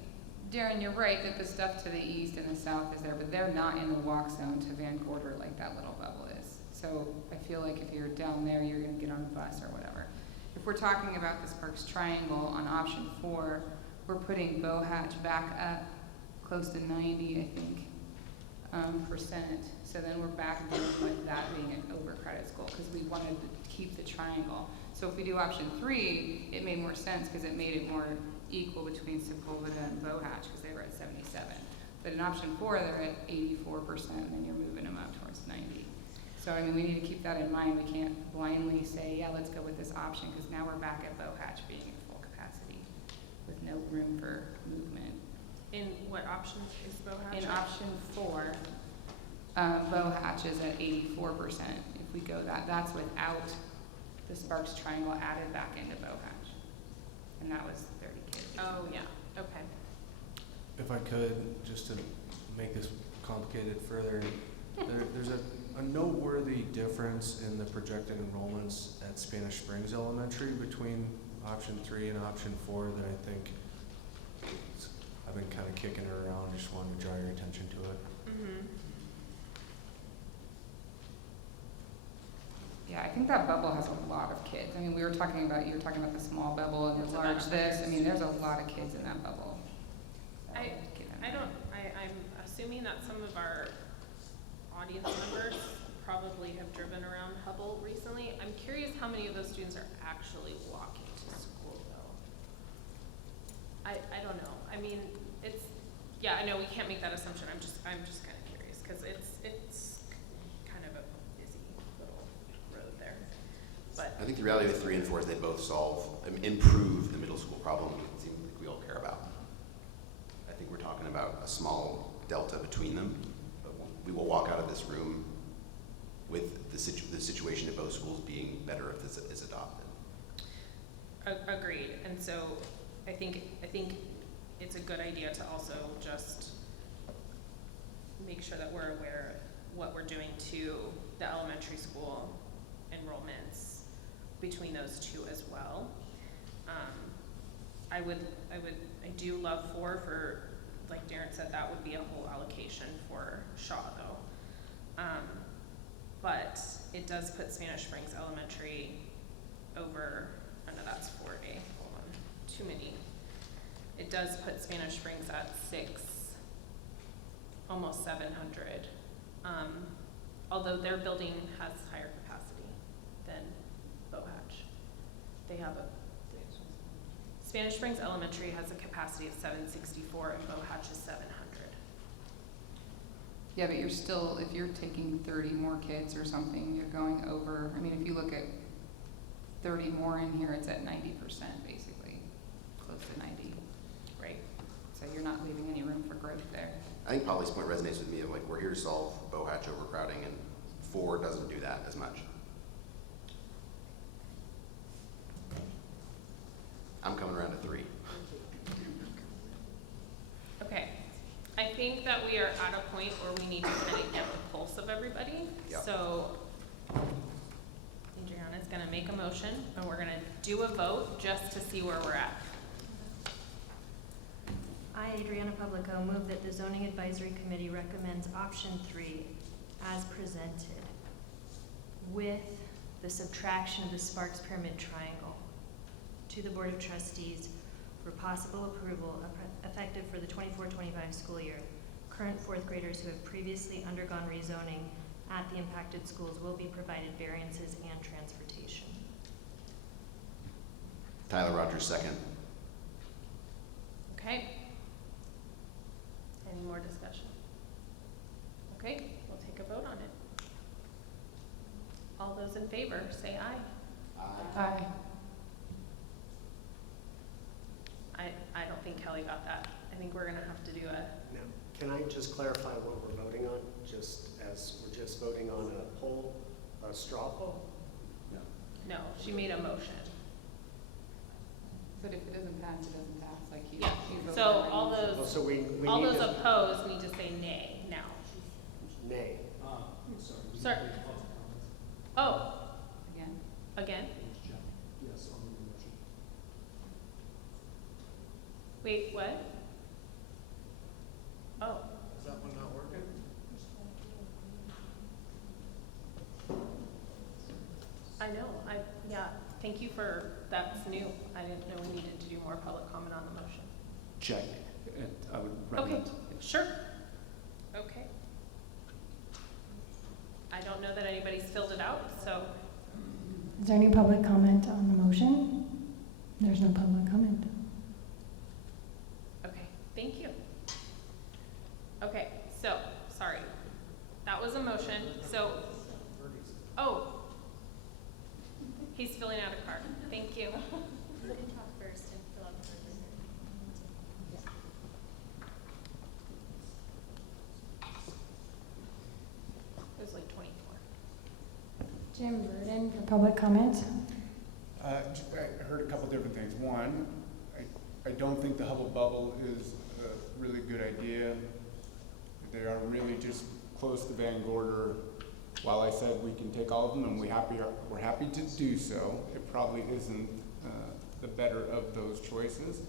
Darren, you're right that the stuff to the east and the south is there, but they're not in the walk zone to Van Gorder like that little bubble is. So I feel like if you're down there, you're gonna get on a bus or whatever. If we're talking about the Sparks Triangle on option 4, we're putting Bow Hatch back up close to 90, I think, percent. So then we're back again with that being an overcrowded school because we wanted to keep the triangle. So if we do option 3, it made more sense because it made it more equal between Sepulveda and Bohatch because they were at 77. But in option 4, they're at 84%, and then you're moving them up towards 90. So, I mean, we need to keep that in mind. We can't blindly say, yeah, let's go with this option, because now we're back at Bohatch being at full capacity with no room for movement. In what option is Bohatch? In option 4, Bohatch is at 84%. If we go that's without the Sparks Triangle added back into Bohatch. And that was 30 kids. Oh, yeah, okay. If I could, just to make this complicated further, there's a noteworthy difference in the projected enrollments at Spanish Springs Elementary between option 3 and option 4 that I think I've been kind of kicking her around. Just wanted to draw your attention to it. Mm-hmm. Yeah, I think that bubble has a lot of kids. I mean, you were talking about the small bubble and It's the about large this. I 100. mean, there's a lot of kids in that bubble. I'm assuming that some of our audience members probably have driven around Hubble recently. I'm curious how many of those students are actually walking to school though. I don't know. I mean, yeah, I know we can't make that assumption. I'm just kind of curious because it's kind of a busy little road there. But I think the reality with 3 and 4 is they both improve the middle school problem it seems like we all care about. I think we're talking about a small delta between them, but we will walk out of this room with the situation of both schools being better if this is adopted. Agreed. And so I think it's a good idea to also just make sure that we're aware of what we're doing to the elementary school enrollments between those two as well. I do love 4 for, like Darren said, that would be a whole allocation for Shaw though. But it does put Spanish Springs Elementary over, I know that's 4A, hold on, too many. It does put Spanish Springs at 6, almost 700. Although their building has higher capacity than Bohatch. They have Spanish Springs Elementary has a capacity of 764 and Bohatch is 700. Yeah, but you're still, if you're taking 30 more kids or something, you're going over, I mean, if you look at 30 more in here, it's at 90% basically, close to 90. Right. So you're not leaving any room for growth there. I think Polly's point resonates with me of like, we're here to solve Bohatch overcrowding and 4 doesn't do that as much. I'm coming around to 3. Okay, I think that we are at a point where we need to kind of get the pulse of everybody. Yep. So Adriana's gonna make a motion and we're gonna do a vote just to see where we're at. I, Adriana Publico, move that the Zoning Advisory Committee recommends option 3 as presented with the subtraction of the Sparks Pyramid Triangle to the Board of Trustees for possible approval effective for the 24-25 school year. Current 4th graders who have previously undergone rezoning at the impacted schools will be provided variances and transportation. Tyler Rogers, second. Okay. Any more discussion? Okay, we'll take a vote on it. All those in favor, say aye. Aye. I don't think Kelly got that. I think we're gonna have to do a, Now, can I just clarify what we're voting on, just as we're just voting on a poll, a straw poll? no, she made a motion. But if it doesn't pass, it doesn't pass, like you. Yeah, you voted so on it. all Oh, those, so we all need those to- opposed need to say nay now. Nay. Sorry. Oh, Again. again? Yes, I'll move the motion. Wait, what? Oh, Is that one not working? I know, yeah, thank you for, that's new. I didn't know we needed to do more public comment on the motion. Check. I would Okay, recommend. sure. Okay. I don't know that anybody's filled it out, so Is there any public comment on the motion? There's no public comment. Okay, thank you. Okay, so, sorry. That was a motion, so, oh. He's filling out a card, thank you. You can talk first and fill out the It was like 24. Jim Burden for public comment. I heard a couple different things. One, I don't think the Hubble Bubble is a really good idea. They are really just close to Van Gorder. While I said we can take all of them and we're happy to do so, it probably isn't the better of those choices.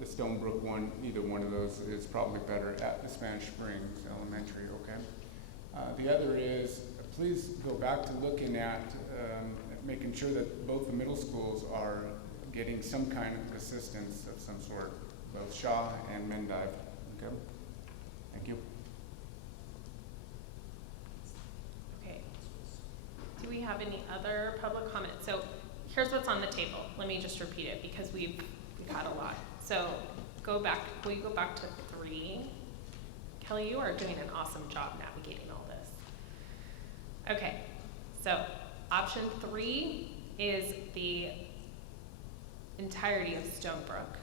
The Stonebrook one, either one of those is probably better at the Spanish Springs Elementary, okay? The other is, please go back to looking at making sure that both the middle schools are getting some kind of assistance of some sort, both Shaw and Mendive, okay? Thank you. Okay. Do we have any other public comment? So here's what's on the table. Let me just repeat it because we've had a lot. So will you go back to 3? Kelly, you are doing an awesome job navigating all this. Okay, so option 3 is the entirety of Stonebrook.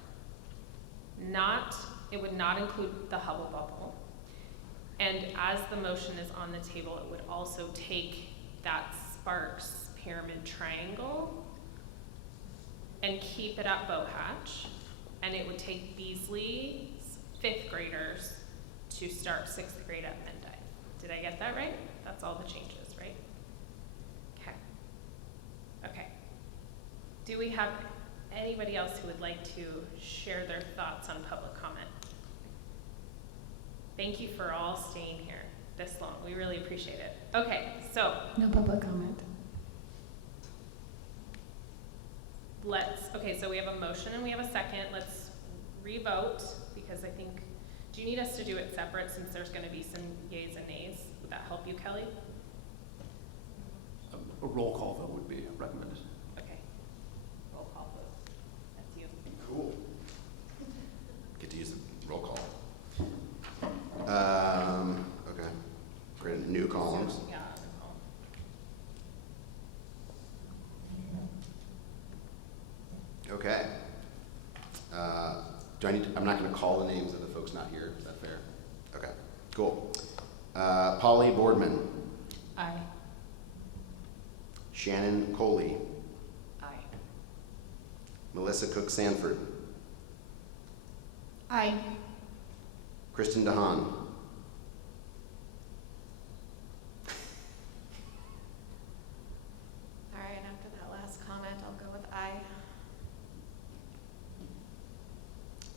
It would not include the Hubble Bubble. And as the motion is on the table, it would also take that Sparks Pyramid Triangle and keep it at Bow Hatch. And it would take Beasley's 5th graders to start 6th grade at Mendive. Did I get that right? That's all the changes, right? Okay. Okay. Do we have anybody else who would like to share their thoughts on public comment? Thank you for all staying here this long. We really appreciate it. Okay, so No public comment. so we have a motion and we have a second. Let's re-vote because I think, do you need us to do it separate since there's going to be some yays and nays? Would that help you, Kelly? A roll call vote would be recommended. Okay. Roll call vote. That's you. Cool. Get to use the roll call. Okay. We're in new columns. Yeah. Okay. I'm not going to call the names of the folks not here. Is that fair? Okay. Cool. Polly Boardman. Aye. Shannon Coley. Aye. Melissa Cook Sanford. Aye. Kristen DeHaan. All right, after that last comment, I'll go with aye.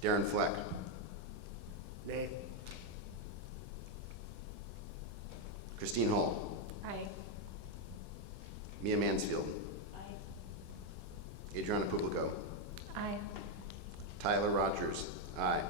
Darren Fleck. Nay. Christine Hull. Aye. Mia Mansfield. Aye. Adriana Publico. Aye. Tyler Rogers. Aye.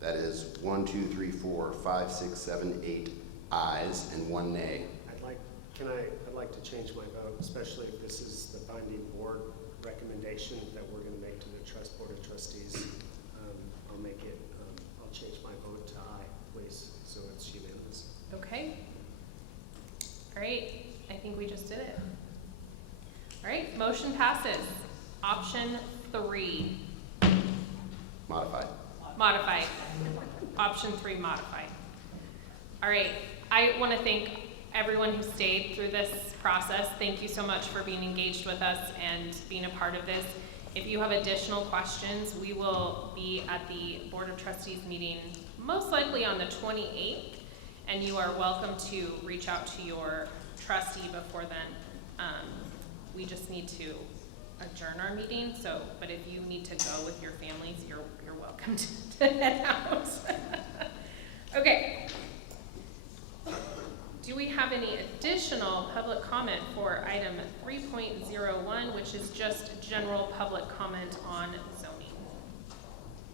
That is 1, 2, 3, 4, 5, 6, 7, 8 ayes and 1 nay. I'd like to change my vote, especially if this is the binding board recommendation that we're going to make to the board of trustees. I'll change my vote to aye, please, so it's unanimous. Okay. All right, I think we just did it. All right, motion passes. Option 3. Modified. Modified. Option 3, modified. All right, I want to thank everyone who stayed through this process. Thank you so much for being engaged with us and being a part of this. If you have additional questions, we will be at the Board of Trustees meeting most likely on the 28th, and you are welcome to reach out to your trustee before then. We just need to adjourn our meeting, but if you need to go with your families, you're welcome to head out. Okay. Do we have any additional public comment for item 3.01, which is just general public comment on zoning?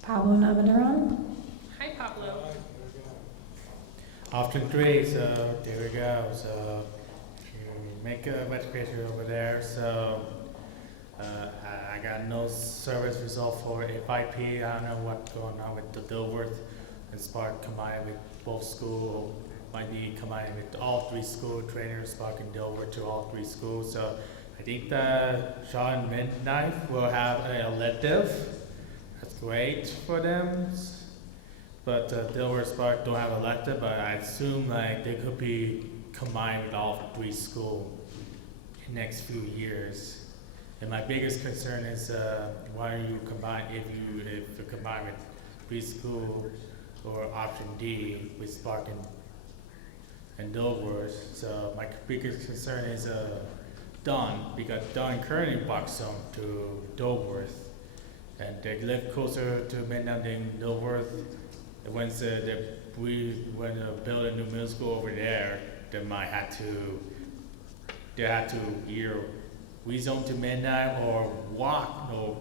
Pablo Navarone. Hi, Pablo. Option 3, so there we go. So if you make a registration over there. So I got no service result for FIP. I don't know what's going on with the Dilworth and Spark combined with both school. Might be combined with all three school trainers, Spark and Dilworth to all three schools. So I think the Shaw and Midnight will have an elective. That's great for them. But Dilworth Spark don't have elective, but I assume like they could be combined with all three schools in the next few years. And my biggest concern is why are you combine if you combine with preschool or option D with Spark and Dilworth. So my biggest concern is Don, because Don currently walks home to Dilworth, and they live closer to Midnight than Dilworth. And once we want to build a new middle school over there, they have to either rezone to Midnight or walk or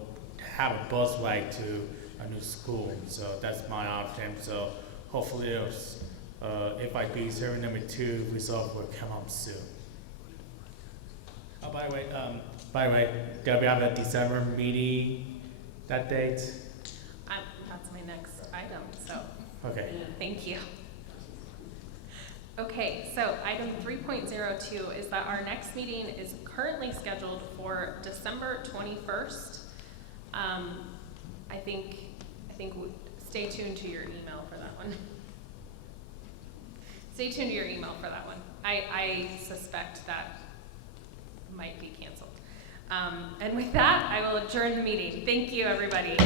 have a bus ride to a new school. So that's my option. So hopefully FIP serving number 2 result will come up soon. Oh, by the way, do we have a December meeting that date? That's my next item, so. Okay. Thank you. Okay, so item 3.02 is that our next meeting is currently scheduled for December 21st. I think stay tuned to your email for that one. Stay tuned to your email for that one. I suspect that might be canceled. And with that, I will adjourn the meeting. Thank you, everybody.